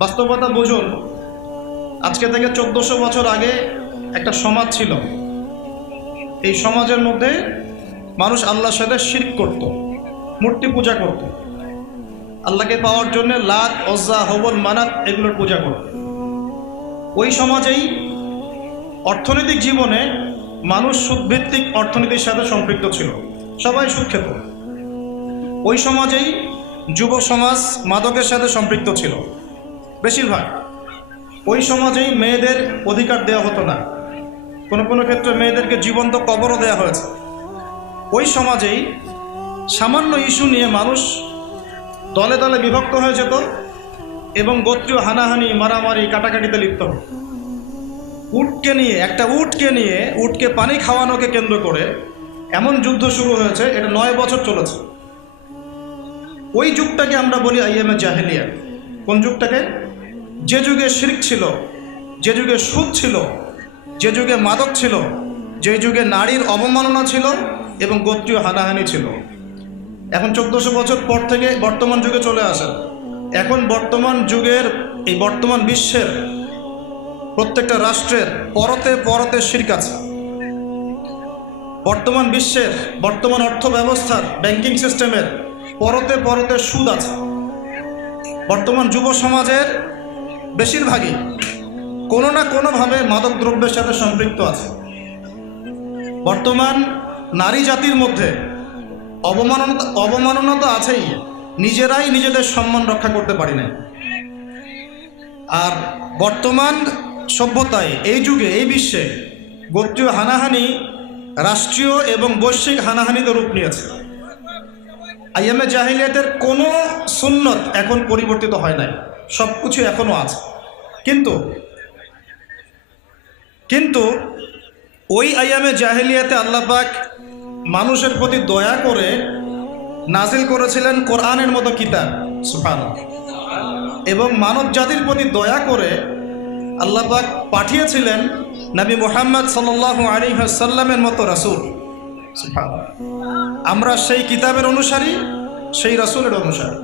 বাস্তবতা বুঝুন। আজকে থেকে 1400 বছর আগে একটা সমাজ ছিল। এই সমাজের মধ্যে মানুষ আল্লাহর সাথে শিরক করত, মূর্তি পূজা করত, আল্লাহকে পাওয়ার জন্য লাত, ওজ্জা, হবল, মানাত এগুলোর পূজা করত। ওই সমাজেই অর্থনৈতিক জীবনে মানুষ সুদভিত্তিক অর্থনীতির সাথে সম্পৃক্ত ছিল, সবাই সুদ খেত। ওই সমাজেই যুব সমাজ মাদকের সাথে সম্পৃক্ত ছিল বেশিরভাগ। ওই সমাজেই মেয়েদের অধিকার দেওয়া হতো না, কোনো কোনো ক্ষেত্রে মেয়েদেরকে জীবন্ত কবরও দেওয়া হয়েছে। ওই সমাজেই সামান্য ইস্যু নিয়ে মানুষ দলে দলে বিভক্ত হয়ে যেত এবং গোত্রীয় হানাহানি, মারামারি, কাটাকাটিতে লিপ্ত হতো। উটকে পানি খাওয়ানোকে কেন্দ্র করে এমন যুদ্ধ শুরু হয়েছে, এটা 9 বছর চলেছে। ওই যুগটাকে আমরা বলি আইয়ামে জাহেলিয়া। কোন যুগটাকে? যে যুগে শিরক ছিল, যে যুগে সুদ ছিল, যে যুগে মাদক ছিল, যে যুগে নারীর অবমাননা ছিল এবং গোত্রীয় হানাহানি ছিল। এখন 1400 বছর পর থেকে বর্তমান যুগে চলে আসেন। এখন বর্তমান যুগের এই বর্তমান বিশ্বের প্রত্যেকটা রাষ্ট্রের পরতে পরতে শিরক আছে। বর্তমান বিশ্বের, বর্তমান অর্থ ব্যবস্থার, ব্যাংকিং সিস্টেমের পরতে পরতে সুদ আছে। বর্তমান যুব সমাজের বেশিরভাগই কোনো না কোনোভাবে মাদক দ্রব্যের সাথে সম্পৃক্ত আছে। বর্তমান নারী জাতির মধ্যে অবমাননা তো আছেই, নিজেরাই নিজেদের সম্মান রক্ষা করতে পারি না। আর বর্তমান সভ্যতায়, এই যুগে, এই বিশ্বে গোত্রীয় হানাহানি রাষ্ট্রীয় এবং বৈশ্বিক হানাহানিতে রূপ নিয়েছে। আইয়ামে জাহিলিয়াতের কোনো সুন্নত এখন পরিবর্তিত হয় নাই, সব কিছু এখনও আছে। কিন্তু ওই আইয়ামে জাহিলিয়াতে আল্লাহ পাক মানুষের প্রতি দয়া করে নাজিল করেছিলেন কোরআনের মতো কিতাব, সুবহানাল্লাহ। এবং মানব জাতির প্রতি দয়া করে আল্লাহ পাক পাঠিয়েছিলেন নবী মুহাম্মদ সাল্লাল্লাহু আলাইহি ওয়াসাল্লামের মতো রাসূল, সুবহানাল্লাহ। আমরা সেই কিতাবের অনুসারী, সেই রাসূলের অনুসারী।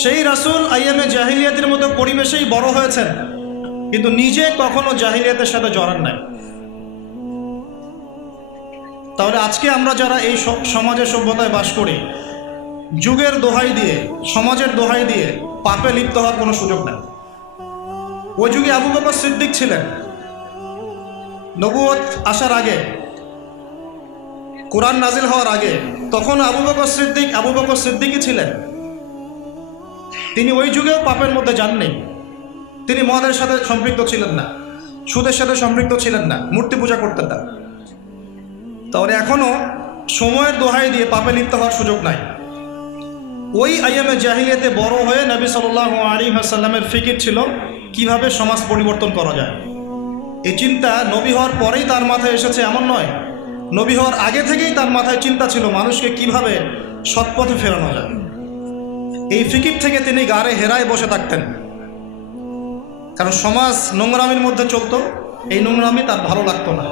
সেই রাসূল আইয়ামে জাহিলিয়াতের মতো পরিবেশেই বড় হয়েছেন, কিন্তু নিজে কখনো জাহিলিয়াতের সাথে জড়ান নাই। তাহলে আজকে আমরা যারা এই সমাজের সভ্যতায় বাস করি, যুগের দোহাই দিয়ে, সমাজের দোহাই দিয়ে পাপে লিপ্ত হওয়ার কোনো সুযোগ নেই। ওই যুগে আবু বকর সিদ্দিক ছিলেন। নবুয়ত আসার আগে, কোরআন নাজিল হওয়ার আগে, তখন আবু বকর সিদ্দিকই ছিলেন। তিনি ওই যুগেও পাপের মধ্যে যাননি। তিনি মদের সাথে সম্পৃক্ত ছিলেন না, সুদের সাথে সম্পৃক্ত ছিলেন না, মূর্তি পূজা করতেন না। তাহলে এখনো সময়ের দোহাই দিয়ে পাপে লিপ্ত হওয়ার সুযোগ নাই। ওই আইয়ামে জাহিলিয়াতে বড় হয়ে নবী সাল্লাল্লাহু আলাইহি ওয়াসাল্লামের ফিকির ছিল কিভাবে সমাজ পরিবর্তন করা যায়। এই চিন্তা নবী হওয়ার পরেই তার মাথায় এসেছে এমন নয়, নবী হওয়ার আগে থেকেই তার মাথায় চিন্তা ছিল মানুষকে কিভাবে সৎপথে ফেরানো যায়। এই ফিকির থেকে তিনি গাড়ে হেরায় বসে থাকতেন, কারণ সমাজ নোংরামির মধ্যে চলতো, এই নোংরামি তার ভালো লাগতো না।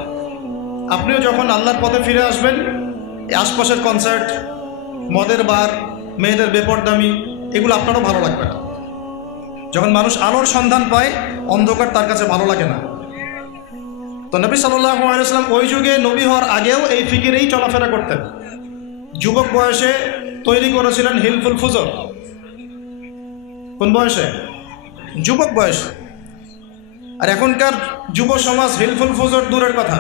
আপনিও যখন আল্লাহর পথে ফিরে আসবেন, এই আশপাশের কনসার্ট, মদের বার, মেয়েদের বেপরদামি, এগুলো আপনারও ভালো লাগবে না। যখন মানুষ আলোর সন্ধান পায়, অন্ধকার তার কাছে ভালো লাগে না। তো নবী সাল্লাল্লাহু আলাইহি ওয়াসাল্লাম ওই যুগে নবী হওয়ার আগেও এই ফিকিরেই চলাফেরা করতেন। যুবক বয়সে তৈরি করেছিলেন হিলফুল ফুজর। কোন বয়সে? যুবক বয়সে। আর এখনকার যুব সমাজ হিলফুল ফুজর দূরের কথা,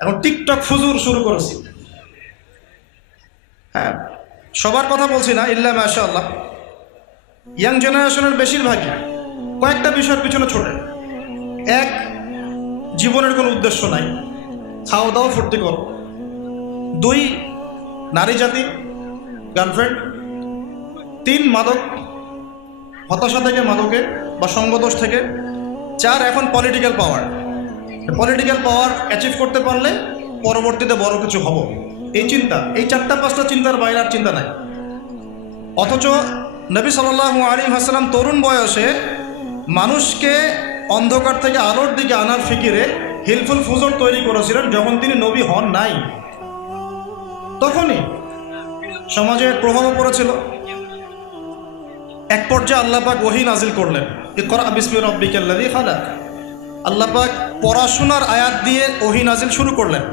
এখন টিকটক ফুজুর শুরু করেছে। হ্যাঁ, সবার কথা বলছি না, ইল্লা মাশাআল্লাহ। ইয়াং জেনারেশনের বেশিরভাগই কয়েকটা বিষয়ের পিছনে ছোটে। এক, জীবনের কোনো উদ্দেশ্য নাই, খাওয়া দাওয়া ফুর্তি করো। 2, নারী জাতি, গার্লফ্রেন্ড। 3, মাদক, হতাশা থেকে মাদকে বা সঙ্গদোষ থেকে। 4, এখন পলিটিক্যাল পাওয়ার অ্যাচিভ করতে পারলে পরবর্তীতে বড় কিছু হব, এই চিন্তা। এই 4-5টা চিন্তার বাইরে আর চিন্তা নাই। অথচ নবী সাল্লাল্লাহু আলাইহি ওয়াসাল্লাম তরুণ বয়সে মানুষকে অন্ধকার থেকে আলোর দিকে আনার ফিকিরে হিলফুল ফুজর তৈরি করেছিলেন। যখন তিনি নবী হন নাই, তখনই সমাজের প্রভাবও পড়েছিল। এক পর্যায়ে আল্লাহ পাক ওহী নাজিল করলেন, ইকরা বিসমি রাব্বিকাল্লাযী খালাক। আল্লাহ পাক পড়াশোনার আয়াত দিয়ে ওহী নাজিল শুরু করলেন।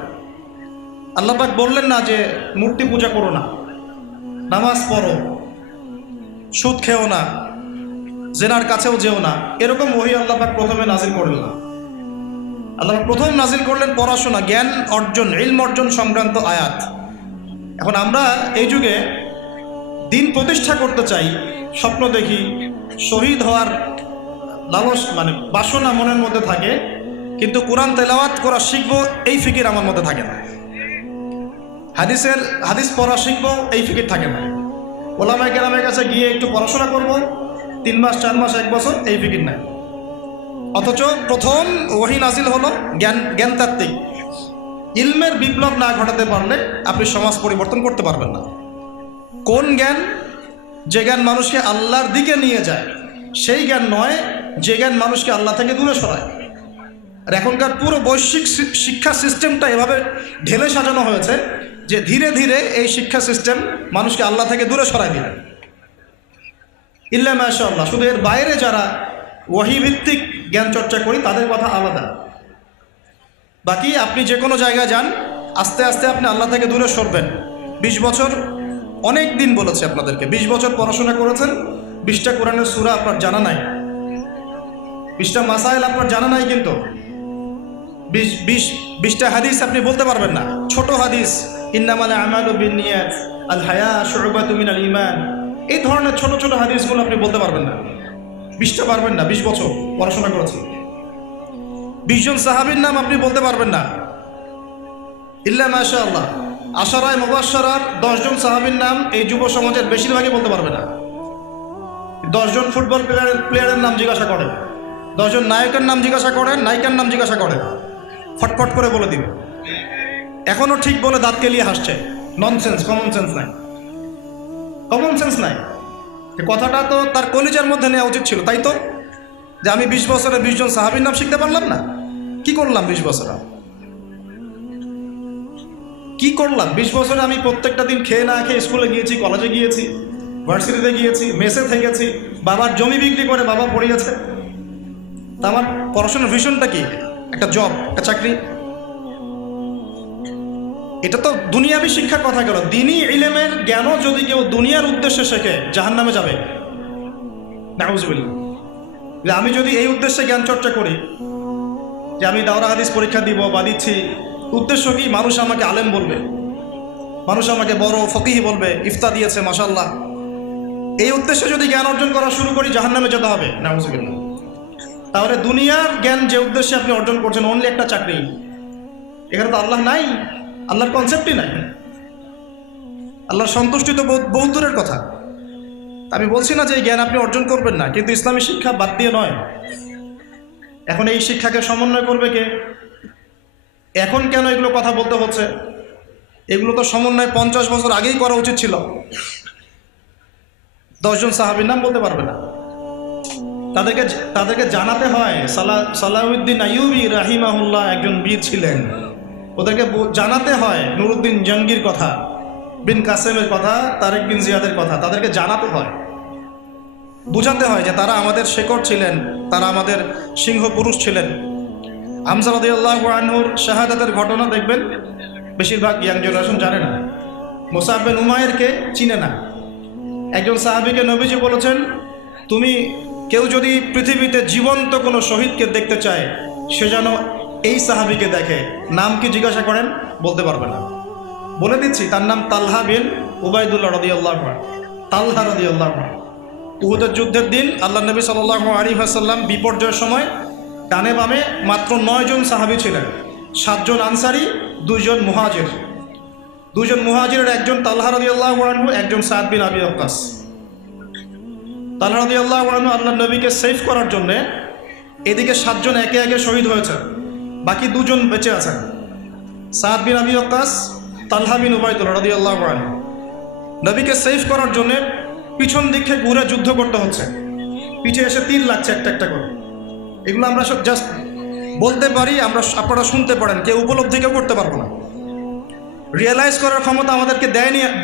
আল্লাহ পাক বললেন না যে মূর্তি পূজা করো না, নামাজ পড়ো, সুদ খেও না, জেনার কাছেও যেও না, এরকম ওহী আল্লাহ পাক প্রথমে নাজিল করলেন না। আল্লাহ পাক প্রথম নাজিল করলেন পড়াশোনা, জ্ঞান অর্জন, ইলম অর্জন সংক্রান্ত আয়াত। এখন আমরা এই যুগে দিন প্রতিষ্ঠা করতে চাই, স্বপ্ন দেখি, শহীদ হওয়ার লালস মানে বাসনা মনের মধ্যে থাকে, কিন্তু কোরআন তেলাওয়াত করা শিখবো এই ফিকির আমার মধ্যে থাকে না। হাদিস পড়া শিখবো এই ফিকির থাকে না। ওলামায়ে কেরামের কাছে গিয়ে একটু পড়াশোনা করব, 3 মাস 4 মাস 1 বছর, এই ফিকির নাই। অথচ প্রথম ওহী নাজিল হলো জ্ঞানতাত্ত্বিক। ইলমের বিপ্লব না ঘটাতে পারলে আপনি সমাজ পরিবর্তন করতে পারবেন না। কোন জ্ঞান? যে জ্ঞান মানুষকে আল্লাহর দিকে নিয়ে যায়, সেই জ্ঞান নয় যে জ্ঞান মানুষকে আল্লাহ থেকে দূরে সরায়। আর এখনকার পুরো বৈশ্বিক শিক্ষা সিস্টেমটা এভাবে ঢেলে সাজানো হয়েছে যে ধীরে ধীরে এই শিক্ষা সিস্টেম মানুষকে আল্লাহ থেকে দূরে সরায় দিবে। ইল্লা মাশাআল্লাহ, শুধু এর বাইরে যারা ওহী ভিত্তিক জ্ঞান চর্চা করি তাদের কথা আলাদা। বাকি আপনি যে কোনো জায়গায় যান, আস্তে আস্তে আপনি আল্লাহ থেকে দূরে সরবেন। 20 বছর অনেক দিন বলেছে আপনাদেরকে, 20 বছর পড়াশোনা করেছেন, 20টা কোরআনের সূরা আপনার জানা নাই, 20টা মাসাইল আপনার জানা নাই, কিন্তু 20টা হাদিস আপনি বলতে পারবেন না। ছোট হাদিস, ইন্নামাল আমালু বিন্নিয়াত, আল হায়া শু'বাতু মিনাল ঈমান, এই ধরনের ছোট ছোট হাদিসগুলো আপনি বলতে পারবেন না, 20টা পারবেন না। 20 বছর পড়াশোনা করেছেন। 20 জন সাহাবীর নাম আপনি বলতে পারবেন না, ইল্লা মাশাআল্লাহ। আশারায়ে মুবাশশারার 10 জন সাহাবীর নাম এই যুব সমাজের বেশিরভাগই বলতে পারবে না। 10 জন ফুটবল প্লেয়ারের নাম জিজ্ঞাসা করেন, 10 জন নায়কের নাম জিজ্ঞাসা করেন, নায়িকার নাম জিজ্ঞাসা করেন, ফটফট করে বলে দিবে। এখনও ঠিক বলে দাঁত কেলিয়ে হাসছে। ননসেন্স, কমন সেন্স নাই, কমন সেন্স নাই। কথাটা তো তার কলিজার মধ্যে নেওয়া উচিত ছিল, তাই তো? যে আমি 20 বছরে 20 জন সাহাবীর নাম শিখতে পারলাম না, কি করলাম 20 বছরে? কি করলাম 20 বছরে? আমি প্রত্যেকটা দিন খেয়ে না খেয়ে স্কুলে গিয়েছি, কলেজে গিয়েছি, ভার্সিটিতে গিয়েছি, মেসে থেকেছি, বাবার জমি বিক্রি করে বাবা পড়িয়েছে। তা আমার পড়াশোনার ভিশনটা কি? একটা জব, একটা চাকরি? এটা তো দুনিয়াবি শিক্ষার কথা গেল। দ্বীনি ইলমের জ্ঞানও যদি কেউ দুনিয়ার উদ্দেশ্যে শেখে জাহান্নামে যাবে। নাউজুবিল্লাহ। যে আমি যদি এই উদ্দেশ্যে জ্ঞান চর্চা করি যে আমি দাওরা হাদিস পরীক্ষা দিব বা দিচ্ছি, উদ্দেশ্য কি? মানুষ আমাকে আলেম বলবে, মানুষ আমাকে বড় ফকিহ বলবে, ইফতা দিয়েছে মাশাআল্লাহ, এই উদ্দেশ্যে যদি জ্ঞান অর্জন করা শুরু করি জাহান্নামে যেতে হবে। নাউজুবিল্লাহ। তাহলে দুনিয়ার জ্ঞান যে উদ্দেশ্যে আপনি অর্জন করছেন, অনলি একটা চাকরি, এখানে তো আল্লাহ নাই, আল্লাহর কনসেপ্টই নাই, আল্লাহর সন্তুষ্টি তো বহু দূরের কথা। আমি বলছি না যে এই জ্ঞান আপনি অর্জন করবেন না, কিন্তু ইসলামী শিক্ষা বাদ দিয়ে নয়। এখন এই শিক্ষাকে সমন্বয় করবে কে? এখন কেন এগুলো কথা বলতে হচ্ছে? এগুলো তো সমন্বয় 50 বছর আগেই করা উচিত ছিল। 10 জন সাহাবীর নাম বলতে পারবে না, তাদেরকে জানাতে হয় সালাউদ্দিন আইয়ুবী রাহিমাহুল্লাহ একজন বীর ছিলেন, ওদেরকে জানাতে হয় নুরুদ্দিন জঙ্গির কথা, বিন কাসেমের কথা, তারেক বিন জিয়াদের কথা, তাদেরকে জানাতে হয়, বুঝাতে হয় যে তারা আমাদের শেকড় ছিলেন, তারা আমাদের সিংহ পুরুষ ছিলেন। হামজা রাদিয়াল্লাহু আনহুর শাহাদাতের ঘটনা দেখবেন বেশিরভাগ ইয়াং জেনারেশন জানে না। মুসআব বিন উমাইরকে চিনে না। একজন সাহাবীকে নবীজি বলেছেন, তুমি কেউ যদি পৃথিবীতে জীবন্ত কোনো শহীদকে দেখতে চায় সে যেন এই সাহাবীকে দেখে। নাম কি জিজ্ঞাসা করেন? বলতে পারবে না। বলে দিচ্ছি, তার নাম তালহা বিন উবাইদুল্লাহ রাদিয়াল্লাহু আনহু। তালহা রাদিয়াল্লাহু আনহু উহুদের যুদ্ধের দিন আল্লাহ নবী সাল্লাল্লাহু আলাইহি ওয়াসাল্লাম বিপর্যয়ের সময় ডানে বামে মাত্র 9 জন সাহাবী ছিলেন, 7 জন আনসারী, 2 জন মুহাজির। 2 জন মুহাজিরের একজন তালহা রাদিয়াল্লাহু আনহু, একজন সাদ বিন আবি ওয়াক্কাস। তালহা রাদিয়াল্লাহু আনহু আল্লাহ নবীকে সেভ করার জন্য এদিকে 7 জন একে একে শহীদ হয়েছে, বাকি 2 জন বেঁচে আছেন, সাদ বিন আবি ওয়াক্কাস, তালহা বিন উবাইদুল্লাহ রাদিয়াল্লাহু আনহু। নবীকে সেভ করার জন্য পিছন দিকে ঘুরে যুদ্ধ করতে হচ্ছে, পিঠে এসে তীর লাগছে একটা একটা করে। এগুলো আমরা সব জাস্ট বলতে পারি, আপনারা শুনতে পারেন, কেউ উপলব্ধি কেউ করতে পারবো না। রিয়েলাইজ করার ক্ষমতা আমাদেরকে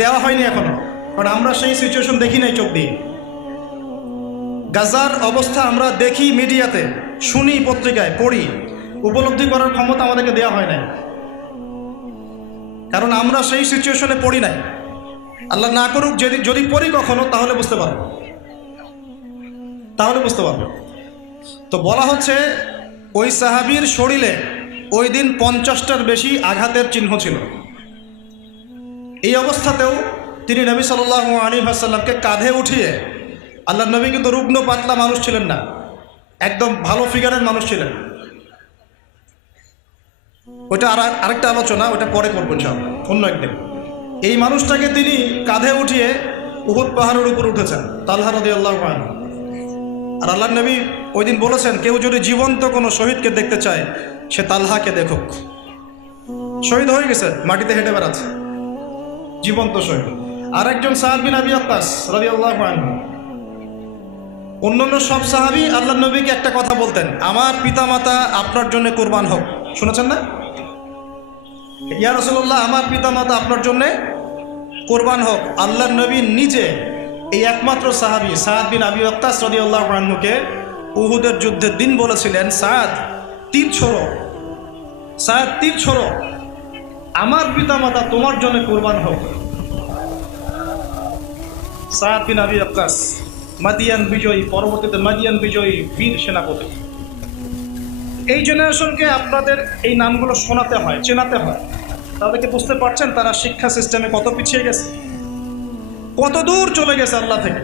দেওয়া হয়নি এখনো, কারণ আমরা সেই সিচুয়েশন দেখি নাই চোখ দিয়ে। গাজার অবস্থা আমরা দেখি মিডিয়াতে, শুনি পত্রিকায়, পড়ি, উপলব্ধি করার ক্ষমতা আমাদেরকে দেওয়া হয় নাই, কারণ আমরা সেই সিচুয়েশনে পড়ি নাই। আল্লাহ না করুক যদি পড়ি কখনো, তাহলে বুঝতে পারবো, তো বলা হচ্ছে ওই সাহাবীর শরীরে ওই দিন 50টার বেশি আঘাতের চিহ্ন ছিল। এই অবস্থাতেও তিনি নবী সাল্লাল্লাহু আলাইহি ওয়াসাল্লামকে কাঁধে উঠিয়ে, আল্লাহ নবী কিন্তু রুগ্ন পাতলা মানুষ ছিলেন না, একদম ভালো ফিগারের মানুষ ছিলেন। ওটা আরেকটা আলোচনা, ওটা পরে করবো ইনশাআল্লাহ, অন্য একদিন। এই মানুষটাকে তিনি কাঁধে উঠিয়ে উহুদ পাহাড়ের উপর উঠেছেন, তালহা রাদিয়াল্লাহু আনহু। আর আল্লাহ নবী ওই দিন বলেছেন, কেউ যদি জীবন্ত কোনো শহীদকে দেখতে চায়, সে তালহাকে দেখুক। শহীদ হয়ে গেছে, মাটিতে হেঁটে বেড়াচ্ছে, জীবন্ত শহীদ। আর একজন সাদ বিন আবি ওয়াক্কাস রাদিয়াল্লাহু আনহু। অন্যান্য সব সাহাবী আল্লাহ নবীকে একটা কথা বলতেন, আমার পিতামাতা আপনার জন্য কোরবান হোক। শুনেছেন না? ইয়া রাসূলুল্লাহ, আমার পিতামাতা আপনার জন্য কোরবান হোক। আল্লাহ নবী নিজে এই একমাত্র সাহাবী সাদ বিন আবি ওয়াক্কাস রাদিয়াল্লাহু আনহুকে উহুদের যুদ্ধের দিন বলেছিলেন, সাদ তীর ছোড়ো, সাদ তীর ছোড়ো, আমার পিতামাতা তোমার জন্য কোরবান হোক। সাদ বিন আবি ওয়াক্কাস মাদিয়ান বিজয়ী, পরবর্তীতে মাদিয়ান বিজয়ী বীর সেনাপতি। এই জেনারেশনকে আপনাদের এই নামগুলো শোনাতে হয়, চেনাতে হয়, তাদেরকে বুঝতে পারছেন তারা শিক্ষা সিস্টেমে কত পিছিয়ে গেছে, কত দূর চলে গেছে আল্লাহ থেকে,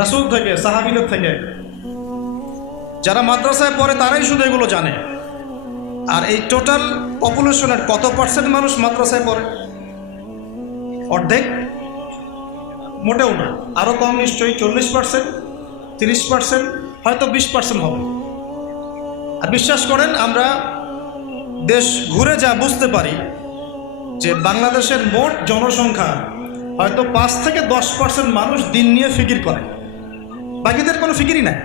রাসূল থেকে, সাহাবীদের থেকে। যারা মাদ্রাসায় পড়ে তারাই শুধু এগুলো জানে। আর এই টোটাল পপুলেশনের কত পার্সেন্ট মানুষ মাদ্রাসায় পড়ে? অর্ধেক? মোটেও না, আরো কম নিশ্চয়ই, 40%, 30%, হয়তো 20% হবে। আর বিশ্বাস করেন, আমরা দেশ ঘুরে যা বুঝতে পারি যে বাংলাদেশের মোট জনসংখ্যা হয়তো 5 থেকে 10% মানুষ দিন নিয়ে ফিকির করে, বাকিদের কোনো ফিকিরই নাই।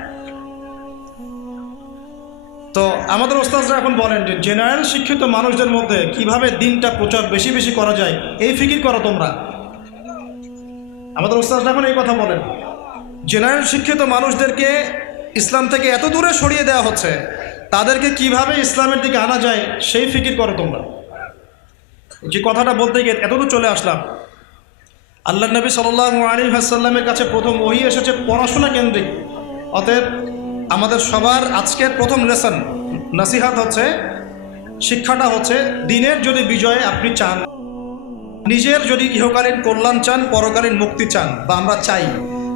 তো আমাদের ওস্তাদরা এখন বলেন যে জেনারেল শিক্ষিত মানুষদের মধ্যে কিভাবে দিনটা প্রচার বেশি বেশি করা যায়, এই ফিকির করো তোমরা। আমাদের ওস্তাদরা এখন এই কথা বলেন, জেনারেল শিক্ষিত মানুষদেরকে ইসলাম থেকে এত দূরে সরিয়ে দেওয়া হচ্ছে, তাদেরকে কিভাবে ইসলামের দিকে আনা যায় সেই ফিকির করো তোমরা। যে কথাটা বলতে গিয়ে এতদূর চলে আসলাম। আল্লাহ নবী সাল্লাল্লাহু আলাইহি ওয়াসাল্লামের কাছে প্রথম ওহী এসেছে পড়াশোনা কেন্দ্রিক। অতএব আমাদের সবার আজকের প্রথম লেসন, নসিহাত হচ্ছে, শিক্ষাটা হচ্ছে, দিনের যদি বিজয়ে আপনি চান, নিজের যদি ইহকালীন কল্যাণ চান, পরকালীন মুক্তি চান, বা আমরা চাই,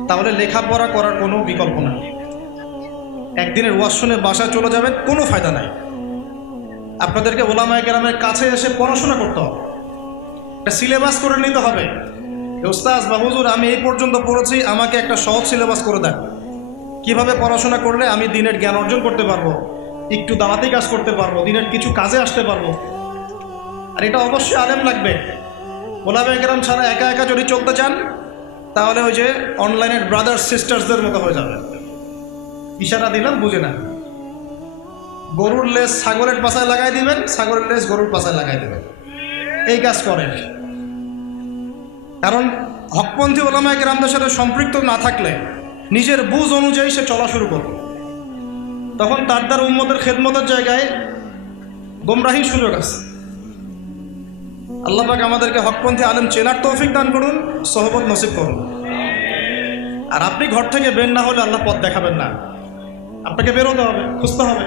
তাহলে লেখাপড়া করার কোনো বিকল্প নাই। একদিনের ওয়াজ শুনে বাসায় চলে যাবেন, কোনো ফায়দা নাই। আপনাদেরকে ওলামায়ে কেরামের কাছে এসে পড়াশোনা করতে হবে, একটা সিলেবাস করে নিতে হবে। ওস্তাদ বা হুজুর, আমি এই পর্যন্ত পড়েছি, আমাকে একটা সহজ সিলেবাস করে দেন, কিভাবে পড়াশোনা করলে আমি দিনের জ্ঞান অর্জন করতে পারবো, একটু দাওয়াতি কাজ করতে পারবো, দিনের কিছু কাজে আসতে পারবো। আর এটা অবশ্যই আলেম লাগবে। ওলামায়ে কেরাম ছাড়া একা একা যদি চলতে চান, তাহলে ওই যে অনলাইনের ব্রাদার্স সিস্টার্সদের মতো হয়ে যাবে। ইশারা দিলাম, বুঝে না। গরুর লেজ ছাগলের পাছায় লাগাই দিবেন, ছাগলের লেজ গরুর পাছায় লাগাই দেবেন, এই কাজ করেন। কারণ হকপন্থী ওলামায়ে কেরামদের সাথে সম্পৃক্ত না থাকলে নিজের বুঝ অনুযায়ী সে চলা শুরু করবে, তখন তার দ্বারা উম্মতের খেদমতের জায়গায় গোমরাহির সুযোগ আছে। আল্লাহ পাক আমাদেরকে হকপন্থী আলেম চেনার তৌফিক দান করুন, সহবত নসিব করুন। আর আপনি ঘর থেকে বের না হলে আল্লাহ পথ দেখাবেন না, আপনাকে বেরোতে হবে, খুঁজতে হবে।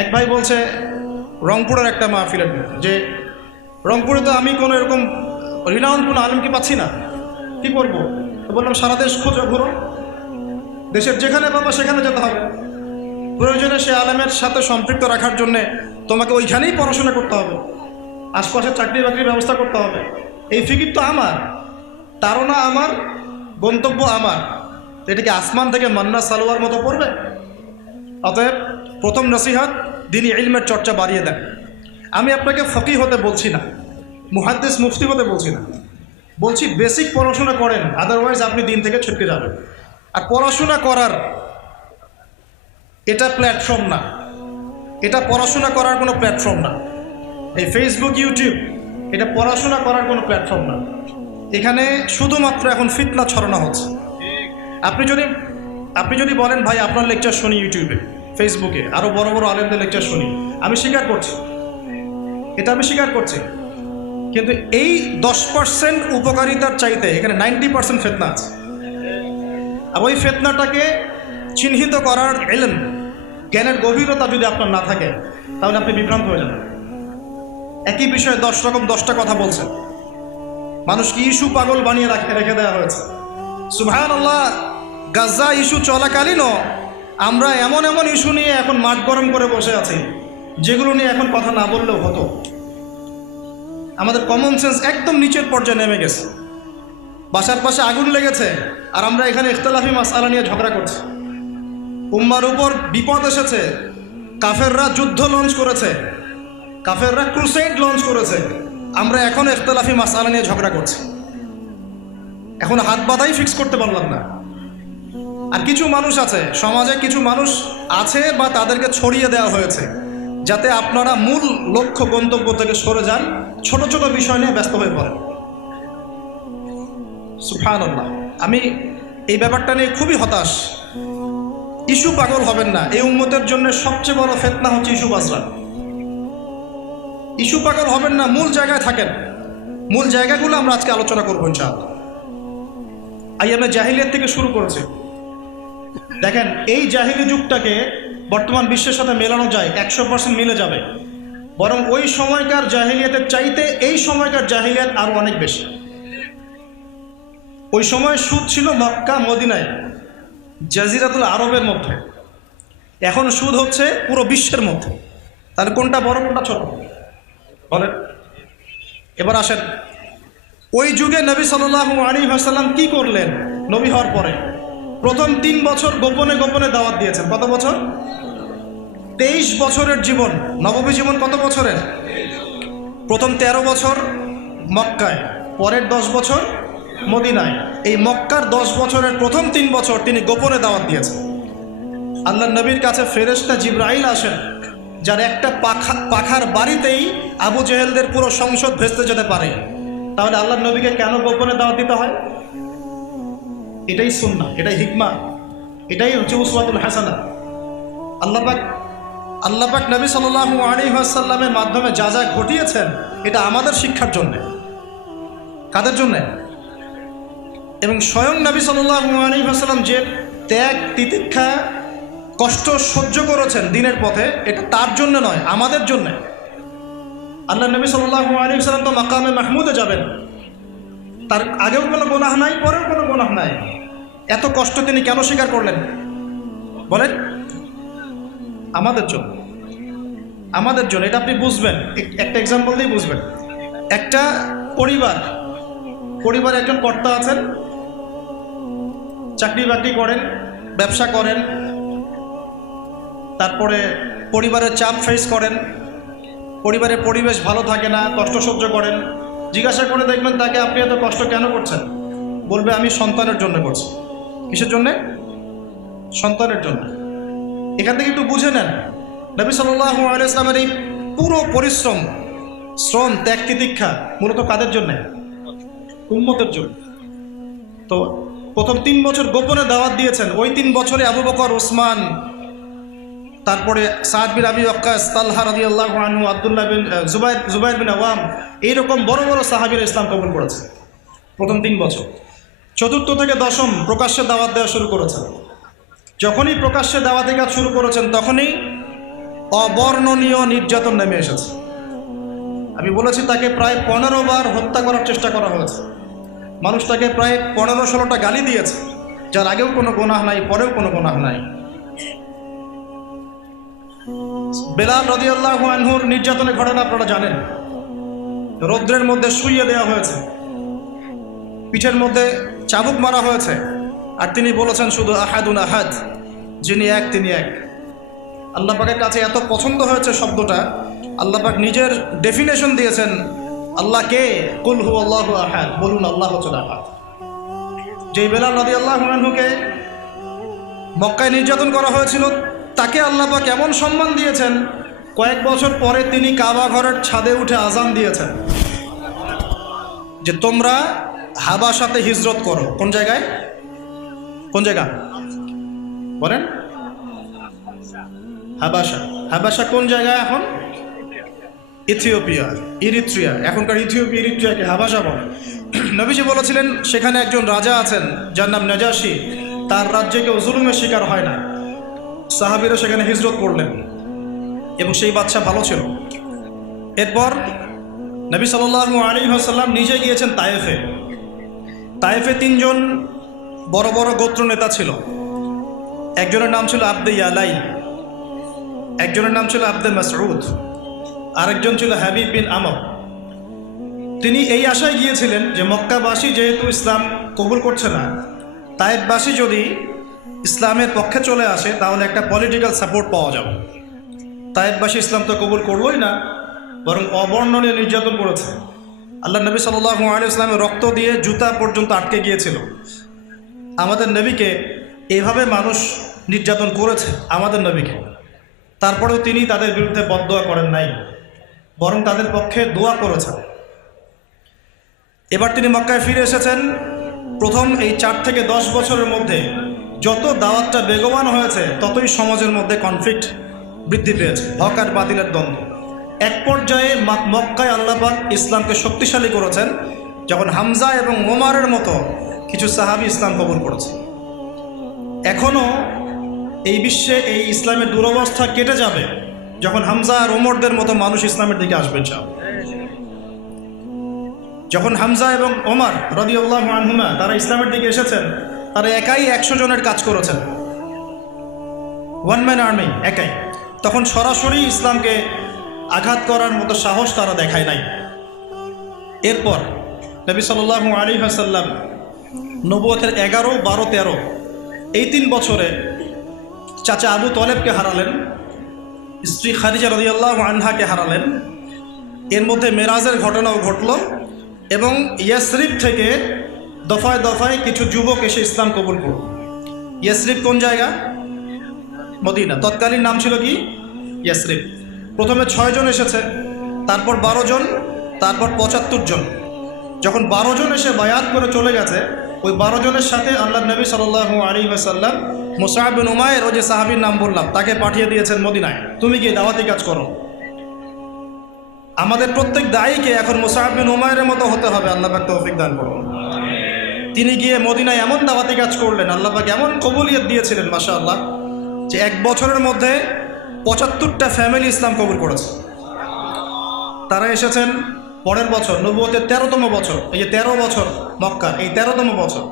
এক ভাই বলছে রংপুরের একটা মাহফিলের যে রংপুরে তো আমি কোনো এরকম রিনাউন্ড কোনো আলেমকে পাচ্ছি না, কি করবো? তো বললাম, সারা দেশ খোঁজো, ঘুরো, দেশের যেখানে পাবো সেখানে যেতে হবে। প্রয়োজনে সে আলেমের সাথে সম্পৃক্ত রাখার জন্যে তোমাকে ওইখানেই পড়াশোনা করতে হবে, আশপাশে চাকরি বাকরির ব্যবস্থা করতে হবে। এই ফিকির তো আমার, তারও না আমার, গন্তব্য আমার। এটাকে আসমান থেকে মান্না সালোয়ার মতো পড়বে? অতএব প্রথম নসিহাত, দ্বীনি ইলমের চর্চা বাড়িয়ে দেন। আমি আপনাকে ফকিহ হতে বলছি না, মুহাদ্দিস মুফতি হতে বলছি না, বলছি বেসিক পড়াশোনা করেন, আদারওয়াইজ আপনি দিন থেকে ছিটকে যাবেন। আর পড়াশোনা করার এটা প্ল্যাটফর্ম না, এটা পড়াশোনা করার কোনো প্ল্যাটফর্ম না। এই ফেসবুক, ইউটিউব, এটা পড়াশোনা করার কোনো প্ল্যাটফর্ম না। এখানে শুধুমাত্র এখন ফিতনা ছড়ানো হচ্ছে। আপনি যদি বলেন ভাই আপনার লেকচার শুনি ইউটিউবে, ফেসবুকে, আরও বড় বড় আলেমদের লেকচার শুনি, আমি স্বীকার করছি, এটা আমি স্বীকার করছি, কিন্তু এই 10% উপকারিতার চাইতে এখানে 90% ফিতনা আছে। আর ওই ফিতনাটাকে চিহ্নিত করার ইলম, জ্ঞানের গভীরতা যদি আপনার না থাকে, তাহলে আপনি বিভ্রান্ত হয়ে যাবেন। একই বিষয়ে 10 রকম 10টা কথা বলছেন, মানুষকে ইস্যু পাগল বানিয়ে রেখে দেওয়া হয়েছে। সুবহানাল্লাহ, গাজা ইস্যু চলাকালীনও আমরা এমন এমন ইস্যু নিয়ে এখন মাঠ গরম করে বসে আছি, যেগুলো নিয়ে এখন কথা না বললেও হতো। আমাদের কমন সেন্স একদম নিচের পর্যায়ে নেমে গেছে। বাসার পাশে আগুন লেগেছে আর আমরা এখানে ইখতিলাফি মাসআলা নিয়ে ঝগড়া করছি। উম্মার উপর বিপদ এসেছে, কাফেররা যুদ্ধ লঞ্চ করেছে, কাফেররা ক্রুসেড লঞ্চ করেছে, আমরা এখন ইখতিলাফি মাসআলা নিয়ে ঝগড়া করছি। এখন হাত বাঁধাই ফিক্স করতে পারলাম না। আর কিছু মানুষ আছে, সমাজে কিছু মানুষ আছে বা তাদেরকে ছড়িয়ে দেওয়া হয়েছে, যাতে আপনারা মূল লক্ষ্য গন্তব্য থেকে সরে যান, ছোট ছোট বিষয় নিয়ে ব্যস্ত হয়ে পড়েন। সুবহানাল্লাহ, আমি এই ব্যাপারটা নিয়ে খুবই হতাশ। ইস্যু পাগল হবেন না, এই উম্মতের জন্য সবচেয়ে বড় ফিতনা হচ্ছে ইস্যু বাজরা। ইস্যু পাগল হবেন না, মূল জায়গায় থাকেন। মূল জায়গাগুলো আমরা আজকে আলোচনা করবো ইনশাআল্লাহ। আইয়ামে জাহিলিয়াত থেকে শুরু করেছে। দেখেন, এই জাহিলি যুগটাকে বর্তমান বিশ্বের সাথে মেলানো যায়, 100% মিলে যাবে। বরং ওই সময়কার জাহিলিয়াতের চাইতে এই সময়কার জাহিলিয়াত আরো অনেক বেশি। ওই সময় সুদ ছিল মক্কা মদিনায়, জাজিরাতুল আরবের মধ্যে। এখন সুদ হচ্ছে পুরো বিশ্বের মধ্যে। তাহলে কোনটা বড় কোনটা ছোট বলেন? এবার আসেন, ওই যুগে নবী সাল্লাল্লাহু আলাইহি ওয়াসাল্লাম কি করলেন? নবী হওয়ার পরে প্রথম 3 বছর গোপনে গোপনে দাওয়াত দিয়েছেন। কত বছর? 23 বছরের জীবন। নববী জীবন কত বছরের? প্রথম 13 বছর মক্কায়, পরের 10 বছর মদিনায়। এই মক্কার 10 বছরের প্রথম 3 বছর তিনি গোপনে দাওয়াত দিয়েছেন। আল্লাহ নবীর কাছে ফেরেশতা জিবরাইল আসেন, যার একটা পাখার বাড়িতেই আবু জেহেলদের পুরো সংসদ ভেস্তে যেতে পারে। তাহলে আল্লাহ নবীকে কেন গোপনে দাওয়াত দিতে হয়? এটাই সুন্নাহ, এটাই হিকমা, এটাই হচ্ছে উসওয়াতুল হাসানা। আল্লাহ পাক নবী সাল্লাল্লাহু আলাইহি ওয়াসাল্লামের মাধ্যমে যা যা ঘটিয়েছেন, এটা আমাদের শিক্ষার জন্য। কাদের জন্য? এবং স্বয়ং নবী সাল্লাল্লাহু আলাইহি ওয়াসাল্লাম যে ত্যাগ তিতিক্ষা কষ্ট সহ্য করেছেন দিনের পথে, এটা তার জন্য নয়, আমাদের জন্য। আল্লাহ নবী সাল্লাল্লাহু আলাইহি ওয়াসাল্লাম তো মাকামে মাহমুদে যাবেন, তার আগেও কোনো গুনাহ নাই, পরেও কোনো গুনাহ নাই। এত কষ্ট তিনি কেন স্বীকার করলেন বলেন? আমাদের জন্য, আমাদের জন্য। এটা আপনি বুঝবেন, একটা এক্সাম্পল দিয়ে বুঝবেন। একটা পরিবারে একজন কর্তা আছেন, চাকরি বাকরি করেন, ব্যবসা করেন, তারপরে পরিবারের চাপ ফেস করেন, পরিবারের পরিবেশ ভালো থাকে না, কষ্ট সহ্য করেন। জিজ্ঞাসা করে দেখবেন তাকে, আপনি এত কষ্ট কেন করছেন? বলবে আমি সন্তানের জন্য করছি। কিসের জন্যে? সন্তানের জন্য। এখান থেকে একটু বুঝে নেন, নবী সাল্লাল্লাহু আলাইহি ওয়াসাল্লামের এই পুরো পরিশ্রম, শ্রম, ত্যাগ তিতিক্ষা মূলত কাদের জন্য? উম্মতের জন্য। তো প্রথম 3 বছর গোপনে দাওয়াত দিয়েছেন। ওই 3 বছরে আবু বকর, ওসমান, তারপরে সাদ বিন আবি ওয়াক্কাস, তালহা রাদিয়াল্লাহু আনহু, আব্দুল্লাহ বিন জুবাইর বিন আওয়াম, এইরকম বড় বড় সাহাবীরা ইসলাম কবুল করেছে প্রথম 3 বছর। 4র্থ থেকে 10ম প্রকাশ্যে দাওয়াত দেওয়া শুরু করেছেন। যখনই প্রকাশ্যে দাওয়াতি কাজ শুরু করেছেন, তখনই অবর্ণনীয় নির্যাতন নেমে এসেছে। আমি বলেছি তাকে প্রায় 15 বার হত্যা করার চেষ্টা করা হয়েছে। মানুষটাকে প্রায় 15-16টা গালি দিয়েছে, যার আগেও কোনো গুনাহ নাই, পরেও কোনো গুনাহ নাই। বেলাল রাদিয়াল্লাহু আনহুর নির্যাতনের ঘটনা আপনারা জানেন। রৌদ্রের মধ্যে শুইয়ে দেওয়া হয়েছে, পিঠের মধ্যে চাবুক মারা হয়েছে, আর তিনি বলেছেন শুধু আহাদুন আহাদ, যিনি এক তিনি এক। আল্লাহ পাকের কাছে এত পছন্দ হয়েছে শব্দটা, আল্লাহ পাক নিজের ডেফিনেশন দিয়েছেন, আল্লাহ কে? কুল হু আল্লাহু আহাদ, বলুন আল্লাহ হচ্ছেন আহাদ। যেই বেলাল রাদিয়াল্লাহু আনহুকে মক্কায় নির্যাতন করা হয়েছিল, তাকে আল্লাহ পাক এমন সম্মান দিয়েছেন, কয়েক বছর পরে তিনি কাবা ঘরের ছাদে উঠে আজান দিয়েছেন যে তোমরা হাবাসাতে হিজরত করো। কোন জায়গায়? কোন জায়গা বলেন? হাবাসা। হাবাসা কোন জায়গায় এখন? Ethiopia, Eritrea. এখনকার ইথিওপিয়া, ইরিত্রিয়াকে হাবাসা বলে। নবীজি বলেছিলেন সেখানে একজন রাজা আছেন যার নাম নাজাশী, তার রাজ্যে কেউ জুলুমের শিকার হয় না। সাহাবীরা সেখানে হিজরত করলেন এবং সেই বাদশা ভালো ছিল। এরপর নবী সাল্লাল্লাহু আলাইহি ওয়াসাল্লাম নিজে গিয়েছেন তায়েফে। তায়েফে 3 জন বড় বড় গোত্র নেতা ছিল। একজনের নাম ছিল আব্দে ইয়ালাই, একজনের নাম ছিল আব্দে মাসউদ, আরেকজন ছিল হাবিব বিন আমর। তিনি এই আশায় গিয়েছিলেন যে মক্কাবাসী যেহেতু ইসলাম কবুল করছে না, তায়েফবাসী যদি ইসলামের পক্ষে চলে আসে তাহলে একটা পলিটিক্যাল সাপোর্ট পাওয়া যাবে। তায়েফবাসী ইসলাম তো কবুল করলোই না, বরং অবর্ণনীয় নির্যাতন করেছে। আল্লাহ নবী সাল্লাল্লাহু আলাইহি ওয়াসাল্লামের রক্ত দিয়ে জুতা পর্যন্ত আটকে গিয়েছিল। আমাদের নবীকে এইভাবে মানুষ নির্যাতন করেছে, আমাদের নবীকে। তারপরেও তিনি তাদের বিরুদ্ধে বদদোয়া করেন নাই, বরং তাদের পক্ষে দোয়া করেছেন। এবার তিনি মক্কায় ফিরে এসেছেন। প্রথম এই 4 থেকে 10 বছরের মধ্যে যত দাওয়াতটা বেগবান হয়েছে, ততই সমাজের মধ্যে কনফ্লিক্ট বৃদ্ধি পেয়েছে, হক আর বাতিলের দ্বন্দ্ব। এক পর্যায়ে মক্কায় আল্লাহ পাক ইসলামকে শক্তিশালী করেছেন যখন হামজা এবং ওমরের মতো কিছু সাহাবী ইসলাম কবুল করেছে। এখনও এই বিশ্বে এই ইসলামের দুরবস্থা কেটে যাবে যখন হামজা আর ওমরদের মতো মানুষ ইসলামের দিকে আসবে। যখন হামজা এবং ওমর রাদিয়াল্লাহু আনহুমা তারা ইসলামের দিকে এসেছেন, তারা একাই 100 জনের কাজ করেছেন, ওয়ান ম্যান আর্মি, একাই। তখন সরাসরি ইসলামকে আঘাত করার মতো সাহস তারা দেখায় নাই। এরপর নবী সাল্লাল্লাহু আলাইহি ওয়াসাল্লাম নবুয়তের 11, 12, 13 এই 3 বছরে চাচা আবু তলেবকে হারালেন, স্ত্রী খাদিজা রাদিয়াল্লাহু আনহাকে হারালেন। এর মধ্যে মেরাজের ঘটনাও ঘটল এবং ইয়াসরিব থেকে দফায় দফায় কিছু যুবক এসে ইসলাম কবুল করল। ইয়াসরিব কোন জায়গা? মদিনা। তৎকালীন নাম ছিল কি? ইয়াসরিব। প্রথমে 6 জন এসেছে, তারপর 12 জন, তারপর 75 জন। যখন 12 জন এসে বায়াত করে চলে গেছে, ওই 12 জনের সাথে আল্লাহ নবী সাল্লাল্লাহু আলাইহি ওয়াসাল্লাম মুসআব বিন উমাইর, ওই যে সাহাবীর নাম বললাম, তাকে পাঠিয়ে দিয়েছেন মদিনায়, তুমি গিয়ে দাওয়াতি কাজ করো। আমাদের প্রত্যেক দায়ীকে এখন মুসআব বিন উমাইরের মতো হতে হবে। আল্লাহ পাক তৌফিক দান করুন। তিনি গিয়ে মদিনায় এমন দাওয়াতি কাজ করলেন, আল্লাহ পাক এমন কবুলিয়ত দিয়েছিলেন মাশাআল্লাহ, যে 1 বছরের মধ্যে 75টা ফ্যামিলি ইসলাম কবুল করেছে। তারা এসেছেন পরের বছর, নবুয়তের 13তম বছর, এই যে 13 বছর মক্কার, এই 13তম বছর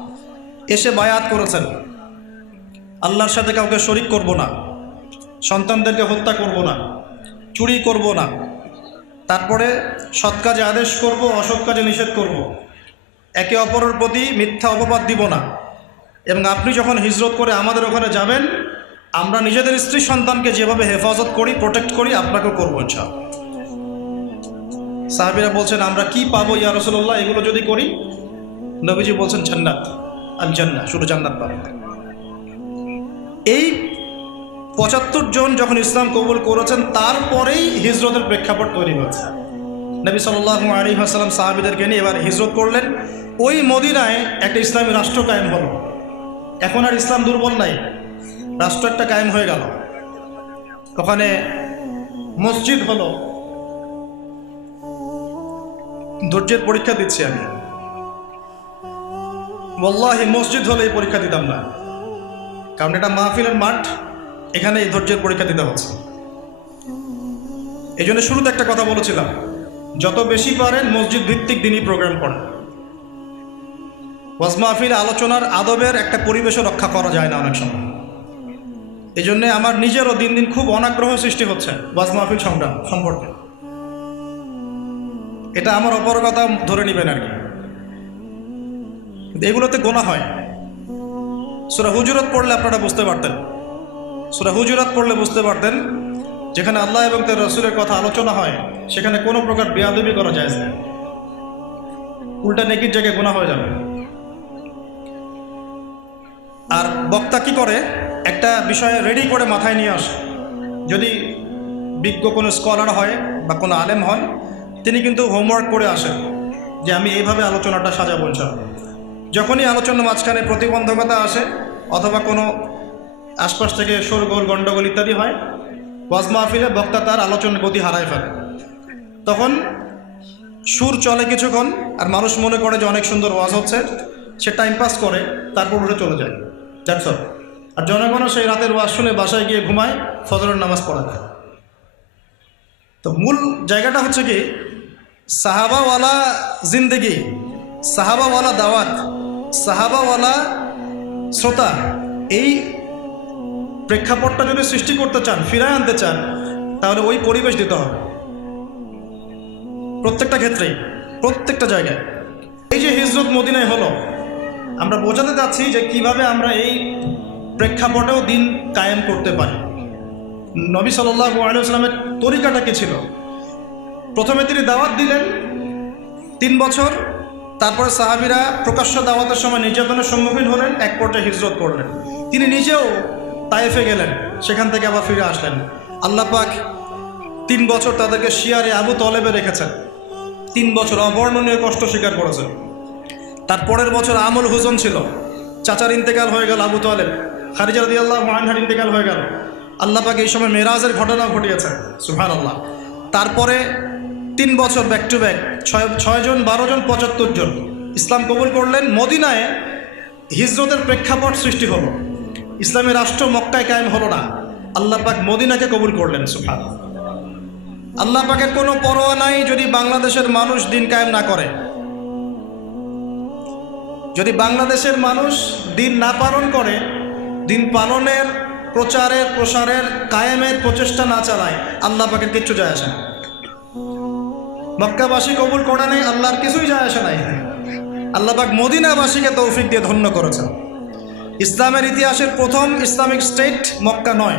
এসে বায়াত করেছেন, আল্লাহর সাথে কাউকে শরীক করব না, সন্তানদেরকে হত্যা করব না, চুরি করব না, তারপরে সৎ কাজে আদেশ করব, অসৎ কাজে নিষেধ করব, একে অপরের প্রতি মিথ্যা অপবাদ দিব না, এবং আপনি যখন হিজরত করে আমাদের ওখানে যাবেন, আমরা নিজেদের স্ত্রী সন্তানকে যেভাবে হেফাজত করি, প্রোটেক্ট করি, আপনাকেও করবো ইনশাআল্লাহ। সাহাবীরা বলছেন আমরা কি পাবো ইয়া রাসূলুল্লাহ এগুলো যদি করি? নবীজি বলছেন জান্নাত, আল জান্নাহ, শুধু জান্নাত পাবেন। এই 75 জন যখন ইসলাম কবুল করেছেন, তারপরেই হিজরতের প্রেক্ষাপট তৈরি হয়েছে। নবী সাল্লাল্লাহু আলাইহি ওয়াসাল্লাম সাহাবীদেরকে নিয়ে এবার হিজরত করলেন। ওই মদিনায় একটা ইসলামী রাষ্ট্র কায়েম হলো। এখন আর ইসলাম দুর্বল নাই, রাষ্ট্র একটা কায়েম হয়ে গেল। ওখানে মসজিদ হলো। ধৈর্যের পরীক্ষা দিচ্ছি আমি, ওয়াল্লাহি মসজিদ হলে এই পরীক্ষা দিতাম না, কারণ এটা মাহফিলের মাঠ, এখানে এই ধৈর্যের পরীক্ষা দিতে হচ্ছে। এই জন্য শুরুতে একটা কথা বলেছিলাম, যত বেশি পারেন মসজিদ ভিত্তিক দিনই প্রোগ্রাম করেন। ওয়াজ মাহফিল আলোচনার আদবের একটা পরিবেশও রক্ষা করা যায় না অনেক সময়। এই জন্যে আমার নিজেরও দিন দিন খুব অনাগ্রহ সৃষ্টি হচ্ছে ওয়াজ মাহফিল সংগ্রাম সম্পর্কে। এটা আমার অপারগতা ধরে নেবেন আর কি, এগুলোতে গোনা হয়। সূরা হুজুরাত পড়লে আপনারা বুঝতে পারতেন, সূরা হুজুরাত পড়লে বুঝতে পারতেন, যেখানে আল্লাহ এবং তার রাসূলের কথা আলোচনা হয়, সেখানে কোনো প্রকার বেয়াদবি করা জায়েজ নেই, উল্টা নেকির জায়গায় গোনা হয়ে যাবে। আর বক্তা কি করে, একটা বিষয়ে রেডি করে মাথায় নিয়ে আসে। যদি বিজ্ঞ কোনো স্কলার হয় বা কোনো আলেম হন, তিনি কিন্তু হোমওয়ার্ক করে আসেন যে আমি এইভাবে আলোচনাটা সাজাবো ইনশাআল্লাহ। যখনই আলোচনার মাঝখানে প্রতিবন্ধকতা আসে, অথবা কোনো আশপাশ থেকে শোরগোল গণ্ডগোল ইত্যাদি হয়, ওয়াজ মাহফিলে বক্তা তার আলোচনার গতি হারায় ফেলে। তখন সুর চলে কিছুক্ষণ, আর মানুষ মনে করে যে অনেক সুন্দর ওয়াজ হচ্ছে, সে টাইম পাস করে, তারপর উঠে চলে যায়, দ্যাটস অল। আর জনগণও সেই রাতের ওয়াজ শুনে বাসায় গিয়ে ঘুমায়, ফজরের নামাজ পড়া যায়। তো মূল জায়গাটা হচ্ছে কি, সাহাবাওয়ালা জিন্দেগি, সাহাবাওয়ালা দাওয়াত, সাহাবাওয়ালা শ্রোতা, এই প্রেক্ষাপটটা যদি সৃষ্টি করতে চান, ফিরায় আনতে চান, তাহলে ওই পরিবেশ দিতে হবে প্রত্যেকটা ক্ষেত্রেই, প্রত্যেকটা জায়গায়। এই যে হিজরত মদিনায় হলো, আমরা বোঝাতে যাচ্ছি যে কিভাবে আমরা এই প্রেক্ষাপটেও দিন কায়েম করতে পারি। নবী সাল্লাল্লাহু আলাইহি ওয়াসাল্লামের তরিকাটা কি ছিল? প্রথমে তিনি দাওয়াত দিলেন 3 বছর, তারপরে সাহাবীরা প্রকাশ্য দাওয়াতের সময় নির্যাতনের সম্মুখীন হলেন, এক পর্যায়ে হিজরত করলেন। তিনি নিজেও তায়েফে গেলেন, সেখান থেকে আবার ফিরে আসলেন। আল্লাহ পাক 3 বছর তাদেরকে শিয়ারে আবু তলেবে রেখেছেন, 3 বছর অবর্ণনীয় কষ্ট স্বীকার করেছেন। তারপরের বছর আমল হুজন ছিল, চাচার ইন্তেকাল হয়ে গেল, আবু তলেব, খাদিজা রাদিয়াল্লাহু আনহার ইন্তেকাল হয়ে গেল। আল্লাহ পাক এই সময় মেরাজের ঘটনা ঘটিয়েছেন, সুবহানাল্লাহ। তারপরে 3 বছর ব্যাক টু ব্যাক 6 জন 12 জন 75 জন ইসলাম কবুল করলেন। মদিনায় হিজরতের প্রেক্ষাপট সৃষ্টি হলো, ইসলামের রাষ্ট্র মক্কায় কায়েম হলো না, আল্লাহ পাক মদিনাকে কবুল করলেন, সুবহানাল্লাহ। আল্লাহ পাকের কোনো পরোয়া নাই যদি বাংলাদেশের মানুষ দিন কায়েম না করে, যদি বাংলাদেশের মানুষ দিন না পালন করে, দিন পালনের, প্রচারের, প্রসারের, কায়েমের প্রচেষ্টা না চালায়, আল্লাহ পাকের কিচ্ছু যায় আসে না। মক্কাবাসী কবুল করে নেই, আল্লাহর কিছুই যায় আসে নাই। আল্লাহ পাক মদিনাবাসীকে তৌফিক দিয়ে ধন্য করেছেন। ইসলামের ইতিহাসের প্রথম ইসলামিক স্টেট মক্কা নয়,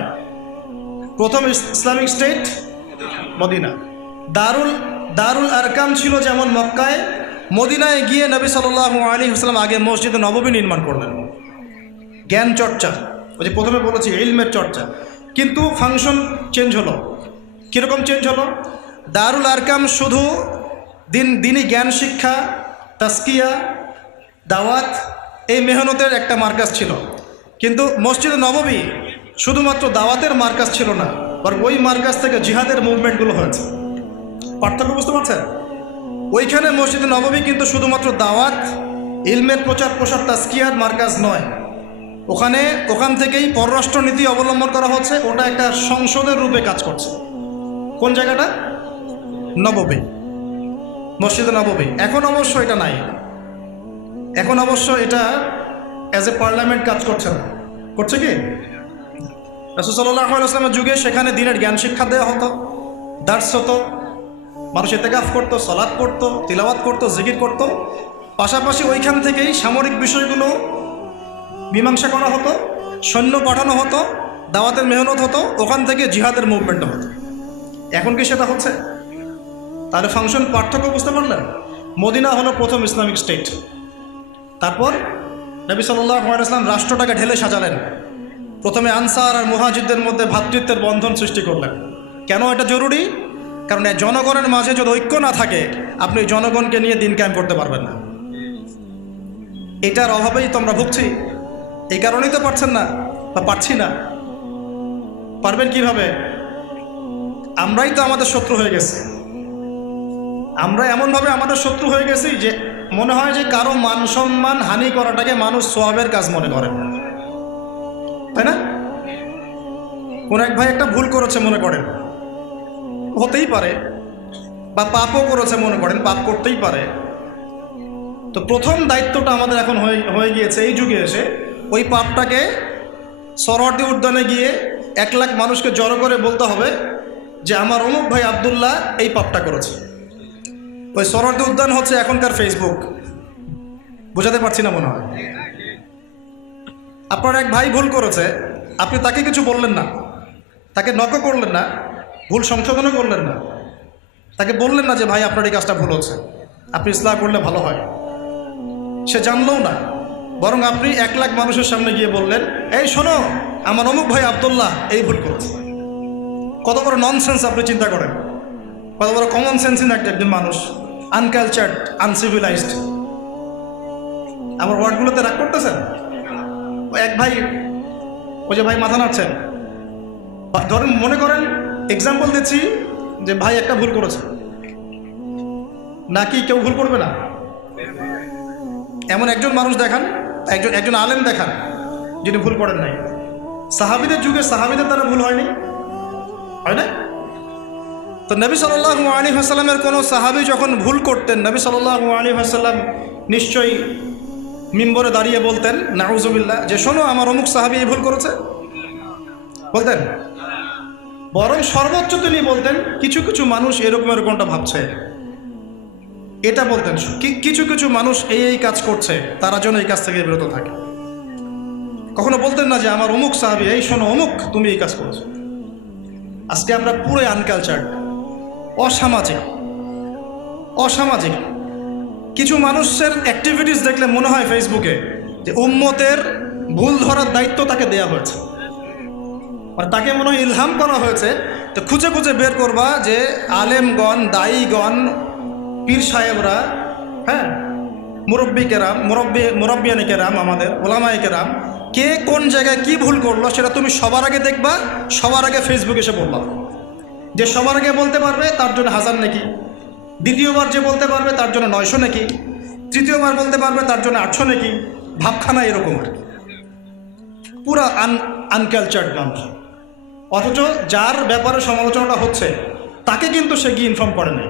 প্রথম ইসলামিক স্টেট মদিনা। দারুল আরকাম ছিল যেমন মক্কায়, মদিনায় গিয়ে নবী সাল্লাল্লাহু আলাইহি ওয়াসাল্লাম আগে মসজিদে নববী নির্মাণ করলেন। জ্ঞান চর্চা, ওই যে প্রথমে বলেছি ইলমের চর্চা, কিন্তু ফাংশন চেঞ্জ হলো। কীরকম চেঞ্জ হলো? দারুল আরকাম শুধু দিনই জ্ঞান শিক্ষা, তাসকিয়া, দাওয়াত, এই মেহনতের একটা মার্কাজ ছিল। কিন্তু মসজিদে নববী শুধুমাত্র দাওয়াতের মার্কাজ ছিল না, বরং ওই মার্কাজ থেকে জিহাদের মুভমেন্টগুলো হয়েছে। পার্থক্য বুঝতে পারছেন? ওইখানে মসজিদে নববী কিন্তু শুধুমাত্র দাওয়াত, ইলমের প্রচার প্রসার, তাসকিয়ার মার্কাজ নয়। ওখান থেকেই পররাষ্ট্র নীতি অবলম্বন করা হচ্ছে, ওটা একটা সংসদের রূপে কাজ করছে। কোন জায়গাটা? নববী, মসজিদে নববী। এখন অবশ্য এটা নাই, এখন অবশ্য এটা অ্যাজ এ পার্লামেন্ট কাজ করছে না। করছে কি? রাসূল সাল্লাল্লাহু আলাইহি ওয়াসাল্লামের যুগে সেখানে দিনের জ্ঞান শিক্ষা দেওয়া হতো, দার্স হতো, মানুষ ইতিকাফ করতো, সালাত করতো, তিলাওয়াত করতো, জিকির করতো। পাশাপাশি ওইখান থেকেই সামরিক বিষয়গুলো মীমাংসা করা হতো, সৈন্য পাঠানো হতো, দাওয়াতের মেহনত হতো, ওখান থেকে জিহাদের মুভমেন্ট হতো। এখন কি সেটা হচ্ছে? তাহলে ফাংশন পার্থক্য বুঝতে পারলেন? মদিনা হলো প্রথম ইসলামিক স্টেট। তারপর নবী সাল্লাল্লাহু আলাইহি ওয়াসাল্লাম রাষ্ট্রটাকে ঢেলে সাজালেন। প্রথমে আনসার আর মুহাজিরদের মধ্যে ভ্রাতৃত্বের বন্ধন সৃষ্টি করলেন। কেন এটা জরুরি? কারণ জনগণের মাঝে যদি ঐক্য না থাকে, আপনি জনগণকে নিয়ে দিন কায়েম করতে পারবেন না। এটার অভাবেই তো আমরা ভুগছি, এই কারণেই তো পারছেন না বা পারছি না। পারবেন কিভাবে? আমরাই তো আমাদের শত্রু হয়ে গেছি। আমরা এমনভাবে আমাদের শত্রু হয়ে গেছি যে মনে হয় যে কারো মান সম্মান হানি করাটাকে মানুষ সওয়াবের কাজ মনে করে, তাই না? কোন এক ভাই একটা ভুল করেছে মনে করেন, হতেই পারে, বা পাপও করেছে মনে করেন, পাপ করতেই পারে। তো প্রথম দায়িত্বটা আমাদের এখন হয়ে গিয়েছে এই যুগে এসে, ওই পাপটাকে সরওয়ার্দী উদ্যানে গিয়ে 1 লাখ মানুষকে জড়ো করে বলতে হবে যে আমার অমুক ভাই আব্দুল্লাহ এই পাপটা করেছে। ওই সরওয়ার্দী উদ্যান হচ্ছে এখনকার ফেসবুক। বোঝাতে পারছি না মনে হয়। আপনার এক ভাই ভুল করেছে, আপনি তাকে কিছু বললেন না, তাকে নকও করলেন না, ভুল সংশোধনও করলেন না, তাকে বললেন না যে ভাই আপনার এই কাজটা ভুল হচ্ছে, আপনি ইসলাহ করলে ভালো হয়। সে জানলও না, বরং আপনি 1 লাখ মানুষের সামনে গিয়ে বললেন, এই শোনো, আমার অমুক ভাই আব্দুল্লাহ এই ভুল করেছে। কত বড় ননসেন্স আপনি চিন্তা করেন, কত বড় কমন সেন্সিন একজন মানুষ, আনকালচার্ড, আনসিভিলাইজড। আমার ওয়ার্ডগুলোতে রাগ করতেছেন? এক ভাই, ওই যে ভাই মাথা নাড়ছেন, ধরেন মনে করেন এক্সাম্পল দিচ্ছি যে ভাই একটা ভুল করেছে, নাকি কেউ ভুল করবে না? এমন একজন মানুষ দেখান, একজন আলেম দেখান যিনি ভুল করেন নাই। সাহাবীদের যুগে সাহাবীদের দ্বারা ভুল হয়নি, হয় না? তো নবী সাল্লাল্লাহু আলাইহি ওয়াসাল্লামের কোনো সাহাবী যখন ভুল করতেন, নবী সাল্লাল্লাহু আলাইহি ওয়াসাল্লাম নিশ্চয়ই মিম্বরে দাঁড়িয়ে বলতেন নাউজুবিল্লাহ যে শোনো আমার অমুক সাহাবী এই ভুল করেছে, বলতেন? বরং সর্বোচ্চ তিনি বলতেন কিছু কিছু মানুষ এরকমটা ভাবছে, এটা বলতেন। কিছু কিছু মানুষ এই কাজ করছে, তারা যেন এই কাজ থেকে বিরত থাকে। কখনো বলতেন না যে আমার অমুক সাহাবী, এই শোনো অমুক তুমি এই কাজ করেছো। আজকে আমরা পুরো আনকালচার্ড, অসামাজিক কিছু মানুষের অ্যাক্টিভিটিস দেখলে মনে হয় ফেসবুকে যে উম্মতের ভুল ধরার দায়িত্ব তাকে দেয়া হয়েছে, আর তাকে মনে হয় ইলহাম করা হয়েছে তো খুঁজে খুঁজে বের করবা যে আলেমগণ, দায়ীগণ, পীর সাহেবরা, হ্যাঁ, মুরব্বিয়ানে কেরাম, আমাদের ওলামায়ে কেরাম, কে কোন জায়গায় কি ভুল করলো সেটা তুমি সবার আগে দেখবা, সবার আগে ফেসবুকে এসে বলবা। যে সবার আগে বলতে পারবে তার জন্য 1000 নাকি, দ্বিতীয়বার যে বলতে পারবে তার জন্য 900 নাকি, তৃতীয়বার বলতে পারবে তার জন্য 800 নাকি। ভাবখানা এরকম আর কি, পুরা আনকালচার্ড মানুষ। অথচ যার ব্যাপারে সমালোচনাটা হচ্ছে তাকে কিন্তু সে গিয়ে ইনফর্ম করে নাই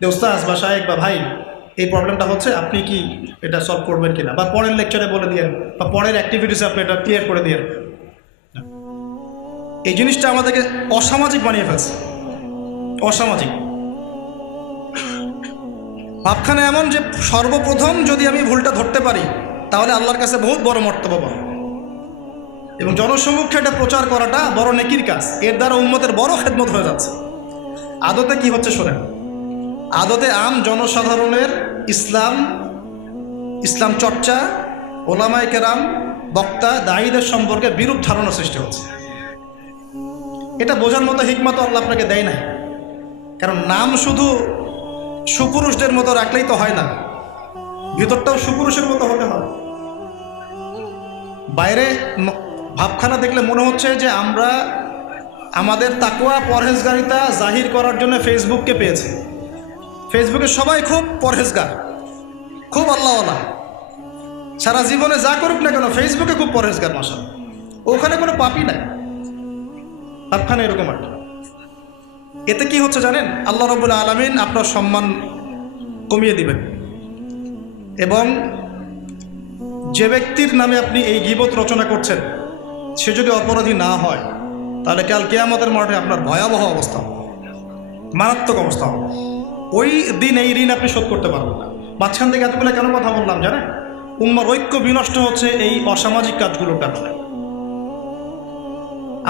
যে ওস্তাদ বা সাহেব বা ভাই এই প্রবলেমটা হচ্ছে, আপনি কি এটা সলভ করবেন কিনা, বা পরের লেকচারে বলে দিয়েন, বা পরের অ্যাক্টিভিটিসে আপনি এটা ক্লিয়ার করে দিয়েন। এই জিনিসটা আমাদেরকে অসামাজিক বানিয়ে ফেলছে, অসামাজিক ভাবখানা এমন যে সর্বপ্রথম যদি আমি ভুলটা ধরতে পারি তাহলে আল্লাহর কাছে বহুত বড় মর্তবা পাবো, এবং জনসমক্ষে এটা প্রচার করাটা বড় নেকির কাজ। এর দ্বারা উম্মতের বড় খেদমত হয়ে যাচ্ছে। আদতে কি হচ্ছে শোনেন, আদতে আম জনসাধারণের ইসলাম চর্চা, ওলামায়ে কেরাম, বক্তা, দায়ীদের সম্পর্কে বিরূপ ধারণা সৃষ্টি হচ্ছে। এটা বোঝার মতো হিকমত আল্লাহ আপনাকে দেয় না, কারণ নাম শুধু সুপুরুষদের মতো রাখলেই তো হয় না, ভিতরটাও সুপুরুষের মতো হতে হয়। বাইরে ভাবখানা দেখলে মনে হচ্ছে যে আমরা আমাদের তাকওয়া পরহেজগারিতা জাহির করার জন্য ফেসবুককে পেয়েছি। ফেসবুকে সবাই খুব পরহেজগার, খুব আল্লাহওয়ালা, সারা জীবনে যা করুক না কেন ফেসবুকে খুব পরহেজগার, মাশাআল্লাহ, ওখানে কোনো পাপই নাই। ভাবখানা এরকম আর। এতে কি হচ্ছে জানেন, আল্লাহ রাব্বুল আলামিন আপনার সম্মান কমিয়ে দিবেন, এবং যে ব্যক্তির নামে আপনি এই গীবত রচনা করছেন সে যদি অপরাধী না হয় তাহলে কাল কিয়ামতের মাঠে আপনার ভয়াবহ অবস্থা হবে, মারাত্মক অবস্থা হবে। ওই দিন এই ঋণ আপনি শোধ করতে পারবেন না। মাঝখান থেকে এতগুলো কেন কথা বললাম জানেন? উম্মার ঐক্য বিনষ্ট হচ্ছে এই অসামাজিক কাজগুলোর কারণে।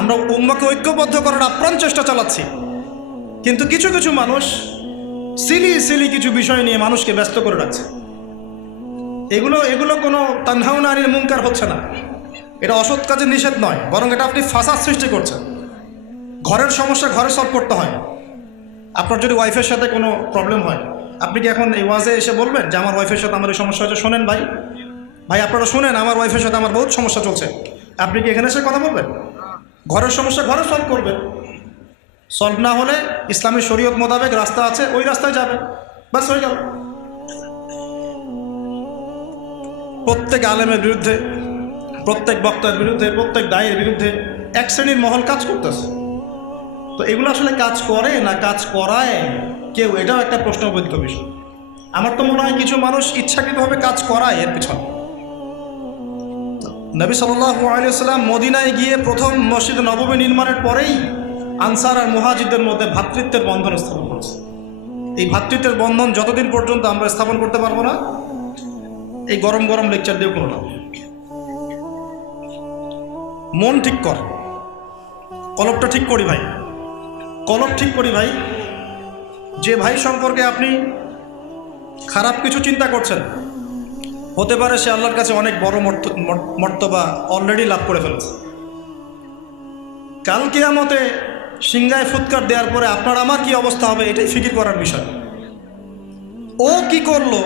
আমরা উম্মাকে ঐক্যবদ্ধ করার আপ্রাণ চেষ্টা চালাচ্ছি, কিন্তু কিছু কিছু মানুষ সিলি কিছু বিষয় নিয়ে মানুষকে ব্যস্ত করে রাখছে। এগুলো কোনো তানহাউনা আনিল মুনকার হচ্ছে না, এটা অসৎ কাজের নিষেধ নয়, বরং এটা আপনি ফাসাদ সৃষ্টি করছেন। ঘরের সমস্যা ঘরে সলভ করতে হয়। আপনার যদি ওয়াইফের সাথে কোনো প্রবলেম হয়, আপনি কি এখন এই ওয়াজে এসে বলবেন যে আমার ওয়াইফের সাথে আমার এই সমস্যা হচ্ছে, শোনেন ভাই আপনারা শোনেন, আমার ওয়াইফের সাথে আমার বহুত সমস্যা চলছে, আপনি কি এখানে এসে কথা বলবেন? ঘরের সমস্যা ঘরে সলভ করবেন। সলভ না হলে ইসলামী শরীয়ত মোতাবেক রাস্তা আছে, ওই রাস্তায় যাবেন, বাস হয়ে গেল। প্রত্যেক আলেমের বিরুদ্ধে, প্রত্যেক বক্তার বিরুদ্ধে, প্রত্যেক দায়ের বিরুদ্ধে এক শ্রেণীর মহল কাজ করতেছে। তো এগুলো আসলে কাজ করে না কাজ করায় কেউ, এটাও একটা প্রশ্নবোধিত বিষয়। আমার তো মনে হয় কিছু মানুষ ইচ্ছাকৃতভাবে কাজ করায় এর পিছনে। নবী সাল্লাল্লাহু আলাইহি ওয়াসাল্লাম মদিনায় গিয়ে প্রথম মসজিদ নববী নির্মাণের পরেই আনসার আর মুহাজিরদের মধ্যে ভ্রাতৃত্বের বন্ধন স্থাপন করেছে। এই ভ্রাতৃত্বের বন্ধন যতদিন পর্যন্ত আমরা স্থাপন করতে পারবো না, এই গরম গরম লেকচার দিয়েও কোনো লাভ। মন ঠিক কর, কলবটা ঠিক করি ভাই, কলব ঠিক করি ভাই। যে ভাই সম্পর্কে আপনি খারাপ কিছু চিন্তা করছেন, হতে পারে সে আল্লাহর কাছে অনেক বড় মর্তবা অলরেডি লাভ করে ফেলেছে। কাল কিয়ামতে সিংহায় ফুৎকার দেওয়ার পরে আপনার আমার কি অবস্থা হবে, এটাই ফিকির করার বিষয়। ও কি করলো,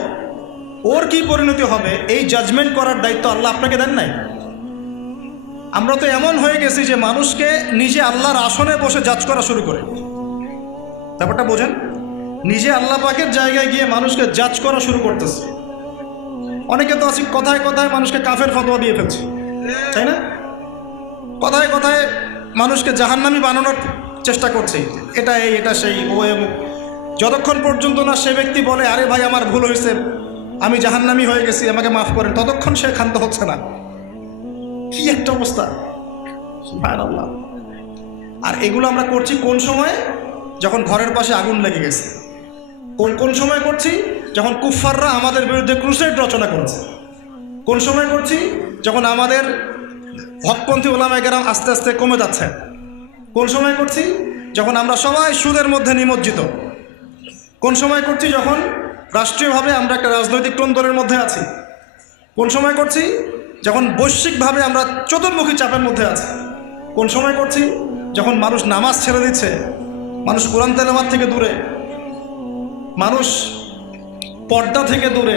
ওর কি পরিণতি হবে, এই জাজমেন্ট করার দায়িত্ব আল্লাহ আপনাকে দেন নাই? আমরা তো এমন হয়ে গেছি যে মানুষকে নিজে আল্লাহর আসনে বসে জাজ করা শুরু করে। ব্যাপারটা বোঝেন, নিজে আল্লাহ পাকের জায়গায় গিয়ে মানুষকে জাজ করা শুরু করতেছে। অনেকে তো আছে কথায় কথায় মানুষকে কাফের ফতোয়া দিয়ে ফেলছে, তাই না? কথায় কথায় মানুষকে জাহান্নামী বানানোর চেষ্টা করছে, এটা এই এটা সেই ও এমুক। যতক্ষণ পর্যন্ত না সে ব্যক্তি বলে আরে ভাই আমার ভুল হয়েছে, আমি জাহান্নামী হয়ে গেছি, আমাকে মাফ করেন, ততক্ষণ সে ক্ষান্ত হচ্ছে না। কি একটা অবস্থা, সুবহানাল্লাহ। আর এগুলো আমরা করছি কোন সময়? যখন ঘরের পাশে আগুন লেগে গেছে। কোন সময় করছি? যখন কুফফাররা আমাদের বিরুদ্ধে ক্রুসেড রচনা করেছে। কোন সময় করছি? যখন আমাদের হকপন্থী ওলামায়ে কেরাম আস্তে আস্তে কমে যাচ্ছে। কোন সময় করছি? যখন আমরা সবাই সুদের মধ্যে নিমজ্জিত। কোন সময় করছি? যখন রাষ্ট্রীয়ভাবে আমরা একটা রাজনৈতিক দ্বন্দ্বের মধ্যে আছি। কোন সময় করছি? যখন বৈশ্বিকভাবে আমরা চতুর্মুখী চাপের মধ্যে আছি। কোন সময় করছি? যখন মানুষ নামাজ ছেড়ে দিচ্ছে, মানুষ কোরআন তেলাওয়াত থেকে দূরে, মানুষ পর্দা থেকে দূরে।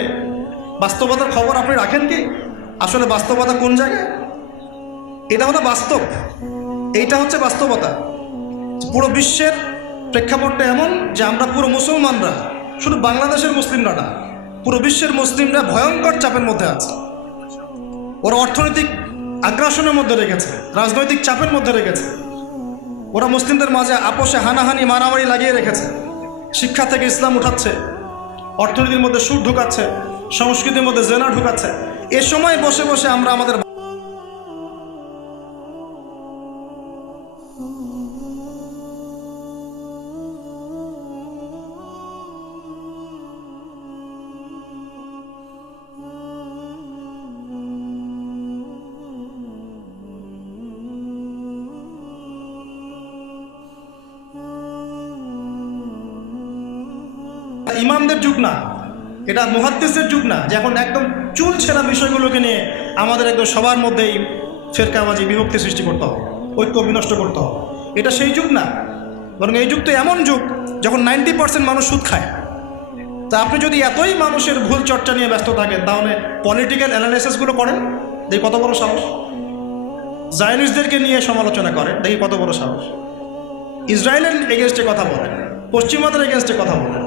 বাস্তবতার খবর আপনি রাখেন কি? আসলে বাস্তবতা কোন জায়গায়? এটা হলো বাস্তব, এইটা হচ্ছে বাস্তবতা। পুরো বিশ্বের প্রেক্ষাপটটা এমন যে আমরা পুরো মুসলমানরা, শুধু বাংলাদেশের মুসলিমরা না, পুরো বিশ্বের মুসলিমরা ভয়ঙ্কর চাপের মধ্যে আছে। ওরা অর্থনৈতিক আগ্রাসনের মধ্যে রেখেছে, রাজনৈতিক চাপের মধ্যে রেখেছে। ওরা মুসলিমদের মাঝে আপোষে হানাহানি মারামারি লাগিয়ে রেখেছে। শিক্ষা থেকে ইসলাম উঠাচ্ছে, অর্থনীতির মধ্যে সুদ ঢুকাচ্ছে, সংস্কৃতির মধ্যে জেনা ঢুকাচ্ছে। এ সময় বসে বসে আমরা আমাদের ইমামদের যুগ না, এটা মুহাদ্দিসের যুগ না, যে এখন একদম চুল ছেঁড়া বিষয়গুলোকে নিয়ে আমাদের একদম সবার মধ্যেই ফেরকাবাজি, বিভক্তি সৃষ্টি করতে হবে, ঐক্য বিনষ্ট করতে হবে। এটা সেই যুগ না, বরং এই যুগ তো এমন যুগ যখন 90% মানুষ সুদ খায়। তা আপনি যদি এতই মানুষের ভুল চর্চা নিয়ে ব্যস্ত থাকেন, তাহলে পলিটিক্যাল অ্যানালাইসিসগুলো করেন, দেখি কত বড় সাহস। জায়নিস্টদেরকে নিয়ে সমালোচনা করেন, দেখি কত বড় সাহস। ইসরায়েলের এগেনস্টে কথা বলেন, পশ্চিমাদের এগেনস্টে কথা বলেন,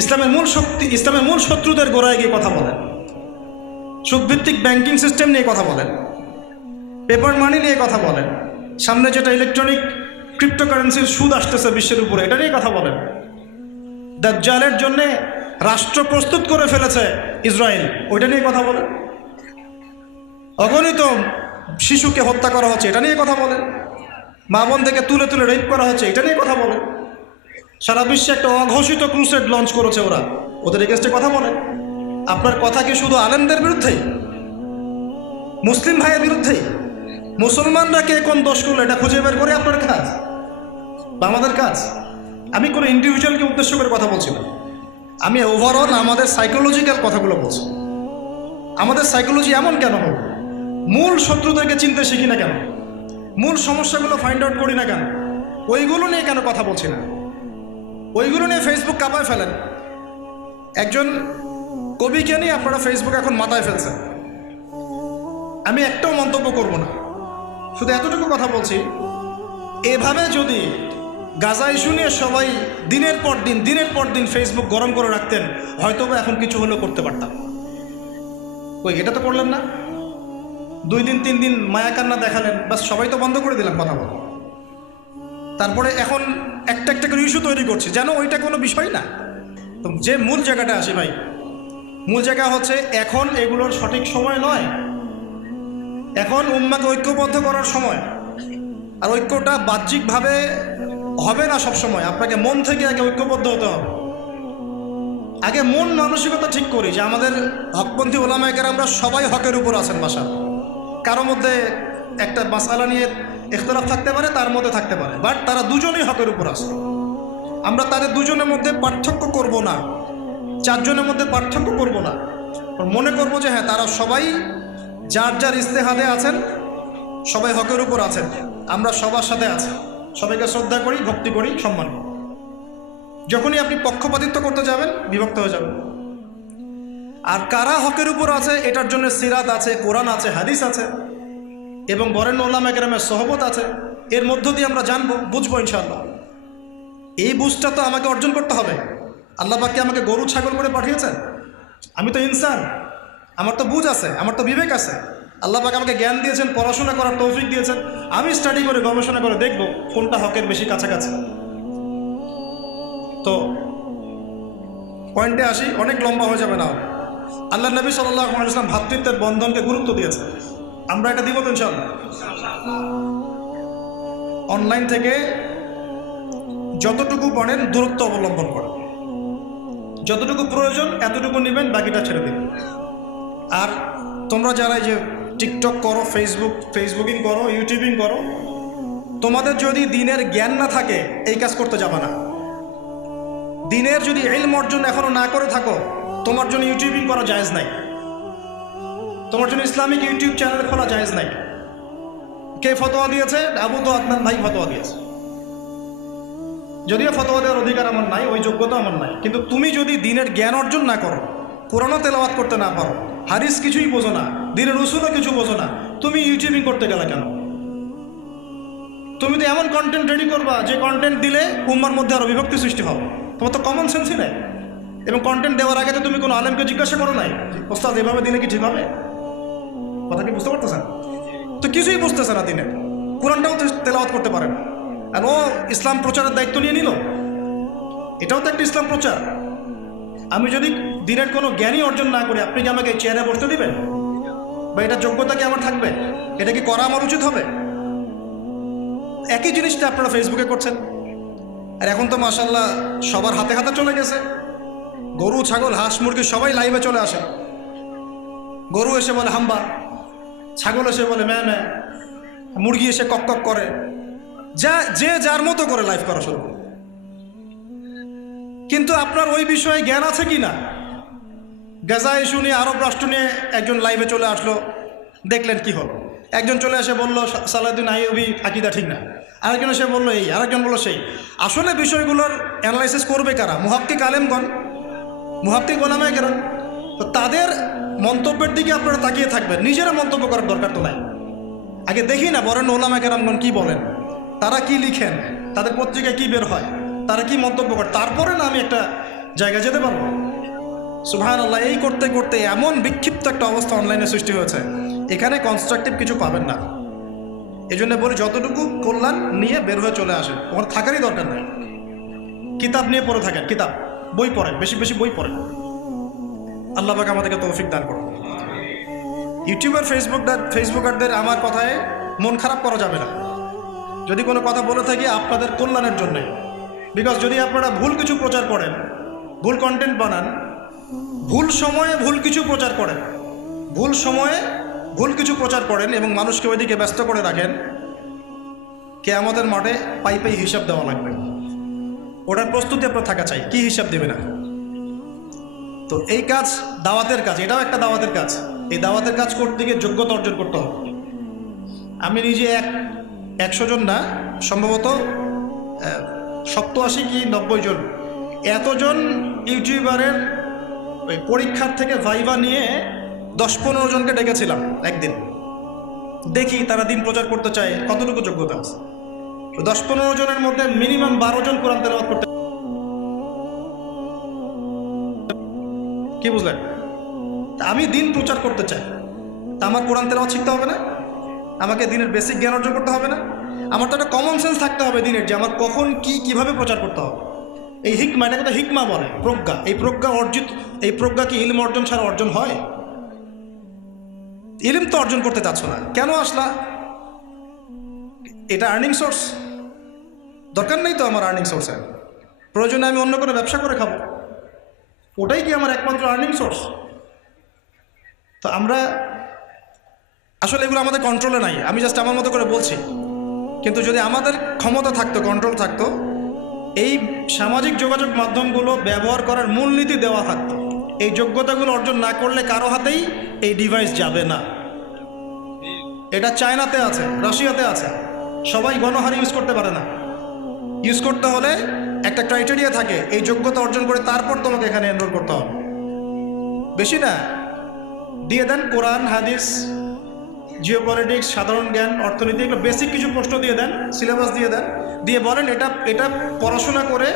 ইসলামের মূল শত্রুদের গোড়ায় গিয়ে কথা বলেন, সুদভিত্তিক ব্যাংকিং সিস্টেম নিয়ে কথা বলেন, পেপার মানি নিয়ে কথা বলেন, সামনে যেটা ইলেকট্রনিক ক্রিপ্টোকারেন্সির সুদ আসতেছে বিশ্বের উপরে, এটা নিয়ে কথা বলেন। দাজ্জালের জন্যে রাষ্ট্র প্রস্তুত করে ফেলেছে ইসরায়েল, ওইটা নিয়ে কথা বলেন। অগণিত শিশুকে হত্যা করা হচ্ছে, এটা নিয়ে কথা বলেন। মা বোন থেকে তুলে তুলে রেপ করা হচ্ছে, এটা নিয়ে কথা বলেন। সারা বিশ্বে একটা অঘোষিত ক্রুসেড লঞ্চ করেছে ওরা, ওদের এগেন্স্টে কথা বলেন। আপনার কথা কি শুধু আলেমদের বিরুদ্ধেই, মুসলিম ভাইয়ের বিরুদ্ধেই? মুসলমানরা কে কোন দোষ করলো এটা খুঁজে বের করে আপনার কাজ বা আমাদের কাজ? আমি কোনো ইন্ডিভিজুয়ালকে উদ্দেশ্য করে কথা বলছি না, আমি ওভারঅল আমাদের সাইকোলজিক্যাল কথাগুলো বলছি। আমাদের সাইকোলজি এমন কেন হবে? মূল শত্রুদেরকে চিনতে শিখি না কেন? মূল সমস্যাগুলো ফাইন্ড আউট করি না কেন? ওইগুলো নিয়ে কেন কথা বলছি না? ওইগুলো নিয়ে ফেসবুক কাঁপায় ফেলেন। একজন কবিকে নিয়ে আপনারা ফেসবুক এখন মাথায় ফেলছেন। আমি একটাও মন্তব্য করব না, শুধু এতটুকু কথা বলছি, এভাবে যদি গাজা ইস্যু নিয়ে সবাই দিনের পর দিন ফেসবুক গরম করে রাখতেন, হয়তো বা এখন কিছু হলেও করতে পারতাম। ওই এটা তো করলেন না, 2 দিন 3 দিন মায়া কান্না দেখালেন, বাস সবাই তো বন্ধ করে দিলাম কথা বলা। তারপরে এখন একটা একটা করে ইস্যু তৈরি করছি যেন ওইটা কোনো বিষয় না। তো যে মূল জায়গাটা আসি ভাই, মূল জায়গা হচ্ছে এখন এগুলোর সঠিক সময় নয়, এখন উম্মাকে ঐক্যবদ্ধ করার সময়। আর ঐক্যটা বাহ্যিকভাবে হবে না সব সময়, আপনাকে মন থেকে আগে ঐক্যবদ্ধ হতে হবে। আগে মন মানসিকতা ঠিক করি যে আমাদের হকপন্থী ওলামায়ে কেরামরা সবাই হকের উপর আছেন। বাসা কারো মধ্যে একটা মাসালা নিয়ে ইখতিলাফ থাকতে পারে, তার মধ্যে থাকতে পারে, বাট তারা দুজনেই হকের উপর আছে। আমরা তাদের দুজনের মধ্যে পার্থক্য করব না, 4 জনের মধ্যে পার্থক্য করব না, মনে করব যে হ্যাঁ তারা সবাই যার যার ইস্তেহাদে আছেন, সবাই হকের উপর আছেন, আমরা সবার সাথে আছি, সবাইকে শ্রদ্ধা করি, ভক্তি করি, সম্মান করি। যখনই আপনি পক্ষপাতিত্ব করতে যাবেন, বিভক্ত হয়ে যাবেন। আর কারা হকের উপর আছে এটার জন্য সিরাত আছে, কোরআন আছে, হাদিস আছে। এবং বরেণ্য উলামা কেরামের সহবত আছে, এর মধ্য দিয়ে আমরা জানবো, বুঝবো ইনশাআল্লাহ। এই বুঝটা তো আমাকে অর্জন করতে হবে। আল্লাহ পাক কি আমাকে গরু ছাগল করে পাঠিয়েছেন? আমি তো ইনসান, আমার তো বুঝ আছে, আমার তো বিবেক আছে। আল্লাহ পাক আমাকে জ্ঞান দিয়েছেন, পড়াশোনা করার তৌফিক দিয়েছেন। আমি স্টাডি করে গবেষণা করে দেখব কোনটা হকের বেশি কাছাকাছি। তো পয়েন্টে আসি, অনেক লম্বা হয়ে যাবে না। আল্লাহ নবী সাল্লাল্লাহু আলাইহি ওয়াসাল্লাম ভ্রাতৃত্বের বন্ধনকে গুরুত্ব দিয়েছে। আমরা এটা দিব তো ইনশাআল্লাহ। অনলাইন থেকে যতটুকু পারেন দূরত্ব অবলম্বন করেন, যতটুকু প্রয়োজন এতটুকু নেবেন, বাকিটা ছেড়ে দিন। আর তোমরা যারা এই যে টিকটক করো, ফেসবুকিং করো, ইউটিউবিং করো, তোমাদের যদি দিনের জ্ঞান না থাকে এই কাজ করতে যাবে না। দিনের যদি ইলম অর্জন এখনো না করে থাকো, তোমার জন্য ইউটিউবিং করা জায়েজ নাই, তোমার জন্য ইসলামিক ইউটিউব চ্যানেল খোলা জায়েজ নাই। কে ফতোয়া দিয়েছে? আবু তো আদনান ভাই ফতোয়া দিয়েছে। যদিও ফতোয়া দেওয়ার অধিকার আমার নাই, ওই যোগ্যতা আমার নাই, কিন্তু তুমি যদি দিনের জ্ঞান অর্জন না করো, কোরআনও তেলাওয়াত করতে না পারো, হাদিস কিছুই বোঝো না, দিনের উসুলও কিছু বোঝো না, তুমি ইউটিউবিং করতে গেলে কেন? তুমি তো এমন কন্টেন্ট রেডি করবা যে কন্টেন্ট দিলে উম্মার মধ্যে আরো বিভক্তি সৃষ্টি হবে। তোমার তো কমন সেন্সই নেই। এবং কন্টেন্ট দেওয়ার আগে তো তুমি কোনো আলেমকে জিজ্ঞাসা করো নাই, ওস্তাদ এভাবে দিলে কি ঠিক হবে? কথা কি বুঝতে পারতেছেন? তো কিছুই বুঝতেছে না, দিনে কোরআনটাও তেলাওয়াত করতে পারে না, আর ও ইসলাম প্রচারের দায়িত্ব নিয়ে নিল। এটাও তো একটা ইসলাম প্রচার। আমি যদি দিনের কোনো জ্ঞানই অর্জন না করি, আপনি কি আমাকে চেয়ারে বসতে দিবেন? বা এটা যোগ্যতা কি আমার থাকবে? এটা কি করা আমার উচিত হবে? একই জিনিসটা আপনারা ফেসবুকে করছেন। আর এখন তো মাশাআল্লাহ সবার হাতে হাতে চলে গেছে। গরু ছাগল হাঁস মুরগি সবাই লাইভে চলে আসে। গরু এসে বলে হাম্বা, ছাগল এসে বলে ম্যা ম্যা, মুরগি এসে কক কক করে, যে যার মতো করে লাইভ করা শুরু করে। কিন্তু আপনার ওই বিষয়ে জ্ঞান আছে কি না? গাজা ইস্যু নিয়ে, আরব রাষ্ট্র নিয়ে একজন লাইভে চলে আসলো, দেখলেন কি হলো? একজন চলে এসে বলল সালাউদ্দিন আইয়ুবী আকীদা ঠিক না, আরেকজন এসে বললো এই, আরেকজন বললো সেই। আসলে বিষয়গুলোর অ্যানালাইসিস করবে কারা? মুহাক্কিক আলেমগণ, মুহাক্কিক ওলামায়ে কেরাম। তো তাদের মন্তব্যের দিকে আপনারা তাকিয়ে থাকবেন, নিজেরা মন্তব্য করার দরকার তো নাই। আগে দেখি না বরেণ্য ওলামায়ে কেরামগণ কি বলেন, তারা কি লিখেন, তাদের পত্রিকায় কি বের হয়, তারা কি মন্তব্য করে, তারপরে না আমি একটা জায়গায় যেতে পারবো। সুবহানাল্লাহ। এই করতে করতে এমন বিক্ষিপ্ত একটা অবস্থা অনলাইনে সৃষ্টি হয়েছে, এখানে কনস্ট্রাকটিভ কিছু পাবেন না। এই জন্য বলি, যতটুকু কল্যাণ নিয়ে বের হয়ে চলে আসেন, ওখানে থাকারই দরকার নেই। কিতাব নিয়ে পড়ে থাকেন, কিতাব বই পড়েন, বেশি বেশি বই পড়েন। আল্লাহ পাক আমাদেরকে তৌফিক দান করুন। ইউটিউবার ফেসবুকারদের আমার কথায় মন খারাপ করা যাবে না। যদি কোনো কথা বলে থাকি আপনাদের কল্যাণের জন্যে। বিকজ যদি আপনারা ভুল কিছু প্রচার করেন, ভুল কন্টেন্ট বানান, ভুল সময়ে ভুল কিছু প্রচার করেন, ভুল সময়ে ভুল কিছু প্রচার করেন এবং মানুষকে ওইদিকে ব্যস্ত করে রাখেন, কিয়ামতের মাঠে পাই পাই হিসাব দেওয়া লাগবে। ওটার প্রস্তুতি আপনার থাকা চাই, কি হিসাব দেবে না। তো এই কাজ দাওয়াতের কাজ, এটাও একটা দাওয়াতের কাজ। এই দাওয়াতের কাজ করতে গিয়ে যোগ্যতা অর্জন করতে হবে। আমি নিজে 100 জন না, সম্ভবত 87 কি 90 জন, এতজন ইউটিউবারের ওই পরীক্ষার থেকে ভাইভা নিয়ে 10-15 জনকে ডেকেছিলাম একদিন। দেখি তারা দিন প্রচার করতে চায়, কতটুকু যোগ্যতা আছে। 10-15 জনের মধ্যে মিনিমাম 12 জন কোরআন তেলাওয়াত করতে। কি বুঝলেন? আমি দিন প্রচার করতে চাই, তা আমার কোরআন তেলাওয়াত শিখতে হবে না? আমাকে দিনের বেসিক জ্ঞান অর্জন করতে হবে না? আমার তো একটা কমন সেন্স থাকতে হবে দিনের, যে আমার কখন কি কিভাবে প্রচার করতে হবে। এই হিকমা, এটাকে তো হিকমা বলে, প্রজ্ঞা। এই প্রজ্ঞা কি ইলম অর্জন ছাড়া অর্জন হয়? ইলম তো অর্জন করতে চাচ্ছ না, কেন আসলা? এটা আর্নিং সোর্স? দরকার নেই তো আমার আর্নিং সোর্সের। প্রয়োজনে আমি অন্য কোনো ব্যবসা করে খাবো, ওটাই কি আমার একমাত্র আর্নিং সোর্স? তো আমরা আসলে এগুলো আমাদের কন্ট্রোলে নাই, আমি জাস্ট আমার মতো করে বলছি। কিন্তু যদি আমাদের ক্ষমতা থাকতো, কন্ট্রোল থাকতো, এই সামাজিক যোগাযোগ মাধ্যমগুলো ব্যবহার করার মূলনীতি দেওয়া থাকতো, এই যোগ্যতাগুলো অর্জন না করলে কারো হাতেই এই ডিভাইস যাবে না। এটা চায়নাতে আছে, রাশিয়াতে আছে, সবাই গণহারে ইউজ করতে পারে না। ইউজ করতে হলে একটা ক্রাইটেরিয়া থাকে, এই যোগ্যতা অর্জন করে তারপর তোমাকে এখানে এনরোল করতে হবে। বেশি না, দিয়ে দেন কোরআন হাদিস জিওপলিটিক্স, সাধারণ জ্ঞান, অর্থনীতি, এগুলো বেসিক কিছু প্রশ্ন দিয়ে দেন, সিলেবাস দিয়ে দেন, দিয়ে বলেন এটা পড়াশোনা করে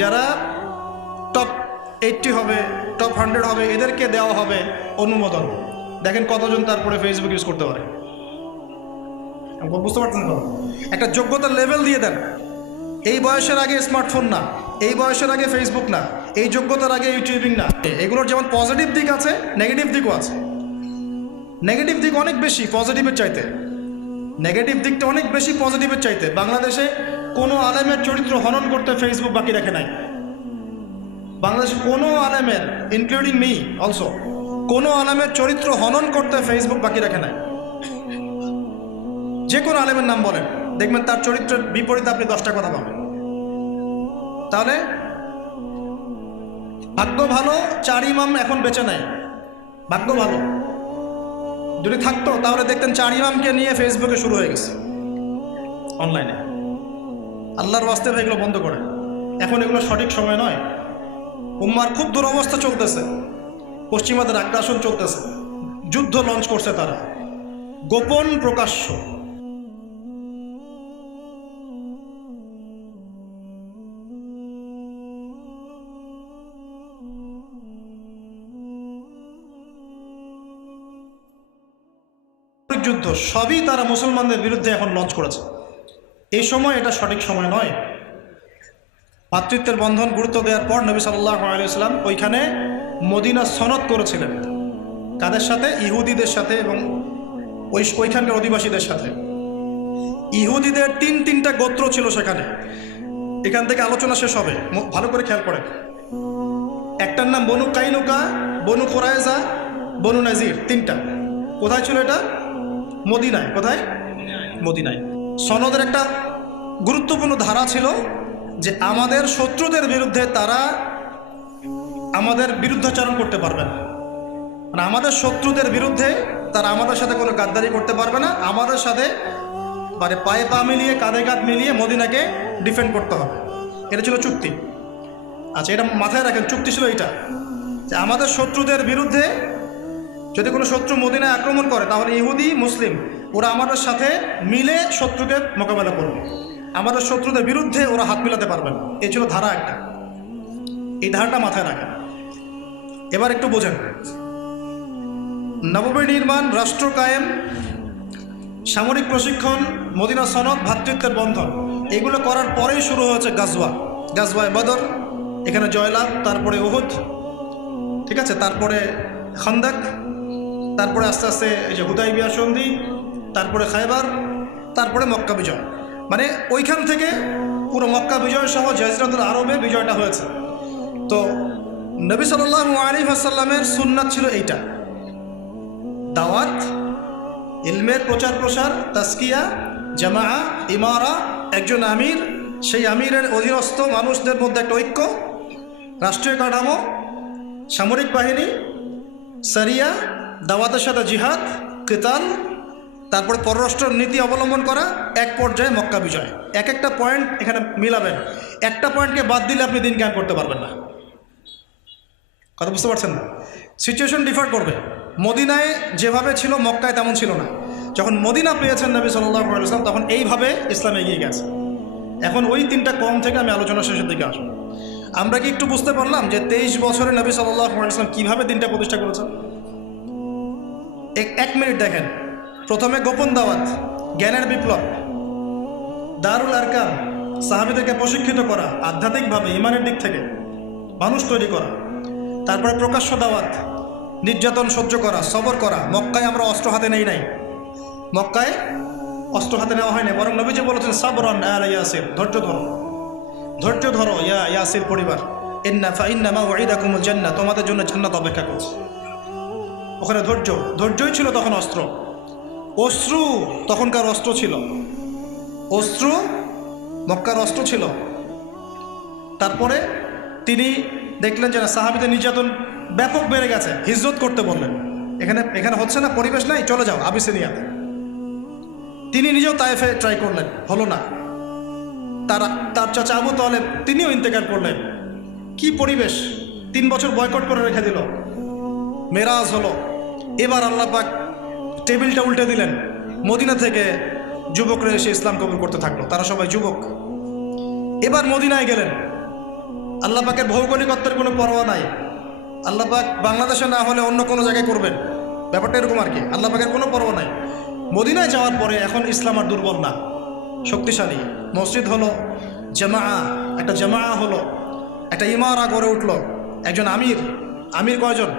যারা টপ 80 হবে, টপ 100 হবে, এদেরকে দেওয়া হবে অনুমোদন। দেখেন কতজন তারপরে ফেসবুক ইউজ করতে পারে। বুঝতে পারছেন তো? একটা যোগ্যতার লেভেল দিয়ে দেন। এই বয়সের আগে স্মার্টফোন না, এই বয়সের আগে ফেসবুক না, এই যোগ্যতার আগে ইউটিউবিং না। এগুলোর যেমন পজিটিভ দিক আছে, নেগেটিভ দিকও আছে। নেগেটিভ দিক অনেক বেশি পজিটিভের চাইতে, নেগেটিভ দিকটা অনেক বেশি পজিটিভের চাইতে। বাংলাদেশে কোনো আলেমের চরিত্র হনন করতে ফেসবুক বাকি রাখে নাই। বাংলাদেশে কোনো আলেমের, ইনক্লুডিং মি অলসো, কোনো আলেমের চরিত্র হনন করতে ফেসবুক বাকি রাখে নাই। যে কোনো আলেমের নাম বলেন, দেখবেন তার চরিত্রের বিপরীতে আপনি 10টা কথা পাবেন। তাহলে ভাগ্য ভালো 4 ইমাম এখন বেঁচে নেয়। ভাগ্য ভালো, যদি থাকতো তাহলে দেখতেন 4 ইমামকে নিয়ে ফেসবুকে শুরু হয়ে গেছে অনলাইনে। আল্লাহর ওয়াস্তে এগুলো বন্ধ করে। এখন এগুলো সঠিক সময় নয়। উম্মার খুব দুরবস্থা চলতেছে, পশ্চিমাদের আগ্রাসন চলতেছে, যুদ্ধ লঞ্চ করছে তারা, গোপন প্রকাশ্য। যুদ্ধ সবই তারা মুসলমানদের বিরুদ্ধে এখন লঞ্চ করেছে। এই সময় এটা সঠিক সময় নয়। ভাতৃত্বের বন্ধন গুরুত্ব দেওয়ার পর নবী সাল্লাল্লাহু আলাইহি ওয়াসাল্লাম ওইখানে মদিনা সনদ করেছিলেন। কাদের সাথে? ইহুদিদের সাথে এবং ওইখানকার অধিবাসীদের সাথে। ইহুদিদের তিনটা গোত্র ছিল সেখানে। এখান থেকে আলোচনা শেষ হবে, ভালো করে খেয়াল করেন। একটার নাম বনু কাইনুকা, বনু কুরাইজা, বনু নাজির। 3টা কোথায় ছিল এটা? মদিনায়। কোথায়? মদিনায়। সনদের একটা গুরুত্বপূর্ণ ধারা ছিল যে আমাদের শত্রুদের বিরুদ্ধে তারা আমাদের বিরুদ্ধাচরণ করতে পারবে না। মানে আমাদের শত্রুদের বিরুদ্ধে তারা আমাদের সাথে কোনো গাদ্দারি করতে পারবে না। আমাদের সাথে মানে পায়ে পা মিলিয়ে, কাঁধে কাঁধ মিলিয়ে মদিনাকে ডিফেন্ড করতে হবে। এটা ছিল চুক্তি। আচ্ছা, এটা মাথায় রাখেন, চুক্তি ছিল এটা যে আমাদের শত্রুদের বিরুদ্ধে যদি কোনো শত্রু মদিনায় আক্রমণ করে তাহলে ইহুদি মুসলিম ওরা আমাদের সাথে মিলে শত্রুকে মোকাবেলা করবে। আমাদের শত্রুদের বিরুদ্ধে ওরা হাত মিলাতে পারবে না। এই ছিল ধারা একটা। এই ধারাটা মাথায় রাখেন। এবার একটু বোঝেন, নববী নির্মাণ, রাষ্ট্র কায়েম, সামরিক প্রশিক্ষণ, মদিনা সনদ, ভ্রাতৃত্বের বন্ধন, এগুলো করার পরেই শুরু হয়েছে গাজওয়ায়ে বদর, এখানে জয়লাভ, তারপরে উহুদ, ঠিক আছে, তারপরে খান্দাক, তারপরে আস্তে আস্তে এই যে হুদাইবিয়া সন্ধি, তারপরে খায়বার, তারপরে মক্কা বিজয়। মানে ওইখান থেকে পুরো মক্কা বিজয় সহ জাজিরাতুল আরবে বিজয়টা হয়েছে। তো নবী সাল্লাল্লাহু আলাইহি ওয়াসাল্লামের সুন্নাত ছিল এইটা, দাওয়াত, ইলমের প্রচার প্রসার, তাসকিয়া, জামাআ, ইমারা, একজন আমির, সেই আমিরের অধীনস্থ মানুষদের মধ্যে একটা ঐক্য, রাষ্ট্রীয় কাঠামো, সামরিক বাহিনী, সারিয়া, দাওয়াতের সাথে জিহাদ, কিতাল, তারপরে পররাষ্ট্র নীতি অবলম্বন করা, এক পর্যায়ে মক্কা বিজয়। একটা পয়েন্ট এখানে মিলাবেন, একটা পয়েন্টকে বাদ দিলে আপনি দিন কায়েম করতে পারবেন না। কথা বুঝতে পারছেন না? সিচুয়েশন ডিফার করবে। মদিনায় যেভাবে ছিল মক্কায় তেমন ছিল না। যখন মদিনা পেয়েছেন নবী সাল্লাল্লাহু আলাইহি ওয়াসাল্লাম তখন এইভাবে ইসলাম এগিয়ে গেছে। এখন ওই 3টা কম থেকে আমি আলোচনা শেষের দিকে আসবো। আমরা কি একটু বুঝতে পারলাম যে 23 বছরে নবী সাল্লাল্লাহু আলাইহি ওয়াসাল্লাম কীভাবে দিনটা প্রতিষ্ঠা করেছেন? 1 মিনিট দেখেন। প্রথমে গোপন দাওয়াত, জ্ঞানের বিপ্লব, দারুল আরকাম, সাহাবীদেরকে প্রশিক্ষিত করা, আধ্যাত্মিকভাবে ইমানের দিক থেকে মানুষ তৈরি করা। তারপরে প্রকাশ্য দাওয়াত, নির্যাতন সহ্য করা, সবর করা। মক্কায় আমরা অস্ত্র হাতে নেই নাই, মক্কায় অস্ত্র হাতে নেওয়া হয়নি, বরং নবীজি বলেছেন সাবরান আলা ইয়াসির, ধৈর্য ধরো, ধৈর্য ধরো ইয়াসির পরিবার, ইন্না মাউইদাকুমুল জান্নাহ, তোমাদের জন্য জান্নাত অপেক্ষা করছে। ওখানে ধৈর্যই ছিল তখন অস্ত্র। অশ্রু তখনকার অস্ত্র ছিল, অশ্রু মক্কার অস্ত্র ছিল। তারপরে তিনি দেখলেন যে না, সাহাবীদের নির্যাতন ব্যাপক বেড়ে গেছে, হিজরত করতে বললেন। এখানে হচ্ছে না, পরিবেশ নাই, চলে যাও আবিসিনিয়াতে। তিনি নিজেও তায়েফে ট্রাই করলেন, হলো না। তার চাচা আবু তালেব তিনিও ইন্তেকাল করলেন। কি পরিবেশ! 3 বছর বয়কট করে রেখে দিল। মেরাজ হলো। এবার আল্লাহ পাক টেবিলটা উল্টে দিলেন, মদিনা থেকে যুবকরা এসে ইসলাম কবুল করতে থাকলো, তারা সবাই যুবক। এবার মদিনায় গেলেন, আল্লাহ পাকের ভৌগোলিকত্বের কোনো পরোয়া নাই, আল্লাহ পাক বাংলাদেশে না হলে অন্য কোনো জায়গায় করবেন, ব্যাপারটা এরকম আর কি, আল্লাহ পাকের কোনো পরোয়া নাই। মদিনায় যাওয়ার পরে এখন ইসলাম আর দুর্বল না, শক্তিশালী। মসজিদ হলো, একটা জামা হলো, একটা ইমারা গড়ে উঠলো, একজন আমির কয়জন?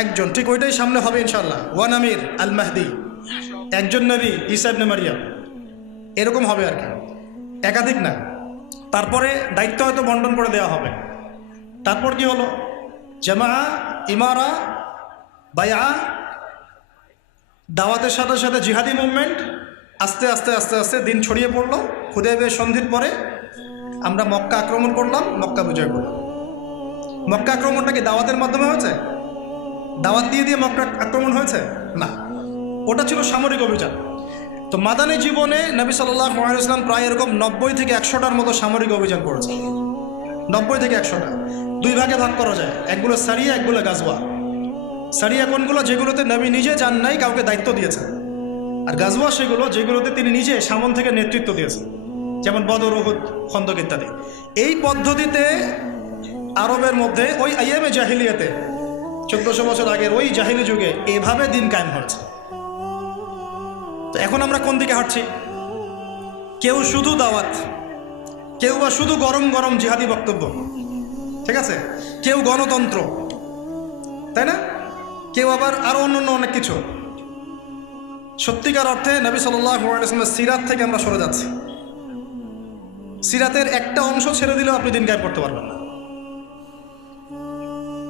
একজন, ঠিক ওইটাই সামনে হবে ইনশাল্লাহ, ওয়ান আমির আল মাহদি, একজন নবী ঈসা ইবনে মারিয়াম, এরকম হবে আর কি, একাধিক না। তারপরে দায়িত্ব হয়তো বন্টন করে দেওয়া হবে। তারপর কি হলো? জামা, ইমারা, বায়া, দাওয়াতের সাথে সাথে জিহাদি মুভমেন্ট, আস্তে আস্তে আস্তে আস্তে দিন ছড়িয়ে পড়লো। হুদায়বিয়া সন্ধির পরে আমরা মক্কা আক্রমণ করলাম, মক্কা বিজয় করলাম। মক্কা আক্রমণটা কি দাওয়াতের মাধ্যমে হয়েছে? দাওয়াত দিয়ে মক্কা আক্রমণ হয়েছে না, ওটা ছিল সামরিক অভিযান। তো মাদানী জীবনে নবী সাল্লাল্লাহু আলাইহি ওয়াসাল্লাম প্রায় এরকম 90 থেকে 100টার মতো সামরিক অভিযান করেছে। 90 থেকে 100টা, দুই ভাগে ভাগ করা যায়, একগুলো সারিয়া, একগুলো গাজওয়া। সারিয়া কোনগুলো? যেগুলোতে নবী নিজে যান নাই, কাউকে দায়িত্ব দিয়েছেন। আর গাজওয়া সেগুলো যেগুলোতে তিনি নিজে সামন থেকে নেতৃত্ব দিয়েছেন, যেমন বদর, উহুদ, খন্দক ইত্যাদি। এই পদ্ধতিতে আরবের মধ্যে ওই আইয়ামে জাহিলিয়াতে 1400 বছর আগের ওই জাহিলি যুগে এভাবে দিন কায়েম হয়েছে। তো এখন আমরা কোন দিকে হাঁটছি? কেউ শুধু দাওয়াত, কেউ বা শুধু গরম গরম জিহাদি বক্তব্য, ঠিক আছে, কেউ গণতন্ত্র, তাই না, কেউ আবার আরো অন্য অনেক কিছু। সত্যিকার অর্থে নবী সাল্লাল্লাহু আলাইহি ওয়াসাল্লামের সিরাত থেকে আমরা সরে যাচ্ছি। সিরাতের একটা অংশ ছেড়ে দিলেও আপনি দিন কায়েম করতে পারবেন না।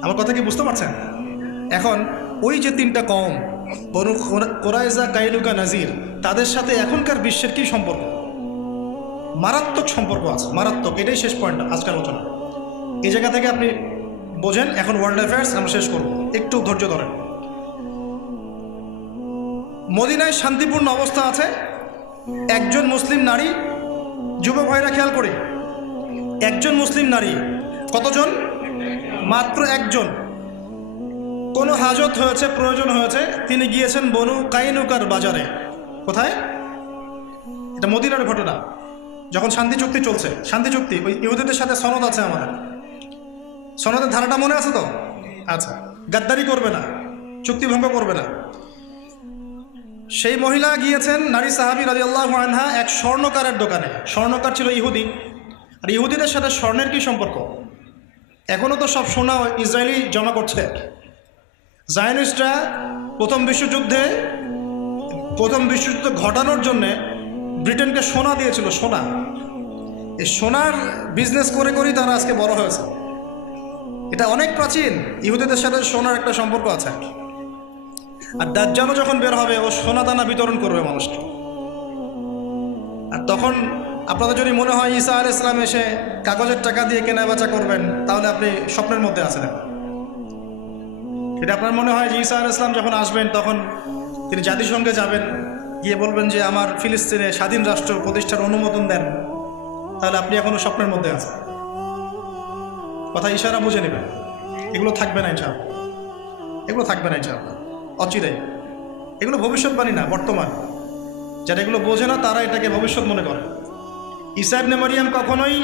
আমার কথা কি বুঝতে পারছেন? এখন ওই যে তিনটা কওম, বনু কুরাইজা, কাইনুকা, নাজির, তাদের সাথে এখনকার বিশ্বের কি সম্পর্ক? মারাত্মক সম্পর্ক আছে, মারাত্মক। এটাই শেষ পয়েন্ট আজকের আলোচনা। এই জায়গা থেকে আপনি বোঝেন। এখন ওয়ার্ল্ড অ্যাফেয়ার্স আমরা শেষ করব, একটু ধৈর্য ধরেন। মদিনায় শান্তিপূর্ণ অবস্থা আছে, একজন মুসলিম নারী, যুবক ভাইরা খেয়াল করি, একজন মুসলিম নারী, কতজন? মাত্র একজন। কোনো হাজত হয়েছে, প্রয়োজন হয়েছে, তিনি গিয়েছেন বনু কাইনুকার বাজারে। কোথায়? এটা মদিনার ঘটনা, যখন শান্তি চুক্তি চলছে। শান্তি চুক্তি ওই ইহুদিদের সাথে সনদ আছে আমাদের, সনদের ধারাটা মনে আছে তো? আচ্ছা, গাদ্দারি করবে না, চুক্তি ভঙ্গ করবে না। সেই মহিলা গিয়েছেন, নারী সাহাবী রাদিয়াল্লাহু আনহা, এক স্বর্ণকারের দোকানে। স্বর্ণকার ছিল ইহুদি, আর ইহুদিদের সাথে স্বর্ণের কি সম্পর্ক? এখনও তো সব সোনা ইসরায়েলি জমা করছে। জায়নিস্টরা প্রথম বিশ্বযুদ্ধ ঘটানোর জন্যে ব্রিটেনকে সোনা দিয়েছিল, সোনা। এই সোনার বিজনেস করে করেই তারা আজকে বড় হয়েছে। এটা অনেক প্রাচীন, ইহুদিদের সাথে সোনার একটা সম্পর্ক আছে। আর দাজ্জালও যখন বের হবে, ও সোনা দানা বিতরণ করবে মানুষকে। আর তখন আপনাদের যদি মনে হয় ঈসা আলাইহিস সালাম এসে কাগজের টাকা দিয়ে কেনা বেচা করবেন, তাহলে আপনি স্বপ্নের মধ্যে আছেন। এটা আপনার মনে হয় যে ঈসা আলাইহিস সালাম যখন আসবেন, তখন তিনি জাতিসংঘে যাবেন, গিয়ে বলবেন যে আমার ফিলিস্তিনে স্বাধীন রাষ্ট্র প্রতিষ্ঠার অনুমোদন দেন, তাহলে আপনি এখনো স্বপ্নের মধ্যে আছেন। কথা ইশারা বুঝে নেবেন। এগুলো থাকবে না ইনশাআল্লাহ, এগুলো থাকবে না ইনশাআল্লাহ, অচিরেই। এগুলো ভবিষ্যৎবাণী না, বর্তমান। যারা এগুলো বোঝে না তারা এটাকে ভবিষ্যৎ মনে করে। ঈসা ইবনে মারিয়াম কখনোই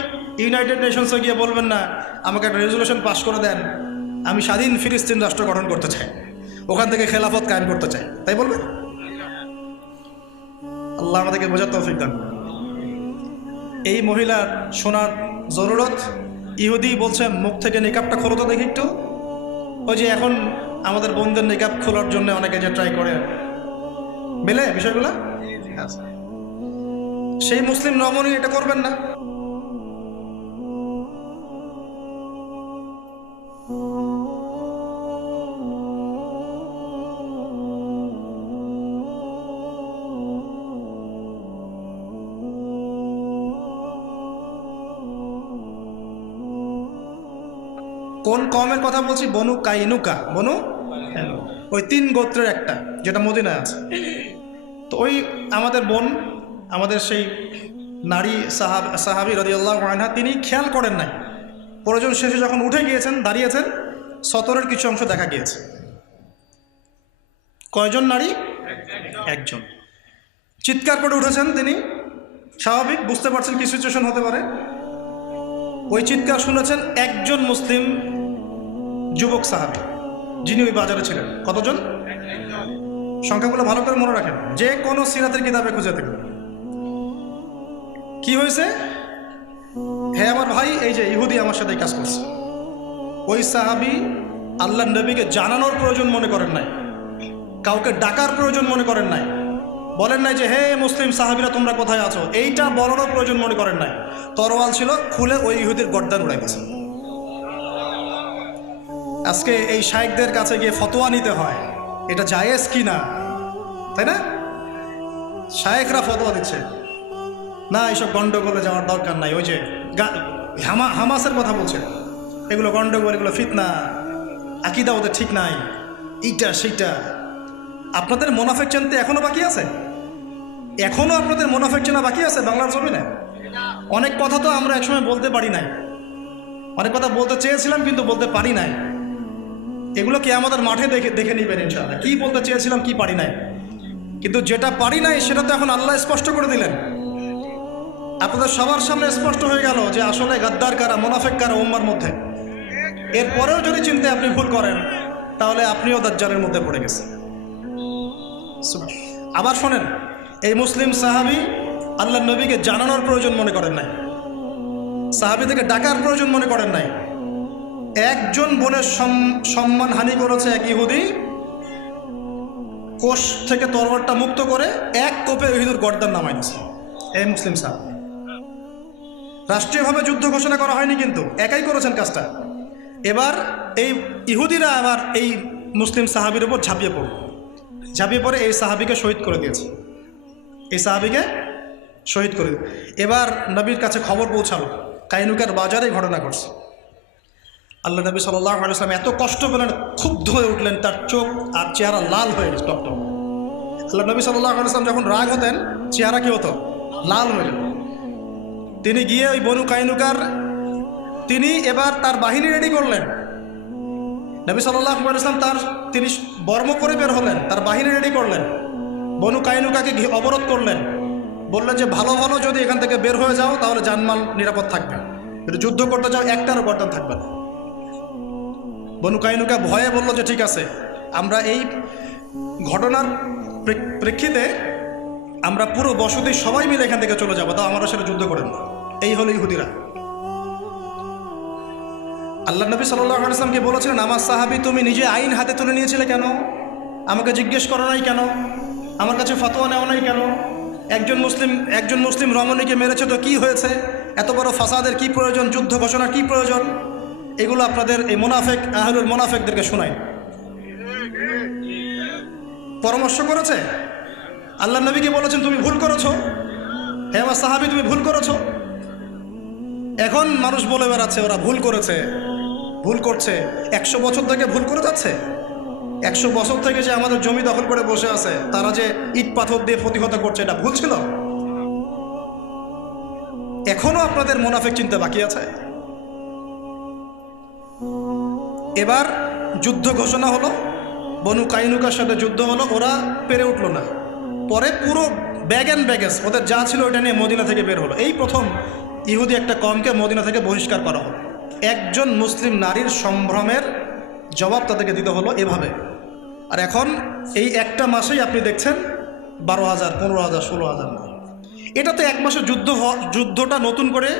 ইউনাইটেড নেশনসে গিয়ে বলবেন না আমাকে একটা রেজুলেশন পাস করে দেন, আমি স্বাধীন ফিলিস্তিন রাষ্ট্র গঠন করতে চাই, ওখান থেকে খেলাফত কায়েম করতে চাই, তাই বলবেন? আল্লাহ আমাদেরকে বোঝার তৌফিক দান। এই মহিলার শোনার জরুরত। ইহুদি বলছে মুখ থেকে নিকাবটা খোলো তো দেখি একটু। ওই যে এখন আমাদের বোনদের নিকাব খোলার জন্য অনেকে যে ট্রাই করে, মেলে বিষয়গুলো। সেই মুসলিম রমণী এটা করবেন না। কোন কমের কথা বলছি? বনু কাইনুকা, বনু ওই 3 গোত্রের একটা, যেটা মদিনায় আছে। তো ওই আমাদের বোন, আমাদের সেই নারী সাহাবী রাদিয়াল্লাহু আনহা, তিনি খেয়াল করেন নাই, প্রয়োজন শেষে যখন উঠে গিয়েছেন, দাঁড়িয়েছেন, সতরের কিছু অংশ দেখা গিয়েছে। কয়জন নারী? একজন। চিৎকার করে উঠেছেন তিনি, স্বাভাবিক, বুঝতে পারছেন কি সিচুয়েশন হতে পারে। ওই চিৎকার শুনেছেন একজন মুসলিম যুবক সাহাবী, যিনি ওই বাজারে ছিলেন। কতজন? সংখ্যাগুলো ভালো করে মনে রাখেন, যে কোনো সিরাতের কিতাবে খুঁজে থাকবেন। কি হয়েছে? হ্যাঁ আমার ভাই, এই যে ইহুদি আমার সাথে কাজ করছে। ওই সাহাবী আল্লাহ নবীকে জানানোর প্রয়োজন মনে করেন নাই, কাউকে ডাকার প্রয়োজন মনে করেন নাই, বলেন নাই যে হে মুসলিম সাহাবীরা তোমরা কোথায় আছো, এইটা বলারও প্রয়োজন মনে করেন নাই। তরোয়াল ছিল, খুলে ওই ইহুদির গর্দান উড়াই দিয়েছে। আজকে এই শায়েখদের কাছে গিয়ে ফতোয়া নিতে হয় এটা জায়েজ কি না, তাই না? শায়েখরা ফতোয়া দিচ্ছে না এইসব গন্ডগোলে যাওয়ার দরকার নাই। ওই যে হামাসের কথা বলছে, এগুলো গন্ডগোল, এগুলো ফিতনা, আকীদা ওদের ঠিক নাই, এইটা সেইটা। আপনাদের মুনাফিক চিনতে এখনো বাকি আছে? এখনো আপনাদের মুনাফিক চেনা বাকি আছে বাংলার জমিনে? অনেক কথা তো আমরা একসময় বলতে পারি নাই, অনেক কথা বলতে চেয়েছিলাম কিন্তু বলতে পারি নাই। এগুলো কি আমাদের মাঠে দেখে নিবেন ইনশাআল্লাহ, কি বলতে চেয়েছিলাম কি পারি নাই। কিন্তু যেটা পারি নাই সেটা তো এখন আল্লাহ স্পষ্ট করে দিলেন, আপনাদের সবার সামনে স্পষ্ট হয়ে গেল যে আসলে গাদ্দার কারা, মুনাফিক কারা উম্মার মধ্যে। এরপরেও যদি চিনতে আপনি ভুল করেন তাহলে আপনিও দাজ্জালের মধ্যে পড়ে গেছেন। আবার শোনেন, এই মুসলিম সাহাবী আল্লাহ নবীকে জানানোর প্রয়োজন মনে করেন নাই, সাহাবী থেকে ডাকার প্রয়োজন মনে করেন নাই। একজন বোনের সম্মান হানি করেছে এক ইহুদি, কোষ থেকে তরবারটা মুক্ত করে এক কোপে ইহুদির গর্দান নামাই দিয়েছে এই মুসলিম সাহাবী। রাষ্ট্রীয়ভাবে যুদ্ধ ঘোষণা করা হয়নি, কিন্তু একাই করেছেন কাজটা। এবার এই ইহুদিরা আবার এই মুসলিম সাহাবীর উপর ঝাঁপিয়ে পড়ে এই সাহাবীকে শহীদ করে দিয়েছে, এই সাহাবীকে শহীদ করে। এবার নবীর কাছে খবর পৌঁছালো, কাইনুকার বাজারে ঘটনা ঘটছে। আল্লাহ নবী সাল্লাল্লাহু আলাইহি ওয়াসাল্লাম এত কষ্ট পেলেন, ক্ষুব্ধ হয়ে উঠলেন, তার চোখ আর চেহারা লাল হয়ে গেছে টকটক। আল্লাহ নবী সাল্লাল্লাহু আলাইহি ওয়াসাল্লাম যখন রাগ হতেন চেহারা কি হতো? লাল হয়ে যেত। তিনি গিয়ে ওই বনু কাইনুকার, তিনি এবার তার বাহিনী রেডি করলেন। নবী সাল্লাল্লাহু আলাইহি ওয়াসাল্লাম তিনি বর্ম করে বের হলেন, তার বাহিনী রেডি করলেন, বনু কাইনুকাকে অবরোধ করলেন, বললেন যে ভালো ভালো যদি এখান থেকে বের হয়ে যাও তাহলে জানমাল নিরাপদ থাকবে, যদি যুদ্ধ করতে যাও একটারও গর্দান থাকবে না। বনু কাইনুকা ভয়ে বলল যে ঠিক আছে, আমরা এই ঘটনার প্রেক্ষিতে আমরা পুরো বসতি সবাই মিলে এখান থেকে চলে যাবো, তাও আমাদের সাথে যুদ্ধ করেন না। এই হলো ইহুদিরা। আল্লাহ নবী সাল্লাল্লাহু আলাইহি ওয়াসাল্লামকে বলেছিলেন, আমার সাহাবী তুমি নিজে আইন হাতে তুলে নিয়েছিলে কেন? আমাকে জিজ্ঞেস করো নাই কেন? আমার কাছে ফতোয়া নেওয়া নাই কেন? একজন মুসলিম রমণীকে মেরেছে তো কি হয়েছে? এত বড় ফাসাদের কি প্রয়োজন? যুদ্ধ ঘোষণার কি প্রয়োজন? এগুলো আপনাদের এই মুনাফিক আহলুল মুনাফিকদেরকে শোনায়। পরামর্শ করেছে, আল্লাহ নবীকে বলেছেন তুমি ভুল করেছো, হে আমার সাহাবী তুমি ভুল করেছো। এখন মানুষ বলে বেড়াচ্ছে ওরা ভুল করেছে, ভুল করছে। 100 বছর থেকে ভুল করে যাচ্ছে। 100 বছর থেকে যে আমাদের জমি দখল করে বসে আছে, তারা যে ইট পাথর দিয়ে প্রতিহত করছে, এটা ভুল ছিল? এখনো আপনাদের মুনাফিক চিন্তা বাকি আছে। এবার যুদ্ধ ঘোষণা হলো, বনু কাইনুকার সাথে যুদ্ধ হলো, ওরা পেরে উঠলো না। পরে পুরো ব্যাগ অ্যান্ড ব্যাগেজ ওদের যা ছিল ওটা নিয়ে মদিনা থেকে বের হলো। এই প্রথম ইহুদি একটা কমকে মদিনা থেকে বহিষ্কার করা হলো। একজন মুসলিম নারীর সম্ভ্রমের জবাব তাদেরকে দিতে হলো এভাবে। আর এখন এই একটা মাসেই আপনি দেখছেন 12,000, 15,000, 16,000 না। এটা তো 1 মাসের যুদ্ধটা নতুন করে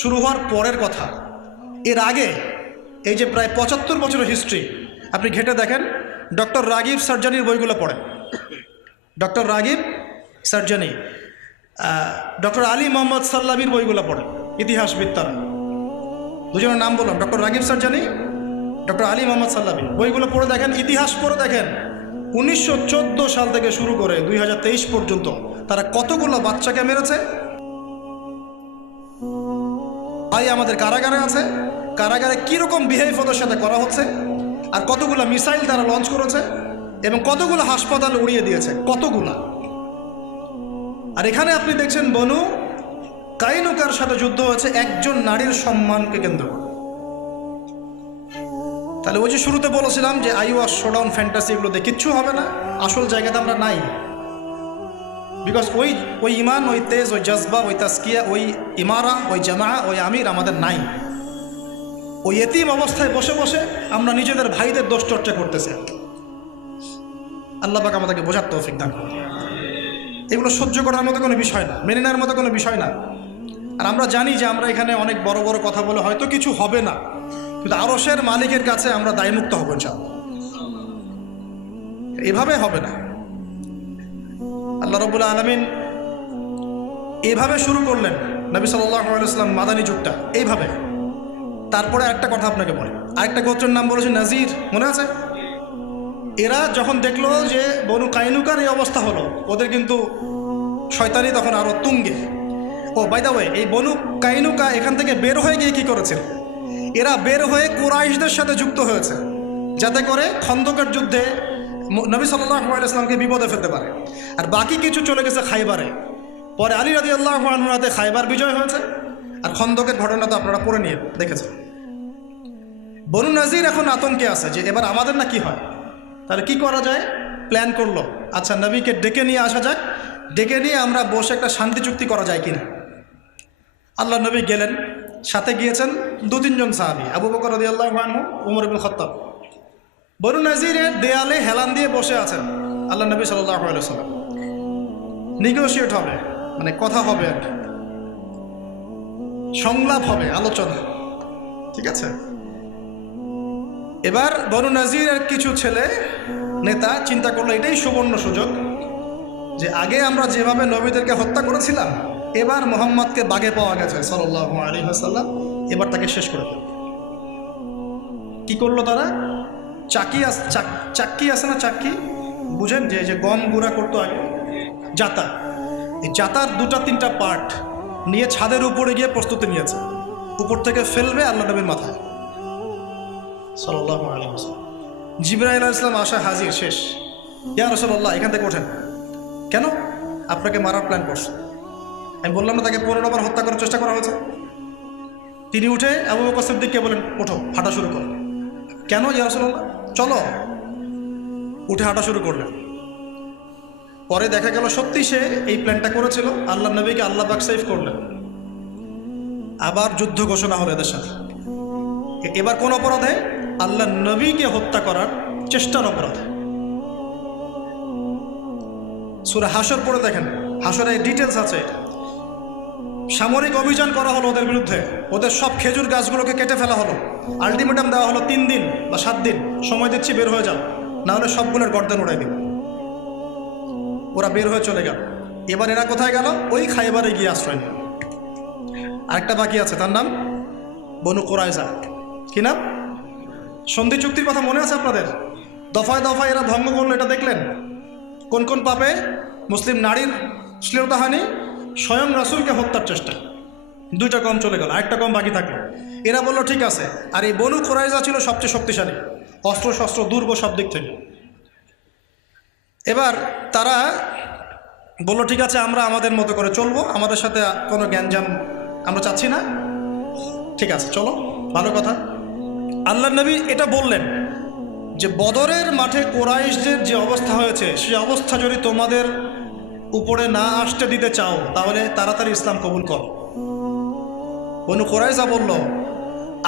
শুরু হওয়ার পরের কথা। এর আগে এই যে প্রায় 75 বছরের হিস্ট্রি আপনি ঘেটে দেখেন। ডক্টর রাগিব সার্জানির বইগুলো পড়েন, ডক্টর রাগিব সার্জানি, ডক্টর আলী মোহাম্মদ সাল্লাবির বইগুলো পড়েন, ইতিহাসবিদ তারা। দুজনের নাম বললাম, ডক্টর রাগিব সার্জানি, ডক্টর আলী মোহাম্মদ সাল্লাবি। বইগুলো পড়ে দেখেন, ইতিহাস পড়ে দেখেন। 1914 সাল থেকে শুরু করে 2023 পর্যন্ত তারা কতগুলো বাচ্চাকে মেরেছে। ভাই আমাদের কারাগারে আছে, কারাগারে কীরকম বিহেভ ওদের সাথে করা হচ্ছে, আর কতগুলো মিসাইল তারা লঞ্চ করেছে, এবং কতগুলো হাসপাতাল উড়িয়ে দিয়েছে, কতগুলা। আর এখানে আপনি দেখছেন বনু কাইনুকার সাথে যুদ্ধ হয়েছে একজন নারীর সম্মানকে কেন্দ্র করে। তাহলে ওই যে শুরুতে বলেছিলাম যে আইওয়াস শোডাউন ফ্যান্টাসি, এগুলোতে কিচ্ছু হবে না, আসল জায়গাতে আমরা নাই। বিকজ ওই ইমান, ওই তেজ, ওই জজবা, ওই তাসকিয়া, ওই ইমারা, ওই জামা, ওই আমির আমাদের নাই। ওই এতিম অবস্থায় বসে বসে আমরা নিজেদের ভাইদের দোষ চর্চা করতেছি। আল্লাহ পাক আমাদেরকে বোঝার তৌফিক দান করুন। এগুলো সহ্য করার মতো কোনো বিষয় না, মেনে নেওয়ার মতো কোনো বিষয় না। আর আমরা জানি যে আমরা এখানে অনেক বড় বড় কথা বলে হয়তো কিছু হবে না, কিন্তু আরশের মালিকের কাছে আমরা দায়মুক্ত হব ইনশাআল্লাহ। এভাবে হবে না। আল্লাহ রাব্বুল আলামিন এভাবে শুরু করলেন নবী সাল্লাল্লাহু আলাইহি ওয়াসাল্লাম মাদানী যুগটা এইভাবে। তারপরে একটা কথা আপনাকে বলি, আরেকটা গোত্রের নাম বলেছে নাজির, মনে আছে? এরা যখন দেখলো যে বনু কাইনুকার এই অবস্থা হলো, ওদের কিন্তু শয়তানি তখন আরো তুঙ্গে। ও বাই দ্য ওয়ে, এই বনু কাইনুকা এখান থেকে বের হয়ে গিয়ে কি করেছিল? এরা বের হয়ে কুরাইশদের সাথে যুক্ত হয়েছে, যাতে করে খন্দকের যুদ্ধে নবী সাল্লাল্লাহু আলাইহি ওয়াসাল্লামকে বিপদে ফেলতে পারে। আর বাকি কিছু চলে গেছে খাইবারে। পরে আলী রাদিয়াল্লাহু আনহুর হাতে খাইবার বিজয় হয়েছে। আর খন্দকের ঘটনা তো আপনারা পড়ে নিয়ে দেখেছেন। বনু নাজির এখন আতঙ্কে আছে যে এবার আমাদের না কি হয়, তাহলে কি করা যায়? প্ল্যান করলো, আচ্ছা নবীকে ডেকে নিয়ে আসা যাক, ডেকে নিয়ে আমরা বসে একটা শান্তি চুক্তি করা যায় কিনা। আল্লাহ নবী গেলেন, সাথে গিয়েছেন 2-3 জন সাহাবী, আবু বকর রাদিয়াল্লাহু আনহু, উমর ইবনে খাত্তাব। বনু নাজিরের দেয়ালে হেলান দিয়ে বসে আছেন আল্লাহ নবী সাল্লাল্লাহু আলাইহি ওয়াসাল্লাম। নেগোশিয়েট হবে, মানে কথা হবে আর কি, সংলাপ হবে, আলোচনা, ঠিক আছে? এবার বনু নাজিরের কিছু ছেলে নেতা চিন্তা করলো এটাই সুবর্ণ সুযোগ যে আগে আমরা যেভাবে নবীদেরকে হত্যা করেছিলাম, এবার মুহাম্মদকে বাগে পাওয়া গেছে সাল্লাল্লাহু আলাইহি ওয়াসাল্লাম, এবার তাকে শেষ করে দেবে। কি করলো তারা? চাক্কি আছে না, চাক্কি বুঝেন, যে গম গুঁড়া করতো আগে, জাতা, এই জাতার 2-3টা পার্ট নিয়ে ছাদের উপরে গিয়ে প্রস্তুতি নিয়েছে, উপর থেকে ফেলবে আল্লাহ নবীর মাথায় সাল্লাল্লাহু আলাইহি ওয়াসাল্লাম। জিবরাইল আলাইহিস সালাম আসা হাজির, শেষ। ইয়া রাসূলুল্লাহ, এখান থেকে ওঠেন। কেন? আপনাকে মারার প্ল্যান করছে। আমি বললাম না তাকে 15 বার হত্যা করার চেষ্টা করা হয়েছে। তিনি উঠে আবু বকর সিদ্দিককে বলেন, ওঠো, হাঁটা শুরু করো। কেন? ইয়া রাসূলুল্লাহ, চলো। উঠে হাঁটা শুরু করলেন। পরে দেখা গেল সত্যি সে এই প্ল্যানটা করেছিল। আল্লাহ নবীকে আল্লাহ পাক সেভ করলেন। আবার যুদ্ধ ঘোষণা হলো এদের সাথে। এবার কোন অপরাধে? আল্লাহ নবীকে হত্যা করার চেষ্টার অপরাধে। সূরা হাশর পড়ে দেখেন, হাশরে ডিটেলস আছে। সামরিক অভিযান করা হলো ওদের বিরুদ্ধে, ওদের সব খেজুর গাছগুলোকে কেটে ফেলা হলো। আলটিমেটাম দেওয়া হলো 3 দিন বা 7 দিন সময় দিচ্ছি, বের হয়ে যাও, না হলে সবগুলোর গর্দান উড়াই দিন। ওরা বের হয়ে চলে গেল। এবার এরা কোথায় গেল? ওই খাইবারে গিয়ে আশ্রয় নিল। আরেকটা বাকি আছে, তার নাম বনু কুরাইজা। কি নাম? সন্ধি চুক্তির কথা মনে আছে আপনাদের? দফায় দফায় এরা ভঙ্গ করলো, এটা দেখলেন? কোন কোন পাপে? মুসলিম নারীর শ্লীলতাহানি, স্বয়ং রাসূলকে হত্যার চেষ্টা। 2টা কম চলে গেল, আরেকটা কম বাকি থাকলো। এরা বলল ঠিক আছে। আর এই বনু কুরাইজা ছিল সবচেয়ে শক্তিশালী, অস্ত্র শস্ত্র দুর্গ সব দিক থেকে। এবার তারা বলল ঠিক আছে, আমরা আমাদের মতো করে চলবো, আমাদের সাথে কোনো গ্যাঞ্জাম আমরা চাচ্ছি না। ঠিক আছে, চলো, ভালো কথা। আল্লাহ নবী এটা বললেন যে বদরের মাঠে কুরাইশদের যে অবস্থা হয়েছে, সেই অবস্থা যদি তোমাদের উপরে না আসতে দিতে চাও, তাহলে তাড়াতাড়ি ইসলাম কবুল করো। বনু কুরাইজা বলল,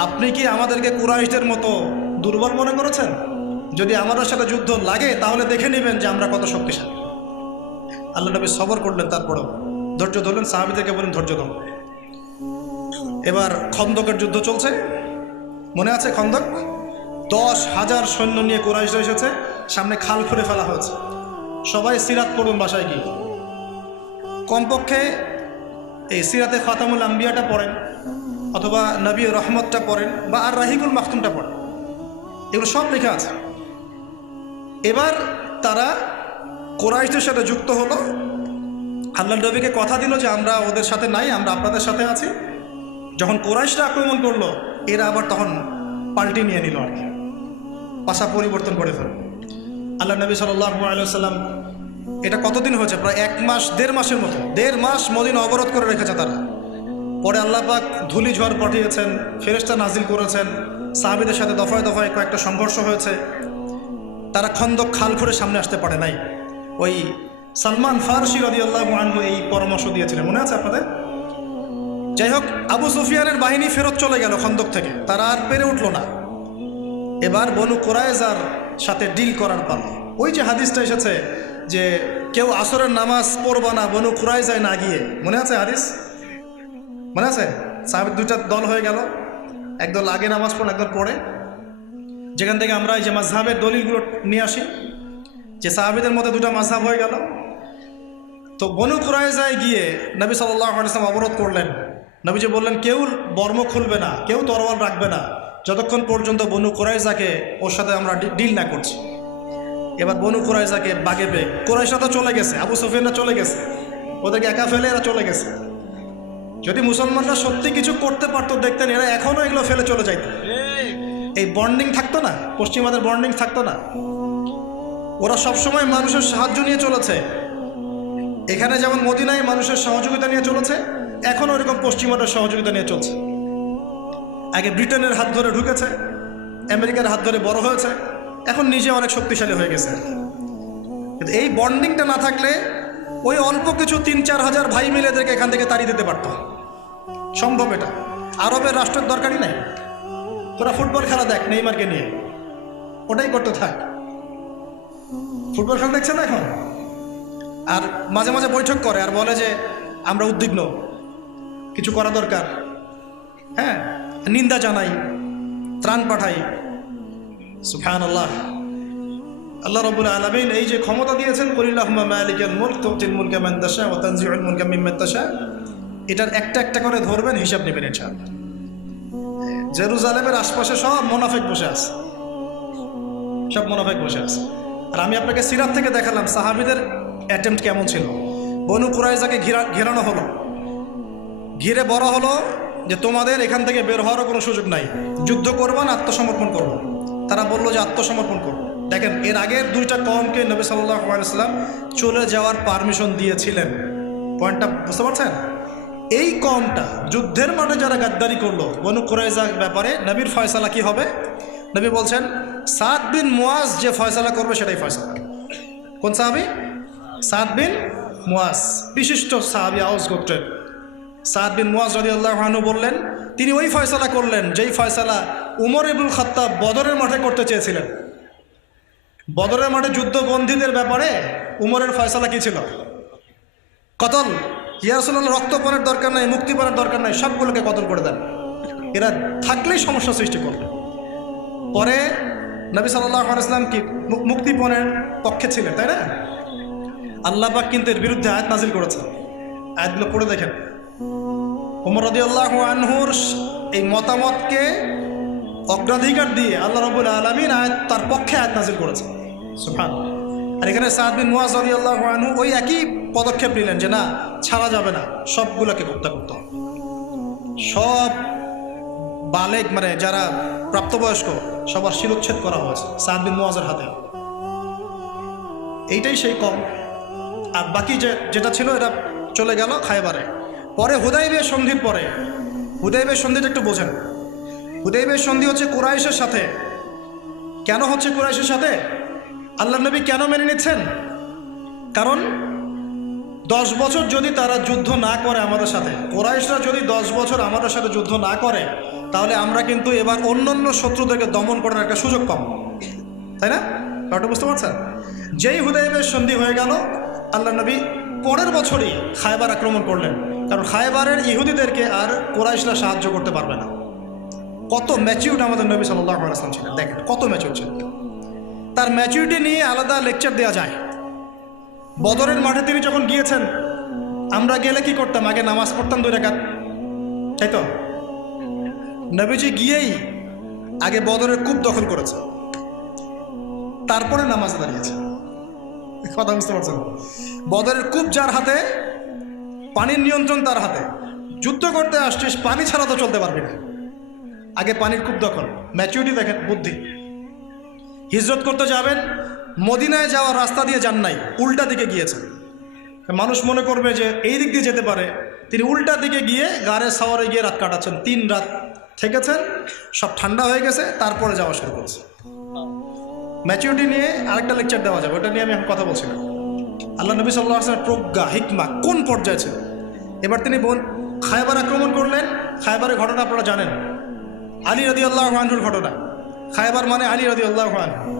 আপনি কি আমাদেরকে কুরাইশদের মতো দুর্বল মনে করেছেন? যদি আমাদের সাথে যুদ্ধ লাগে তাহলে দেখে নেবেন যে আমরা কত শক্তিশালী। আল্লাহ নবী সবর করলেন, তারপরেও ধৈর্য ধরলেন। সাহাবীদেরকে বলেন ধৈর্য ধরুন। এবার খন্দকের যুদ্ধ চলছে, মনে আছে খন্দক? 10,000 সৈন্য নিয়ে কুরাইশরা এসেছে, সামনে খাল খুঁড়ে ফেলা হয়েছে। সবাই সিরাত পড়ুন বাসায় গিয়ে, কমপক্ষে এই সিরাতে খাতামুল আম্বিয়াটা পড়েন, অথবা নবী রহমতটা পড়েন, বা আর রাহিকুল মাখতুমটা পড়েন, এগুলো সব লেখা আছে। এবার তারা কুরাইশদের সাথে যুক্ত হলো। আল্লাহ নবীকে কথা দিল যে আমরা ওদের সাথে নাই, আমরা আপনাদের সাথে আছি। যখন কুরাইশরা আক্রমণ করলো, এরা আবার তখন পাল্টি নিয়ে নিল আর কি, পাশা পরিবর্তন করে ফেলল। আল্লাহ নবী সাল্লাল্লাহু আলাইহি ওয়াসাল্লাম, এটা কতদিন হয়েছে? প্রায় 1 মাস 1.5 মাসের মতো, 1.5 মাস মদিনা অবরোধ করে রেখেছে তারা। পরে আল্লাহ পাক ধূলি ঝড় পাঠিয়েছেন, ফেরেশতা নাজিল করেছেন, সাহাবীদের সাথে দফায় দফায় কয়েকটা সংঘর্ষ হয়েছে। তারা খন্দক খাল খুঁড়ে সামনে আসতে পারে নাই। ওই সালমান ফারসি রাদিয়াল্লাহু আনহু এই পরামর্শ দিয়েছিলেন, মনে আছে আপনাদের? যাই হোক, আবু সুফিয়ানের বাহিনী ফেরত চলে গেল খন্দক থেকে, তারা আর পেরে উঠল না। এবার বনু কুরাইজার সাথে ডিল করার পালা। ওই যে হাদিসটা এসেছে যে কেউ আসরের নামাজ পড়বা না বনু কুরাইজায় না গিয়ে, মনে আছে হাদিস? মনে আছে? সাহাবীর দুইটা দল হয়ে গেল, একদল আগে নামাজ পড়ে, একদল পড়ে। যেখান থেকে আমরা এই যে মাযহাবের দলিলগুলো নিয়ে আসি, যে সাহাবীদের মধ্যে দুটা মাযহাব হয়ে গেল। তো বনু কুরাইজায় গিয়ে নবী সাল্লাল্লাহু আলাইহি ওয়াসাল্লাম অবরোধ করলেন। নবীজি বললেন, কেউ বর্ম খুলবে না, কেউ তরোয়াল রাখবে না, যতক্ষণ পর্যন্ত বনু কুরাইজাকে ওর সাথে আমরা ডিল না করছি। এবার বনু কুরাইজাকে বাগে পেয়ে, কুরাইশরা তো চলে গেছে, আবু সুফিয়ানরা চলে গেছে, ওদেরকে একা ফেলে এরা চলে গেছে। যদি মুসলমানরা সত্যি কিছু করতে পারতো, দেখতেন এরা এখনও এগুলো ফেলে চলে যাইত। এই বন্ডিং থাকতো না, পশ্চিমাদের বন্ডিং থাকতো না। ওরা সবসময় মানুষের সাহায্য নিয়ে চলেছে। এখানে যেমন মদিনায় মানুষের সহযোগিতা নিয়ে চলেছে, এখনও এরকম পশ্চিমাদের সহযোগিতা নিয়ে চলছে। আগে ব্রিটেনের হাত ধরে ঢুকেছে, আমেরিকার হাত ধরে বড় হয়েছে, এখন নিজে অনেক শক্তিশালী হয়ে গেছে। কিন্তু এই বন্ডিংটা না থাকলে ওই অল্প কিছু 3-4 হাজার ভাই মিলে এদেরকে এখান থেকে তাড়িয়ে দিতে পারত। সম্ভব এটা। আরবের রাষ্ট্রের দরকারই নাই। তোরা ফুটবল খেলা দেখ নেইমারকে নিয়ে, ওটাই করতে থাক। ফুটবল খেলা দেখছে না এখন, আর মাঝে মাঝে বৈঠক করে আর বলে যে আমরা উদ্বিগ্ন, কিছু করা দরকার, হ্যাঁ, নিন্দা জানাই, ত্রাণ পাঠাই। সুবহানাল্লাহ। আল্লাহ রাব্বুল আলামিন এই যে ক্ষমতা দিয়েছেন, কুলিল্লাহুম্মা মালিকাল মুলক তুতিল মুলকা মান তাশা ওয়া তানজিউল মুলকা মিম্মান তাশা, এটার একটা একটা করে ধরবেন, হিসাব নেবেন ইনশাআল্লাহ। জেরুজালেমের আশপাশে সব মুনাফিক বসে আছে, সব মুনাফিক বসে আছে। আর আমি আপনাকে সিরাত থেকে দেখালাম সাহাবীদের অ্যাটেম্পট কেমন ছিল। বনু কুরাইজাকে ঘেরানো হলো, ঘিরে বড় হলো যে তোমাদের এখান থেকে বের হওয়ারও কোনো সুযোগ নাই, যুদ্ধ করবা না আত্মসমর্পণ করবো। তারা বললো যে আত্মসমর্পণ করবো। দেখেন, এর আগের দুইটা কওমকে নবী সাল্লাল্লাহু আলাইহি ওয়াসাল্লাম চলে যাওয়ার পারমিশন দিয়েছিলেন। পয়েন্টটা বুঝতে পারছেন? এই কওমটা যুদ্ধের মাঠে যারা গাদ্দারি করলো বনু কুরাইজার ব্যাপারে, নবীর ফয়সালা কি হবে? নবী বলছেন সাদ বিন মুয়াজ যে ফয়সালা করবে সেটাই ফয়সালা। কোন সাহাবী? সাদ বিন মুয়াজ, বিশিষ্ট সাহাবী, আওস গোত্রের সাদ বিন মুয়াজ রাদিয়াল্লাহু আনহু বললেন, তিনি ওই ফয়সালা করলেন যেই ফয়সালা উমর ইবনুল খাত্তাব বদরের মাঠে করতে চেয়েছিলেন। বদরের মাঠে যুদ্ধবন্দীদের ব্যাপারে উমরের ফয়সালা কি ছিল? কতল। ইয়া রাসূলুল্লাহ, রক্তপানের দরকার নাই, মুক্তিপণের দরকার নাই, সবগুলোকে কতল করে দেন, এরা থাকলেই সমস্যা সৃষ্টি করবে। পরে নবী সাল্লাল্লাহু আলাইহি ওয়াসাল্লাম কি মুক্তিপণের পক্ষে ছিলেন, তাই না? আল্লাহ পাক কিন্তু এর বিরুদ্ধে আয়াত নাজিল করেছেন। আয়াতগুলো পড়ে দেখেন। ওমর রাদিয়াল্লাহু আনহুর এই মতামতকে অগ্রাধিকার দিয়ে আল্লাহ রাব্বুল আলামিন আয়াত তার পক্ষে আয়াত নাজিল করেছেন। সুবহানাল্লাহ। আর এখানে সাদ বিন মুয়াজ রাদিয়াল্লাহু আনহু ওই একই পদক্ষেপ নিলেন যে না, ছাড়া যাবে না, সবগুলোকে হত্যা করতে হবে। সব বালেগ মানে যারা প্রাপ্তবয়স্ক সবার শিরোচ্ছেদ করা হয়েছে সাদ বিন মুয়াজের হাতে। এইটাই সেই কম। আর বাকি যেটা ছিল এটা চলে গেল খায়বারে। পরে হুদাইবিয়া সন্ধির পরে, হুদাইবিয়া সন্ধিটা একটু বোঝেন। হুদাইবিয়া সন্ধি হচ্ছে কুরাইশের সাথে। কেন হচ্ছে কুরাইশের সাথে? আল্লাহ নবী কেন মেনে নিচ্ছেন? কারণ 10 বছর যদি তারা যুদ্ধ না করে আমাদের সাথে, কুরাইশরা যদি 10 বছর আমাদের সাথে যুদ্ধ না করে, তাহলে আমরা কিন্তু এবার অন্যান্য শত্রুদেরকে দমন করার একটা সুযোগ পাবো, তাই না? ব্যাপারটা বুঝতে পারছেন? যেই হুদাইবিয়া সন্ধি হয়ে গেল, আল্লাহ নবী পরের বছরই খায়বার আক্রমণ করলেন। কারণ খায়বারের ইহুদিদেরকে আর কুরাইশরা সাহায্য করতে পারবে না। কত ম্যাচিউরড আমাদের নবী সাল্লাল্লাহু আলাইহি ওয়াসাল্লাম ছিলেন, দেখেন কত ম্যাচিউরড ছিলেন। তার ম্যাচিউরিটি নিয়ে আলাদা লেকচার দেওয়া যায়। বদরের মাঠে তিনি যখন গিয়েছেন, আমরা গেলে কি করতাম? আগে নামাজ পড়তাম 2 রাকাত, তাই তো? নবীজি গিয়েই আগে বদরের কূপ দখল করেছে, তারপরে নামাজ দাঁড়িয়েছে। কথা বুঝতে পারছেন? বদরের কূপ যার হাতে, পানির নিয়ন্ত্রণ তার হাতে। যুদ্ধ করতে আসছিস, পানি ছাড়া তো চলতে পারবি না, আগে পানির কূপ দখল। ম্যাচুরিটি দেখেন, বুদ্ধি। হিজরত করতে যাবেন, মদিনায় যাওয়ার রাস্তা দিয়ে যান নাই, উল্টা দিকে গিয়েছেন। মানুষ মনে করবে যে এই দিক দিয়ে যেতে পারে, তিনি উল্টা দিকে গিয়ে গাড়ে সাওয়ারে গিয়ে রাত কাটাচ্ছেন। 3 রাত থেকেছেন, সব ঠান্ডা হয়ে গেছে, তারপরে যাওয়া শুরু করছে। ম্যাচুরিটি নিয়ে আরেকটা লেকচার দেওয়া যাবে, ওটা নিয়ে আমি এখন কথা বলছি না। আল্লাহ নবী সাল্লাল্লাহু আলাইহি ওয়াসাল্লাম প্রজ্ঞা হিকমা কোন পর্যায়ে ছিল। এবার তিনি খায়বার আক্রমণ করলেন। খায়বারের ঘটনা আপনারা জানেন, আলী রাদিয়াল্লাহু আনহুর ঘটনা। খায়বার মানে আলী রাদিয়াল্লাহু আনহু।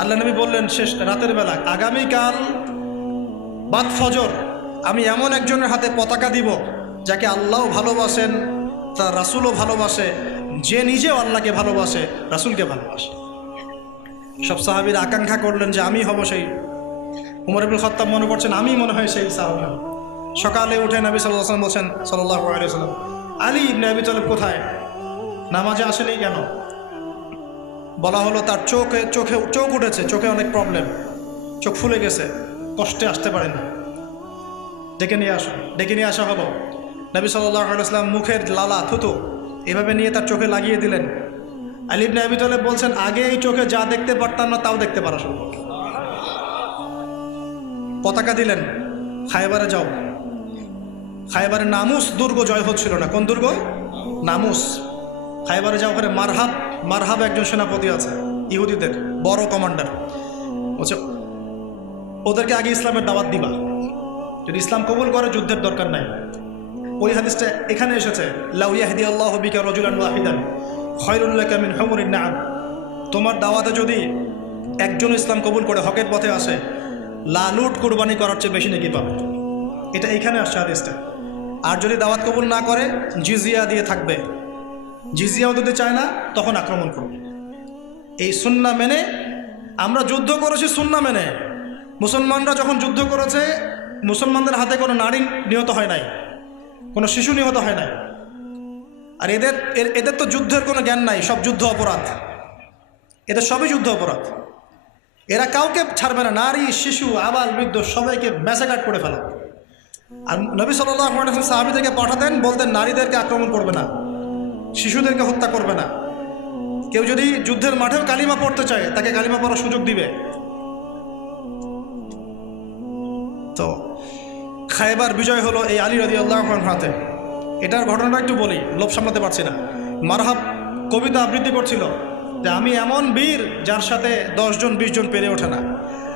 আল্লাহ নবী বললেন শেষ রাতের বেলা, আগামীকাল বাদ ফজর আমি এমন একজনের হাতে পতাকা দিব যাকে আল্লাহও ভালোবাসেন, তার রাসূলও ভালোবাসে, যে নিজেও আল্লাহকে ভালোবাসে, রাসূলকে ভালোবাসে। সব সাহাবীরা আকাঙ্ক্ষা করলেন যে আমি হব সেই। উমর ইবনে খাত্তাব মনে করছেন আমি মনে হয় সেই সাহাবী। সকালে উঠে নবী সাল্লাল্লাহু আলাইহি ওয়াসাল্লাম বলছেন, সাল্লাল্লাহু আলাইহি ওয়াসাল্লাম, আলী ইবনে আবি তালিব কোথায়? নামাজে আসেনি কেন? বলা হলো তার চোখ উঠেছে, চোখে অনেক প্রবলেম, চোখ ফুলে গেছে, কষ্টে আসতে পারেন না, ডেকে নিয়ে আসা হলো। নবী সাল্লাল্লাহু আলাইহি ওয়াসাল্লাম মুখের লালা থুতু এভাবে নিয়ে তার চোখে লাগিয়ে দিলেন। আলী ইবনে আবি তালিব বলছেন আগে এই চোখে যা দেখতে পারতাম না তাও দেখতে পারা শুরু করল। পতাকা দিলেন, খায়বারে যাও। খায়বারে নামুস দুর্গ জয় হচ্ছিল না। কোন দুর্গ? নামুস। খায়বারে যাও, ওখানে মারহাব একজন সেনাপতি আছে, ইহুদিদের বড় কমান্ডার। বলছে ওদেরকে আগে ইসলামের দাওয়াত দিবা, যদি ইসলাম কবুল করে যুদ্ধের দরকার নাই। ওই হাদিসটা এখানে এসেছে, লাউ ইয়াহদিয়াল্লাহু বিকা রাজুলান ওয়াহিদান খায়রুল লাকা মিন হুমুরিন নাআম। তোমার দাওয়াতে যদি একজন ইসলাম কবুল করে হকের পথে আসে, লালুট কুরবানি করার চেয়ে বেশি নাকি পাবে। এটা এখানে আসছে হাদিসটা। আর যদি দাওয়াত কবুল না করে জিজিয়া দিয়ে থাকবে, জিজিয়াও দিতে চায় না, তখন আক্রমণ করবে। এই সুন্নাহ মেনে আমরা যুদ্ধ করেছি। সুন্নাহ মেনে মুসলমানরা যখন যুদ্ধ করেছে, মুসলমানদের হাতে কোনো নারী নিহত হয় নাই, কোনো শিশু নিহত হয় নাই। আর এদের তো যুদ্ধের কোনো জ্ঞান নাই, সব যুদ্ধ অপরাধ, এদের সবই যুদ্ধ অপরাধ। এরা কাউকে ছাড়বে না, নারী শিশু আবাল বৃদ্ধ সবাইকে ম্যাসাকাট করে ফেলা। আর নবী সাল্লাল্লাহু আলাইহি ওয়াসাল্লাম সাহাবীদেরকে পাঠাতেন, বলতেন নারীদেরকে আক্রমণ করবে না, শিশুদেরকে হত্যা করবে না। কেউ যদি যুদ্ধের মাঠেও কালিমা পড়তে চায় তাকে কালিমা পড়ার সুযোগ দিবে। তো খায়বার বিজয় হলো এই আলী রাদিয়াল্লাহু আনহু হাতে। এটার ঘটনাটা একটু বলি, লোভ সামলাতে পারছি না। মারহাব কবিতা আবৃত্তি করছিল যে আমি এমন বীর যার সাথে 10 জন 20 জন পেরে ওঠে না।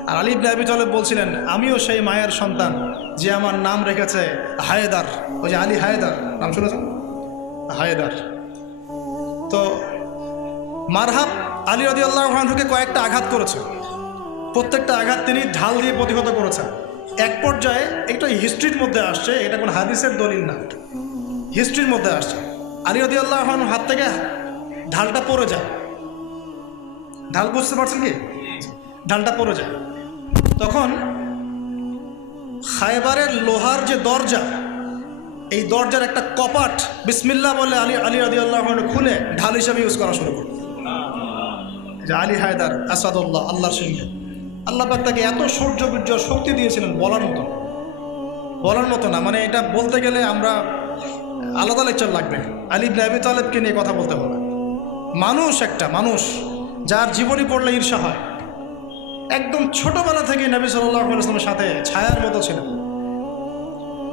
আর আলী ইবনে আবি তালেব বলছিলেন আমিও সেই মায়ের সন্তান যে আমার নাম রেখেছে হায়দার। ওই যে আলী হায়দার নাম শুনেছেন? হায়দার। তো মারহাব আলী রাদিয়াল্লাহু আনহুকে কয়েকটা আঘাত করেছে, প্রত্যেকটা আঘাত তিনি ঢাল দিয়ে প্রতিহত করেছেন। এক পর্যায়ে একটা হিস্ট্রির মধ্যে আসছে, এটা কোন হাদিসের দলিল না, হিস্ট্রির মধ্যে আসছে আলী রাদিয়াল্লাহু আনহুর হাত থেকে ঢালটা পড়ে যায়। ঢাল বুঝতে পারছেন কি? ঢালটা পড়ে যায়। তখন খায়বারের লোহার যে দরজা, এই দরজার একটা কপাট বিসমিল্লাহ বলে আলী রাদিয়াল্লাহু আনহু খুলে ঢাল হিসাবে ইউজ করা শুরু করল। যে আলী হায়দার আসাদুল্লাহ, আল্লাহর সিংহ। আল্লাহ পাক তাকে এত শৌর্য বীর্য শক্তি দিয়েছিলেন বলার মতো না। মানে এটা বলতে গেলে আমরা আলাদা লেকচার লাগবে। আলী ইবনে আবি তালেবকে নিয়ে কথা বলতে হবে। মানুষ যার জীবনী পড়লে ঈর্ষা হয়। একদম ছোটবেলা থেকে নবী সাল্লাল্লাহু আলাইহি ওয়াসাল্লামের সাথে ছায়ার মতো ছিলেন।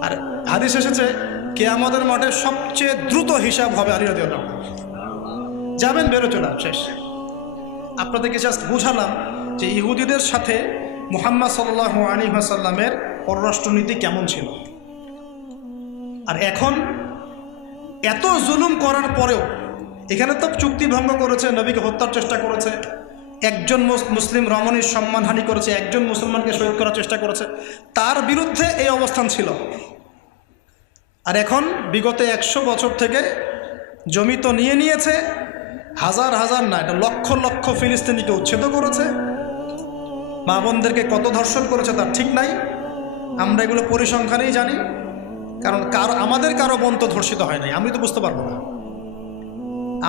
আর হাদিস এসেছে কিয়ামতের মাঠে সবচেয়ে দ্রুত হিসাব হবে আলী রাদিয়াল্লাহু আনহু। যাবেন বেরো চলে শেষ। আপনাদেরকে জাস্ট বুঝালাম যে ইহুদিদের সাথে মুহাম্মদ সাল্লাল্লাহু আলাইহি ওয়াসাল্লামের পররাষ্ট্রনীতি কেমন ছিল। আর এখন এত জুলুম করার পরেও এখানে তো চুক্তি ভঙ্গ করেছে, নবীকে হত্যার চেষ্টা করেছে, একজন মুসলিম রমণীর সম্মানহানি করেছে, একজন মুসলমানকে শহীদ করার চেষ্টা করেছে, তার বিরুদ্ধে এই অবস্থান ছিল। আর এখন বিগত 100 বছর থেকে জমি তো নিয়েছে, হাজার হাজার না, এটা লক্ষ লক্ষ ফিলিস্তিনিকে উচ্ছেদ করেছে, মা বোনদেরকে কত ধর্ষণ করেছে তার ঠিক নাই। আমরা এগুলো পরিসংখ্যানেই জানি, কারণ আমাদের কারো বোন তো ধর্ষিত হয় নাই, আমি তো বুঝতে পারবো না।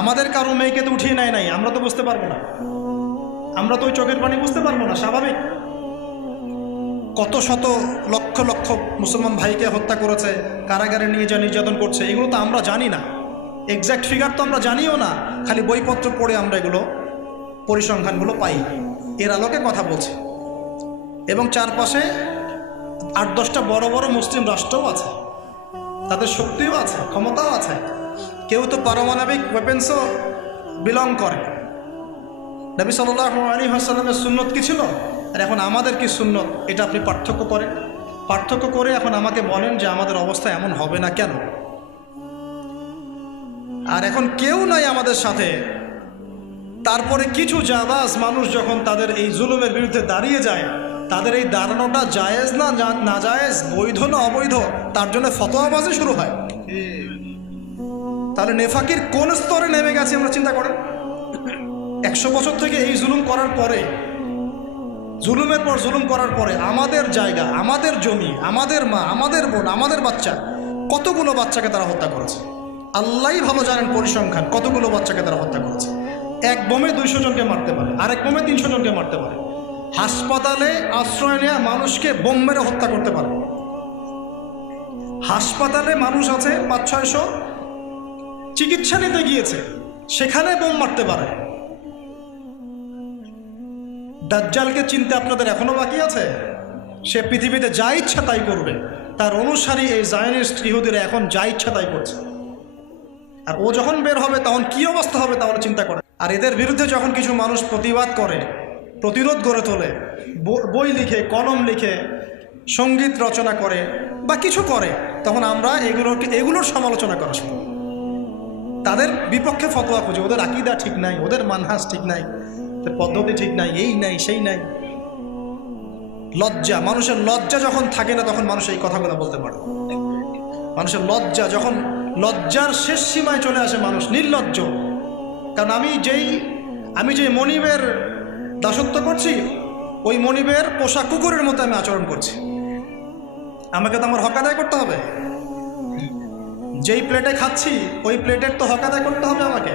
আমাদের কারো মেয়েকে তো উঠিয়ে নেয় নাই, আমরা তো বুঝতে পারবো না। আমরা তো ওই চোখের পানি বুঝতে পারবো না, স্বাভাবিক। কত শত লক্ষ লক্ষ মুসলমান ভাইকে হত্যা করেছে, কারাগারে নিয়ে যা নির্যাতন করছে, এগুলো তো আমরা জানি না। এক্স্যাক্ট ফিগার তো আমরা জানিও না, খালি বইপত্র পড়ে আমরা এগুলো পরিসংখ্যানগুলো পাই। এর আলোকে কথা বলছি। এবং চারপাশে 8-10টা বড় বড় মুসলিম রাষ্ট্রও আছে, তাদের শক্তিও আছে, ক্ষমতাও আছে। কেউ তো পারমাণবিক ওয়েপেন্সও বিলং করে। নবী সাল্লাল্লাহু আলাইহি ওয়াসাল্লামের সুন্নত কি ছিল আর এখন আমাদের কি সুন্নত, এটা আপনি পার্থক্য করেন। পার্থক্য করে এখন আমাকে বলেন যে আমাদের অবস্থা এমন হবে না কেন। আর এখন কেউ নাই আমাদের সাথে, তারপরে কিছু জাবাজ মানুষ যখন তাদের এই জুলুমের বিরুদ্ধে দাঁড়িয়ে যায়, তাদের এই দাঁড়ানোটা জায়েজ না না জায়েজ, বৈধ না অবৈধ, তার জন্য ফতোয়াবাজি শুরু হয়। তাহলে নেফাকির কোন স্তরে নেমে গেছে আমরা চিন্তা করেন। 100 বছর থেকে এই জুলুম করার পরে, জুলুমের পর জুলুম করার পরে আমাদের জায়গা, আমাদের জমি, আমাদের মা, আমাদের বোন, আমাদের বাচ্চা, কতগুলো বাচ্চাকে তারা হত্যা করেছে আল্লাহই ভালো জানেন পরিসংখ্যান, কতগুলো বাচ্চাকে তারা হত্যা করেছে। এক বোমে 200 জনকে মারতে পারে, আরেক বোমে 300 জনকে মারতে পারে। হাসপাতালে আশ্রয় নেওয়া মানুষকে বোম মেরে হত্যা করতে পারে। হাসপাতালে মানুষ আছে 500-600, চিকিৎসা নিতে গিয়েছে, সেখানে বোম মারতে পারে। দাজ্জালকে চিনতে আপনাদের এখনো বাকি আছে। সে পৃথিবীতে যা ইচ্ছা তাই করবে, তার অনুসারী এই জায়নিস্ট ইহুদিরা এখন যা ইচ্ছা তাই করছে। আর ও যখন বের হবে তখন কি অবস্থা হবে তাহলে চিন্তা করে। আর এদের বিরুদ্ধে যখন কিছু মানুষ প্রতিবাদ করে, প্রতিরোধ গড়ে তোলে, বই লিখে, কলম লিখে, সঙ্গীত রচনা করে বা কিছু করে, তখন আমরা এগুলোর সমালোচনা করা শুরু। তাদের বিপক্ষে ফতোয়া খুঁজে, ওদের আকীদা ঠিক নাই, ওদের মানহাজ ঠিক নাই, পদ্ধতি ঠিক নাই, এই নাই সেই নাই। লজ্জা, মানুষের লজ্জা যখন থাকে না তখন মানুষ এই কথাগুলো বলতে পারে। মানুষের লজ্জা যখন, লজ্জার শেষ সীমায় চলে আসে মানুষ নির্লজ্জ। কারণ আমি যেই মনিবের দাসত্ব করছি, ওই মনিবের পোষা কুকুরের মতো আমি আচরণ করছি। আমাকে তো আমার হক আদায় করতে হবে। যেই প্লেটে খাচ্ছি ওই প্লেটের তো হক আদায় করতে হবে আমাকে।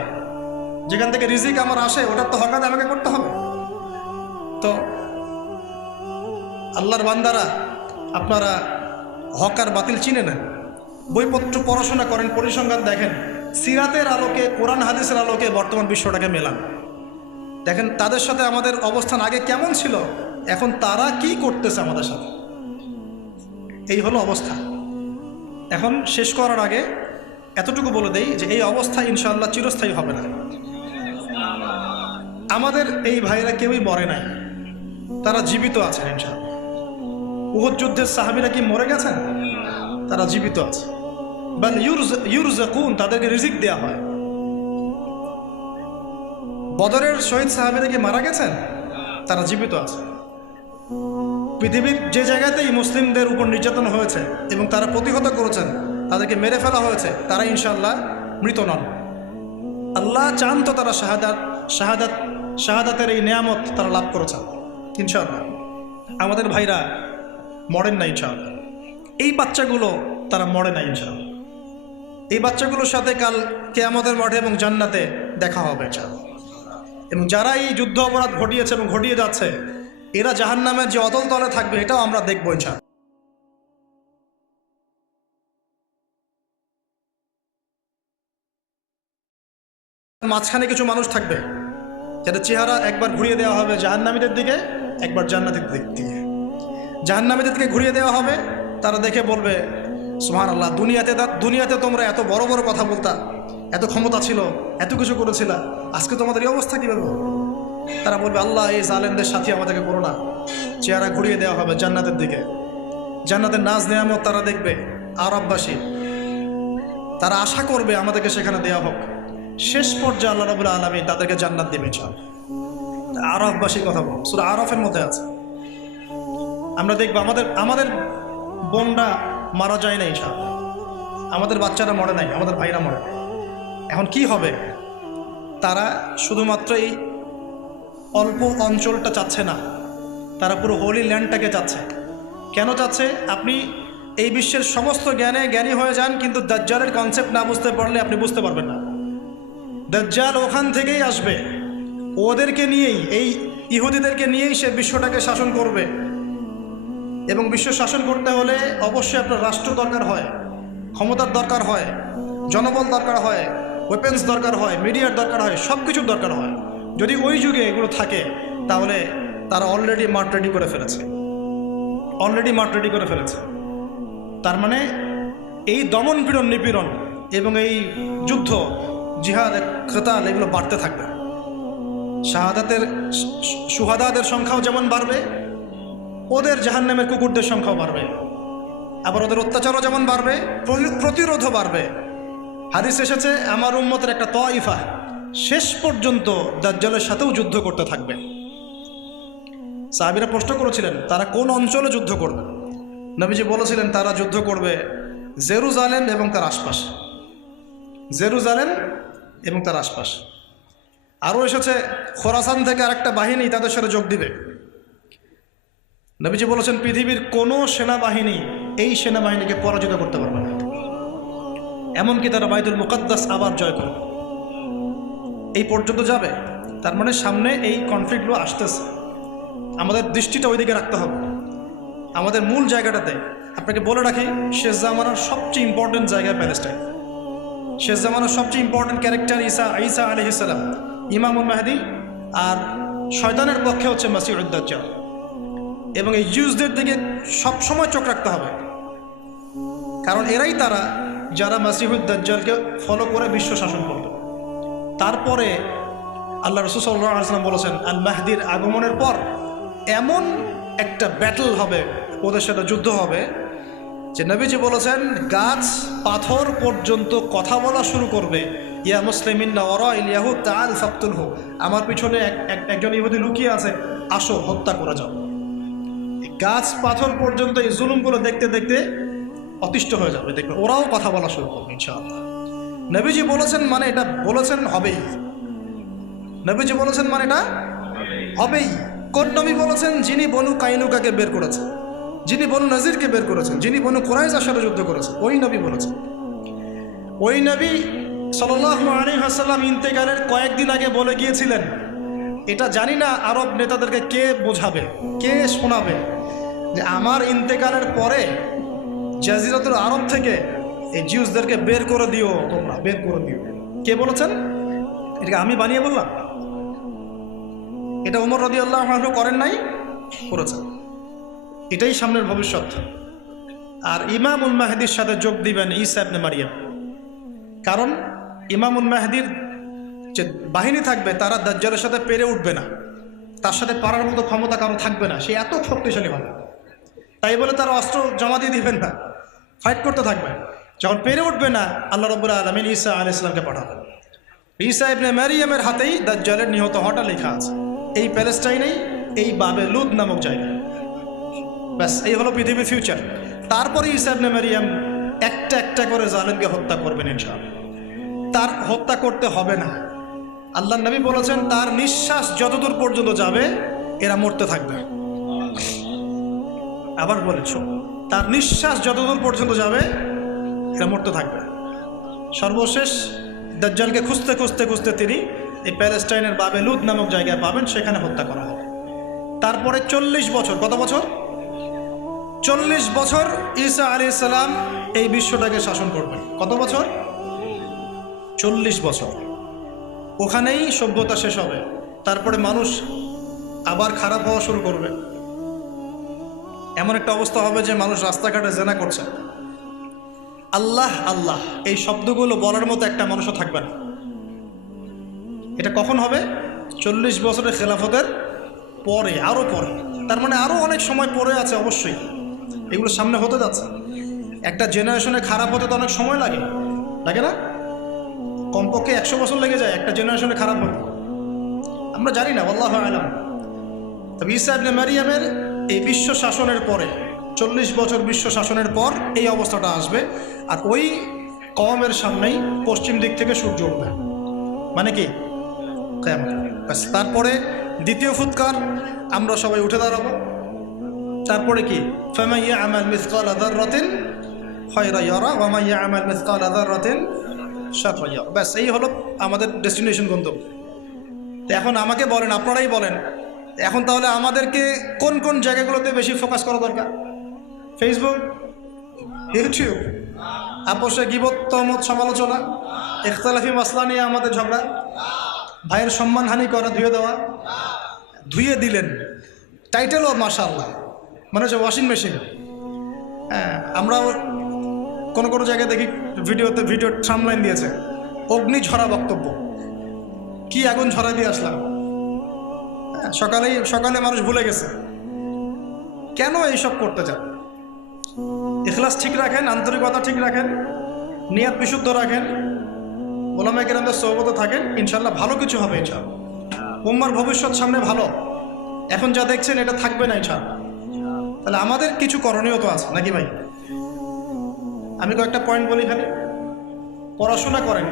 যেখান থেকে রিজিক আমার আসে ওটার তো হক আদায় আমাকে করতে হবে। তো আল্লাহর বান্দারা, আপনারা হক আর বাতিল চিনে নেন, বইপত্র পড়াশোনা করেন, পরিসংখ্যান দেখেন, সিরাতের আলোকে, কোরআন হাদিসের আলোকে বর্তমান বিশ্বটাকে মেলান। দেখেন তাদের সাথে আমাদের অবস্থান আগে কেমন ছিল, এখন তারা কি করতেছে আমাদের সাথে। এই হলো অবস্থা। এখন শেষ করার আগে এতটুকু বলে দেই যে এই অবস্থা ইনশাআল্লাহ চিরস্থায়ী হবে না। আমাদের এই ভাইরা কেউই মরে নাই, তারা জীবিত আছেন ইনশাআল্লাহ। উহুদ যুদ্ধের সাহাবীরা কি মরে গেছেন? তারা জীবিত আছে। বাল ইউরযাকুন, তাদেরকে রিজিক দেয়া হয়। বদরের শহীদ সাহাবীরা কি মারা গেছেন? তারা জীবিত আছে। পৃথিবীর যে জায়গাতেই মুসলিমদের উপর নির্যাতন হয়েছে এবং তারা প্রতিহত করেছেন, তাদেরকে মেরে ফেলা হয়েছে, তারা ইনশাআল্লাহ মৃত নন। আল্লাহ চান তো তারা শাহাদাতের এই নিয়ামত তারা লাভ করেছেন ইনশাআল্লাহ। আমাদের ভাইরা মরেন না ইনশাআল্লাহ। এই বাচ্চাগুলো তারা মরে না ইনশাআল্লাহ। এই বাচ্চাগুলোর সাথে কাল কিয়ামতের মাঠে এবং জান্নাতে দেখা হবে ইনশাআল্লাহ। এবং যারা এই যুদ্ধ অপরাধ ঘটিয়েছে এবং ঘটিয়ে যাচ্ছে, এরা জাহান্নামের যে অতল তলে থাকবে, এটাও আমরা দেখব ইনশাআল্লাহ। মাঝখানে কিছু মানুষ থাকবে যাদের চেহারা একবার ঘুরিয়ে দেওয়া হবে জাহান্নামীদের দিকে, একবার জান্নাতের দিকে। জাহান্নামীদের দিকে ঘুরিয়ে দেওয়া হবে, তারা দেখে বলবে সুবহানাল্লাহ, দুনিয়াতে তোমরা এত বড় বড় কথা বলতা, এত ক্ষমতা ছিল, এত কিছু করেছিলা, আজকে তোমাদের এই অবস্থা কীভাবে? তারা বলবে আল্লাহ এই জালেমদের সাথে আমাদেরকে করো না। চেহারা ঘুরিয়ে দেওয়া হবে জান্নাতের দিকে। জান্নাতের নাজ নেয়ামত তারা দেখবে। আরববাসী তারা আশা করবে আমাদেরকে সেখানে দেওয়া হোক। শেষ পর্যায়ে আল্লাহ রাব্বুল আলামিন তাদেরকে জান্নাত দেবে ইনশাআল্লাহ। আরববাসীর কথা বল, সূরা আরাফের মধ্যে আছে। আমরা দেখব আমাদের বোনরা মারা যায় না ইনশাআল্লাহ, আমাদের বাচ্চারা মরে নাই, আমাদের ভাইরা মরে নাই। এখন কি হবে? তারা শুধুমাত্র এই অল্প অঞ্চলটা চাচ্ছে না, তারা পুরো হোলি ল্যান্ডটাকে চাচ্ছে। কেন চাচ্ছে? আপনি এই বিশ্বের সমস্ত জ্ঞানী হয়ে যান, কিন্তু দাজ্জালের কনসেপ্ট না বুঝতে পারলে আপনি বুঝতে পারবেন না। দাজ্জাল ওখান থেকেই আসবে, ওদেরকে নিয়েই, এই ইহুদিদেরকে নিয়েই সে বিশ্বটাকে শাসন করবে। এবং বিশ্ব শাসন করতে হলে অবশ্যই আপনার রাষ্ট্র দরকার হয়, ক্ষমতার দরকার হয়, জনবল দরকার হয়, ওয়েপেন্স দরকার হয়, মিডিয়ার দরকার হয়, সব কিছুর দরকার হয়। যদি ওই যুগে এগুলো থাকে তাহলে তারা অলরেডি মাঠ রেডি করে ফেলেছে। তার মানে এই দমন পীড়ন, নিপীড়ন এবং এই যুদ্ধ, জিহাদ, কেতাল, এগুলো বাড়তে থাকবে। শাহাদাতের শুহাদাদের সংখ্যাও যেমন বাড়বে, ওদের জাহান্নামের কুকুরদের সংখ্যাও বাড়বে, আবার ওদের অত্যাচারও যেমন বাড়বে, প্রতিরোধও বাড়বে। হাদিস এসেছে আমার উম্মতের একটা তয়ফা শেষ পর্যন্ত দাজ্জালের সাথেও যুদ্ধ করতে থাকবে। সাহাবীরা প্রশ্ন করেছিলেন তারা কোন অঞ্চলে যুদ্ধ করবে? নবীজি বলেছিলেন তারা যুদ্ধ করবে জেরুজালেম এবং তার আশপাশ, জেরুজালেম এবং তার আশপাশ। আরও এসেছে খোরাসান থেকে আরেকটা বাহিনী তাদের সাথে যোগ দিবে। নবীজি বলেছেন পৃথিবীর কোনো সেনাবাহিনী এই সেনাবাহিনীকে পরাজিত করতে পারবে না, এমনকি তারা বাইতুল মুকাদ্দাস আবার জয় করবে। এই পর্যন্ত যাবে। তার মানে সামনে এই কনফ্লিক্টগুলো আসতেছে, আমাদের দৃষ্টিটা ওইদিকে রাখতে হবে, আমাদের মূল জায়গাটাতে। আপনাকে বলে রাখি, শেষ জামানার সবচেয়ে ইম্পর্টেন্ট জায়গা প্যালেস্টাইন। শেষ জামানার সবচেয়ে ইম্পর্টেন্ট ক্যারেক্টার ঈসা আলাইহিস সালাম, ইমামুল মাহদি, আর শয়তানের পক্ষে হচ্ছে মাসিহুদ দাজ্জাল। এবং এই জিউসদের দিকে সবসময় চোখ রাখতে হবে, কারণ এরাই তারা যারা মাসিহুদ দাজ্জালকে ফলো করে বিশ্ব শাসন করবে। তারপরে আল্লাহ রাসূল সাল্লাল্লাহু আলাইহি ওয়াসাল্লাম বলেছেন আল মাহদির আগমনের পর এমন একটা ব্যাটল হবে, ওদের সাথে যুদ্ধ হবে, যে নবীজি বলেছেন গাছ পাথর পর্যন্ত কথা বলা শুরু করবে, ইয়া মুসলিমিন্না ওয়ারাইল ইয়াহুদ তাআল ফাকতুলহু, আমার পিছনে একজন ইহুদি লুকিয়ে আছে, আসো হত্যা করে যাও। গাছ পাথর পর্যন্ত এই জুলুমগুলো দেখতে দেখতে অতিষ্ঠ হয়ে যাবে, দেখবে ওরাও কথা বলা শুরু করবে ইনশাআল্লাহ। নবীজি বলেছেন মানে এটা বলেছেন হবেই, নবীজি বলেছেন মানে এটা হবেই। কোন নবী বলেছেন? যিনি বনু কাইনুকাকে বের করেছেন, যিনি বনু নাজিরকে বের করেছেন, যিনি বনু কুরাইজার সাথে যুদ্ধ করেছেন, ওই নবী বলেছেন। ওই নবী সাল্লাল্লাহু আলাইহি ওয়াসাল্লাম ইন্তেকালের কয়েকদিন আগে বলে গিয়েছিলেন, এটা জানি না আরব নেতাদেরকে কে বোঝাবে, কে শোনাবে, যে আমার ইন্তেকালের পরে জাজিরাতুল আরব থেকে এই জিউসদেরকে বের করে দিও, তোমরা বের করে দিও। কে বলেছেন? এটাকে আমি বানিয়ে বললাম? এটা ওমর রাদিয়াল্লাহু আনহু করেন নাই, করেছেন। এটাই সামনের ভবিষ্যৎ। আর ইমামুল মাহদির সাথে যোগ দিবেন ঈসা ইবনে মারিয়াম, কারণ ইমামুল মাহদির যে বাহিনী থাকবে তারা দাজ্জালের সাথে পেরে উঠবে না, তার সাথে পারার মতো ক্ষমতা কারো থাকবে না, সে এত শক্তিশালী হবে। তাই বলে তারা অস্ত্র জমা দিয়ে দিবেন না, ফাইট করতে থাকবে। যখন পেরে উঠবে না, আল্লাহ রাব্বুল আলামিন ঈসা আলাইহিস সালামকে পাঠাবেন। ঈসা ইবনে মারিয়ামের হাতেই দাজ্জালের নিহত হওয়াটা লেখা আছে, এই প্যালেস্টাইনেই, এই বাবেলুদ নামক জায়গায়। ব্যাস, এই হলো পৃথিবীর ফিউচার। তারপরে ঈসা ইবনে মারিয়াম একটা একটা করে জালেমকে হত্যা করবেন ইনশাআল্লাহ। তার হত্যা করতে হবে না, আল্লাহ নবী বলেছেন তার নিঃশ্বাস যতদূর পর্যন্ত যাবে এরা মরতে থাকবে। আবার বলেছ, তার নিঃশ্বাস যতদূর পর্যন্ত যাবে এরা মরতে থাকবে। সর্বশেষ দাজ্জালকে খুঁজতে খুঁজতে খুঁজতে তিনি এই প্যালেস্টাইনের বাবেলুদ নামক জায়গায় পাবেন, সেখানে হত্যা করা হবে। তারপরে 40 বছর, কত বছর? 40 বছর ঈসা আলাইহিস সালাম এই বিশ্বটাকে শাসন করবেন। কত বছর? 40 বছর। ওখানেই সভ্যতা শেষ হবে। তারপরে মানুষ আবার খারাপ হওয়া শুরু করবে, এমন একটা অবস্থা হবে যে মানুষ রাস্তাঘাটে জেনা করছে। আল্লাহ আল্লাহ এই শব্দগুলো বলার মতো একটা মানুষও থাকবে না। এটা কখন হবে? 40 বছরের খেলাফতের পরে, আরও পরে। তার মানে আরও অনেক সময় পরে আছে, অবশ্যই এগুলো সামনে হতে যাচ্ছে। একটা জেনারেশনে খারাপ হতে তো অনেক সময় লাগে, লাগে না? কমপক্ষে 100 বছর লেগে যায় একটা জেনারেশনে খারাপ হতে। আমরা জানি না, আল্লাহু আ'লাম। তবে ঈসা ইবনে মারিয়ামের এই বিশ্ব শাসনের পরে, 40 বছর বিশ্ব শাসনের পর এই অবস্থাটা আসবে। আর ওই কওমের সামনেই পশ্চিম দিক থেকে সূর্য উঠবে, মানে কি কিয়ামত। ব্যাস, তারপরে দ্বিতীয় ফুৎকার, আমরা সবাই উঠে দাঁড়াবো। তারপরে কি? ফামান ইয়া'মাল মিসকালা যাররাতিন খায়রান ইয়ারা ওয়া মান ইয়া'মাল মিসকালা যাররাতিন শাররান ইয়ারা। ব্যাস, এই হলো আমাদের ডেস্টিনেশন, গন্তব্য। তো এখন আমাকে বলেন, আপনারাই বলেন, এখন তাহলে আমাদেরকে কোন কোন জায়গাগুলোতে বেশি ফোকাস করা দরকার? ফেসবুক, ইউটিউব, আপোষে গীবত, তহমত, সমালোচনা, ইখতিলাফি মাসলা নিয়ে আমাদের ঝগড়া, ভাইয়ের সম্মানহানি করা, ধুয়ে দেওয়া। ধুয়ে দিলেন, টাইটেলও মাশাআল্লাহ, মানে হচ্ছে ওয়াশিং মেশিন। হ্যাঁ, আমরা কোনো কোনো জায়গায় দেখি ভিডিও থাম্বনেইল দিয়েছে অগ্নি ঝরা বক্তব্য। কি আগুন ঝরা দিয়ে আসলাম? সকালে মানুষ ভুলে গেছে কেন এইসব করতে চান। ইখলাস ঠিক রাখেন, আন্তরিকতা ঠিক রাখেন, নিয়ত বিশুদ্ধ রাখেন, ওলামায়ে কেরামদের সোহবতে থাকেন, ইনশাল্লাহ ভালো কিছু হবে। ইনশাল্লাহ উম্মার ভবিষ্যৎ সামনে ভালো, এখন যা দেখছেন এটা থাকবে না ইনশাল্লাহ। তাহলে আমাদের কিছু করণীয় তো আছে নাকি ভাই? আমি কয়েকটা পয়েন্ট বলি এখানে। পড়াশোনা করেন,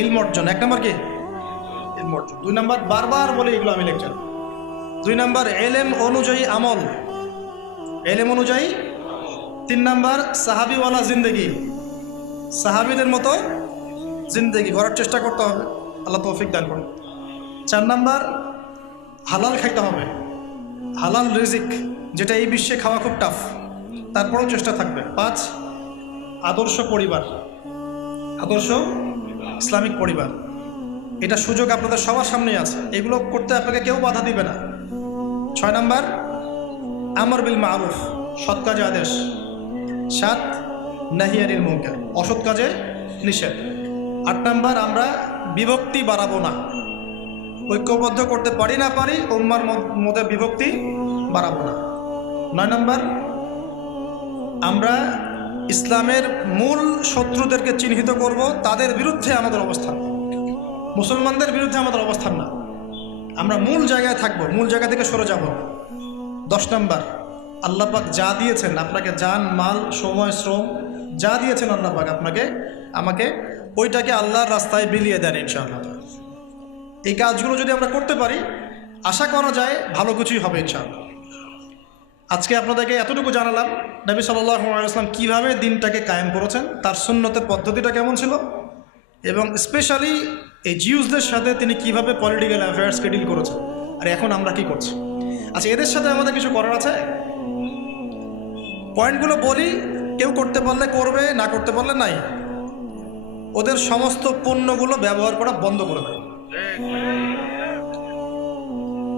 ইলম অর্জন। 1 নম্বর কি? ইলম অর্জন। 2 নম্বর, বারবার বলি এগুলো আমি লেকচার। 2 নম্বর, এলেম অনুযায়ী আমল, এলেম অনুযায়ী। 3 নম্বর, সাহাবিওয়ালা জিন্দেগি, সাহাবিদের মতো জিন্দেগি করার চেষ্টা করতে হবে, আল্লাহ তৌফিক দান করুন। 4 নম্বর, হালাল খাইতে হবে, হালাল রিজিক, যেটা এই বিশ্বে খাওয়া খুব টাফ, তারপরেও চেষ্টা থাকবে। 5, আদর্শ পরিবার, আদর্শ ইসলামিক পরিবার। এটা সুযোগ আপনাদের সবার সামনেই আছে, এগুলো করতে আপনাকে কেউ বাধা দিবে না। 6 নম্বর, আমর বিল মারুফ, সৎ কাজে আদেশ। 7, নাহি আনিল মুনকার, অসৎ কাজে নিষেধ। 8 নম্বর, আমরা বিভক্তি বাড়াবো না, ঐক্যবদ্ধ করতে পারি না পারি, উম্মার মধ্যে বিভক্তি বাড়াবো না। 9 নম্বর, আমরা ইসলামের মূল শত্রুদেরকে চিহ্নিত করব, তাদের বিরুদ্ধে আমাদের অবস্থান, মুসলমানদের বিরুদ্ধে আমাদের অবস্থান না, আমরা মূল জায়গায় থাকবো, মূল জায়গা থেকে সরে যাব। 10 নম্বর, আল্লাহ পাক যা দিয়েছেন আপনাকে, জান মাল সময় শ্রম যা দিয়েছেন আল্লাহ পাক আপনাকে আমাকে, ওইটাকে আল্লাহর রাস্তায় বিলিয়ে দেন ইনশাআল্লাহ। এই কাজগুলো যদি আমরা করতে পারি, আশা করা যায় ভালো কিছুই হবে ইনশাআল্লাহ। আজকে আপনাদেরকে এতটুকু জানালাম নবী সাল্লাল্লাহু আলাইহি ওয়াসাল্লাম কীভাবে দিনটাকে কায়েম করেছেন, তার সুন্নতের পদ্ধতিটা কেমন ছিল, এবং স্পেশালি এই জিউসদের সাথে তিনি কিভাবে পলিটিক্যাল অ্যাফেয়ার্সকে ডিল করেছেন, আর এখন আমরা কি করছি। আচ্ছা, এদের সাথে আমাদের কিছু করার আছে। পয়েন্টগুলো বলি, কেউ করতে পারলে করবে, না করতে পারলে নাই। ওদের সমস্ত পণ্যগুলো ব্যবহার করা বন্ধ করে দেয়।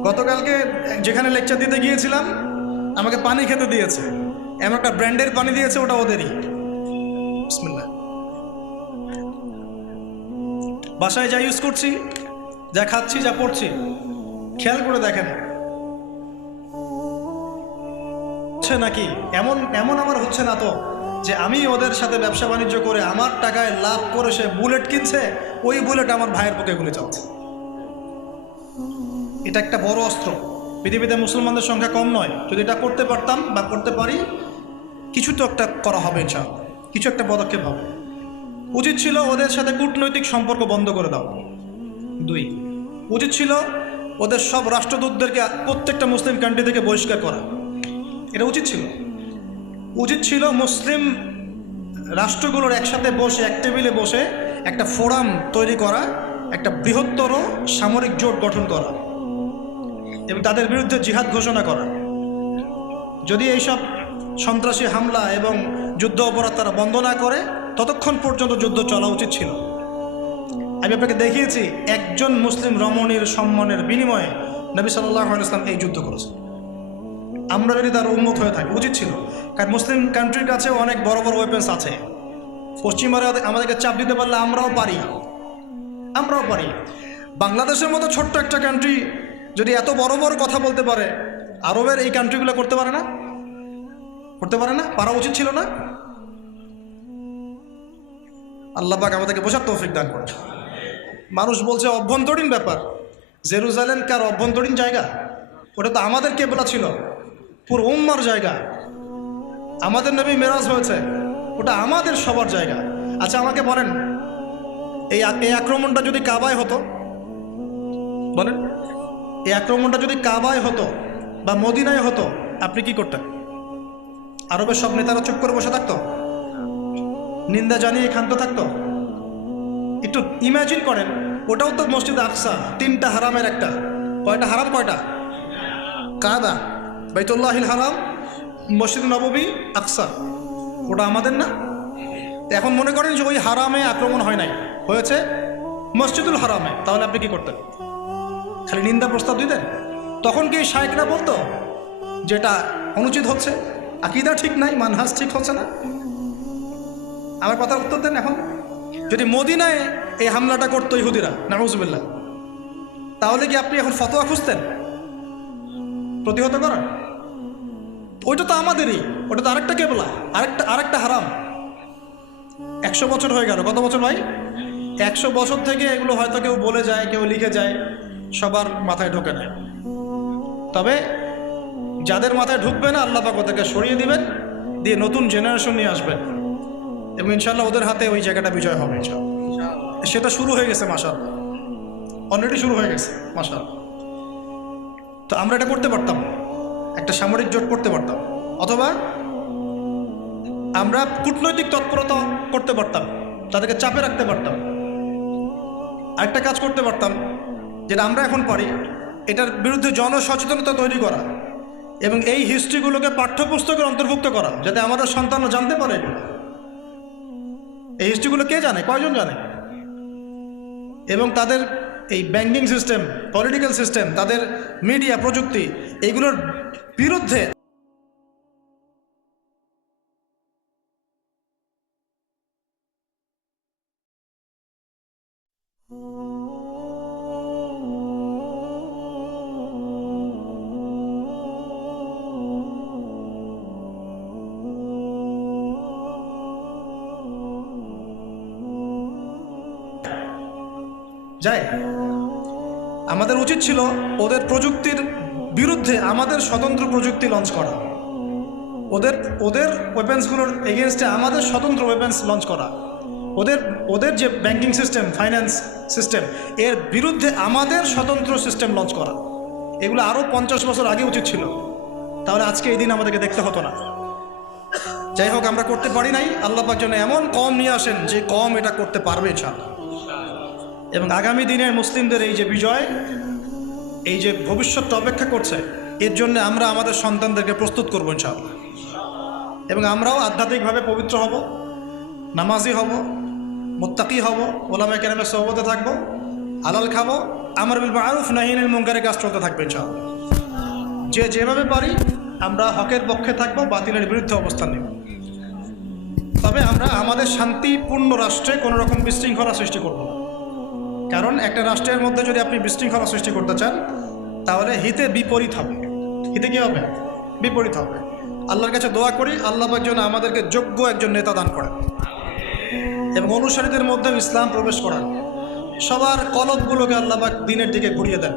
গতকালকে যেখানে লেকচার দিতে গিয়েছিলাম, আমাকে পানি খেতে দিয়েছে, এমন একটা ব্র্যান্ডের পানি দিয়েছে, ওটা ওদেরই। বিসমিল্লাহ। বাসায় যা ইউজ করছি, যা খাচ্ছি, যা পড়ছি, খেয়াল করে দেখেন হচ্ছে নাকি। এমন আমার হচ্ছে না তো যে আমি ওদের সাথে ব্যবসা বাণিজ্য করে আমার টাকায় লাভ করে সে বুলেট কিনছে, ওই বুলেট আমার ভাইয়ের বুকে গুলি চালাচ্ছে। এটা একটা বড় অস্ত্র। পৃথিবীতে মুসলমানদের সংখ্যা কম নয়। যদি এটা করতে পারতাম বা করতে পারি, কিছু তো একটা করা হবে ইনশাআল্লাহ, কিছু একটা পদক্ষেপ হবে। উচিত ছিল ওদের সাথে কূটনৈতিক সম্পর্ক বন্ধ করে দাও। 2, উচিত ছিল ওদের সব রাষ্ট্রদূতদেরকে প্রত্যেকটা মুসলিম কান্ট্রি থেকে বহিষ্কার করা। এটা উচিত ছিল। উচিত ছিল মুসলিম রাষ্ট্রগুলোর একসাথে বসে, এক টেবিলে বসে একটা ফোরাম তৈরি করা, একটা বৃহত্তর সামরিক জোট গঠন করা এবং তাদের বিরুদ্ধে জিহাদ ঘোষণা করা। যদি এইসব সন্ত্রাসী হামলা এবং যুদ্ধ অপরাধ তারা বন্ধ না করে, ততক্ষণ পর্যন্ত যুদ্ধ চলা উচিত ছিল। আমি আপনাকে দেখিয়েছি একজন মুসলিম রমণীর সম্মানের বিনিময়ে নবী সাল্লাল্লাহু আলাইহি ওয়াসাল্লাম এই যুদ্ধ করেছে। আমরা যদি তার উম্মত হয়ে থাকি, উচিত ছিল। কারণ মুসলিম কান্ট্রির কাছেও অনেক বড় বড় ওয়েপেন্স আছে। পশ্চিমারা আমাদেরকে চাপ দিতে পারলে আমরাও পারি। বাংলাদেশের মতো ছোট্ট একটা কান্ট্রি যদি এত বড় বড় কথা বলতে পারে, আরবের এই কান্ট্রিগুলো করতে পারে না? পারা উচিত ছিল না? আল্লাহ পাক আমাদেরকে বোঝার তৌফিক দান করে। মানুষ বলছে অভ্যন্তরীণ ব্যাপার, জেরুজালেম কার অভ্যন্তরীণ জায়গা? ওটা তো আমাদের কেবলা ছিল, পুরো উম্মার জায়গা। আমাদের নবী মেরাজ হয়েছে, ওটা আমাদের সবার জায়গা। আচ্ছা, আমাকে বলেন, এই আক্রমণটা যদি কাবায় হতো, বলেন, এই আক্রমণটা যদি কাবায় হতো বা মদিনায় হতো, আপনি কি করতেন? আরবের সব নেতারা চুপ করে বসে থাকতো? নিন্দা জানিয়ে ক্ষান্ত থাকতো? একটু ইমাজিন করেন, ওটাও তো মসজিদ আকসা, 3টা হারামের একটা। কয়টা হারাম? কাবা, বাইতুল্লাহিল হারাম, মসজিদ নববী, আকসা। ওটা আমাদের না? এখন মনে করেন যে ওই হারামে আক্রমণ হয় নাই, হয়েছে মসজিদুল হারামে, তাহলে আপনি কি করতেন? খালি নিন্দা প্রস্তাব দিতেন? তখন কি শায়েখরা বলতো যেটা অনুচিত হচ্ছে, আকীদা ঠিক নাই, মানহাজ ঠিক হচ্ছে না? আমার কথার উত্তর দেন। এখন যদি মদিনায় এই হামলাটা করতো ইহুদিরা, নাউজুবিল্লাহ, তাহলে কি আপনি এখন ফতোয়া খুঁজতেন? প্রতিহত করা? ওইটা তো আমাদেরই, ওটা তো আরেকটা কেবলা, আরেকটা হারাম। 100 বছর হয়ে গেল। কত বছর ভাই? 100 বছর থেকে এগুলো হয়তো কেউ বলে যায়, কেউ লিখে যায়, সবার মাথায় ঢোকে না। তবে যাদের মাথায় ঢুকবে না আল্লাহ পাক ওদেরকে সরিয়ে দিবেন, দিয়ে নতুন জেনারেশন নিয়ে আসবেন, এবং ইনশাল্লাহ ওদের হাতে ওই জায়গাটা বিজয় হবে ইনশাল্লাহ। সেটা শুরু হয়ে গেছে মাশাআল্লাহ, অলরেডি শুরু হয়ে গেছে মাশাআল্লাহ। তো আমরা এটা করতে পারতাম, একটা সামরিক জোট করতে পারতাম, অথবা আমরা কূটনৈতিক তৎপরতা করতে পারতাম, তাদেরকে চাপে রাখতে পারতাম। আরেকটা কাজ করতে পারতাম যেটা আমরা এখন পারি, এটার বিরুদ্ধে জনসচেতনতা তৈরি করা এবং এই হিস্ট্রিগুলোকে পাঠ্যপুস্তকের অন্তর্ভুক্ত করা, যাতে আমাদের সন্তানরা জানতে পারে। এই হিস্ট্রিগুলো কে জানে, কয়জন জানে? এবং তাদের এই ব্যাংকিং সিস্টেম, পলিটিক্যাল সিস্টেম, তাদের মিডিয়া, প্রযুক্তি, এইগুলোর বিরুদ্ধে যায়। আমাদের উচিত ছিল ওদের প্রযুক্তির বিরুদ্ধে আমাদের স্বতন্ত্র প্রযুক্তি লঞ্চ করা, ওদের ওয়েপেন্সগুলোর এগেনস্টে আমাদের স্বতন্ত্র ওয়েপেন্স লঞ্চ করা, ওদের যে ব্যাংকিং সিস্টেম, ফাইন্যান্স সিস্টেম, এর বিরুদ্ধে আমাদের স্বতন্ত্র সিস্টেম লঞ্চ করা। এগুলো আরও 50 বছর আগে উচিত ছিল, তাহলে আজকে এই দিন আমাদেরকে দেখতে হতো না। যাই হোক, আমরা করতে পারি নাই। আল্লাহ পাক যেন এমন কম নিয়ে আসেন যে কম এটা করতে পারবে ইনশাআল্লাহ। এবং আগামী দিনের মুসলিমদের এই যে বিজয়, এই যে ভবিষ্যৎটা অপেক্ষা করছে, এর জন্য আমরা আমাদের সন্তানদেরকে প্রস্তুত করবো ইনশাআল্লাহ। এবং আমরাও আধ্যাত্মিকভাবে পবিত্র হব, নামাজি হব, মুত্তাকি হব, ওলামায়ে কেরামের সোহবতে থাকবো, হালাল খাবো, আমর বিল মারুফ নাহি আনিল মুনকারের কাজ চলতে থাকবে ইনশাআল্লাহ। যে যেভাবে পারি আমরা হকের পক্ষে থাকবো, বাতিলের বিরুদ্ধে অবস্থান নেব। তবে আমরা আমাদের শান্তিপূর্ণ রাষ্ট্রে কোনো রকম বিশৃঙ্খলা সৃষ্টি করব না। কারণ একটা রাষ্ট্রের মধ্যে যদি আপনি বিশৃঙ্খলা সৃষ্টি করতে চান, তাহলে হিতে বিপরীত হবে। হিতে কী হবে? বিপরীত হবে। আল্লাহর কাছে দোয়া করি আল্লাহ পাক যেন আমাদেরকে যোগ্য একজন নেতা দান করেন এবং অনুসারীদের মধ্যে ইসলাম প্রবেশ করান। সবার কলবগুলোকে আল্লাহ পাক দ্বীনের দিকে ঘুরিয়ে দেন।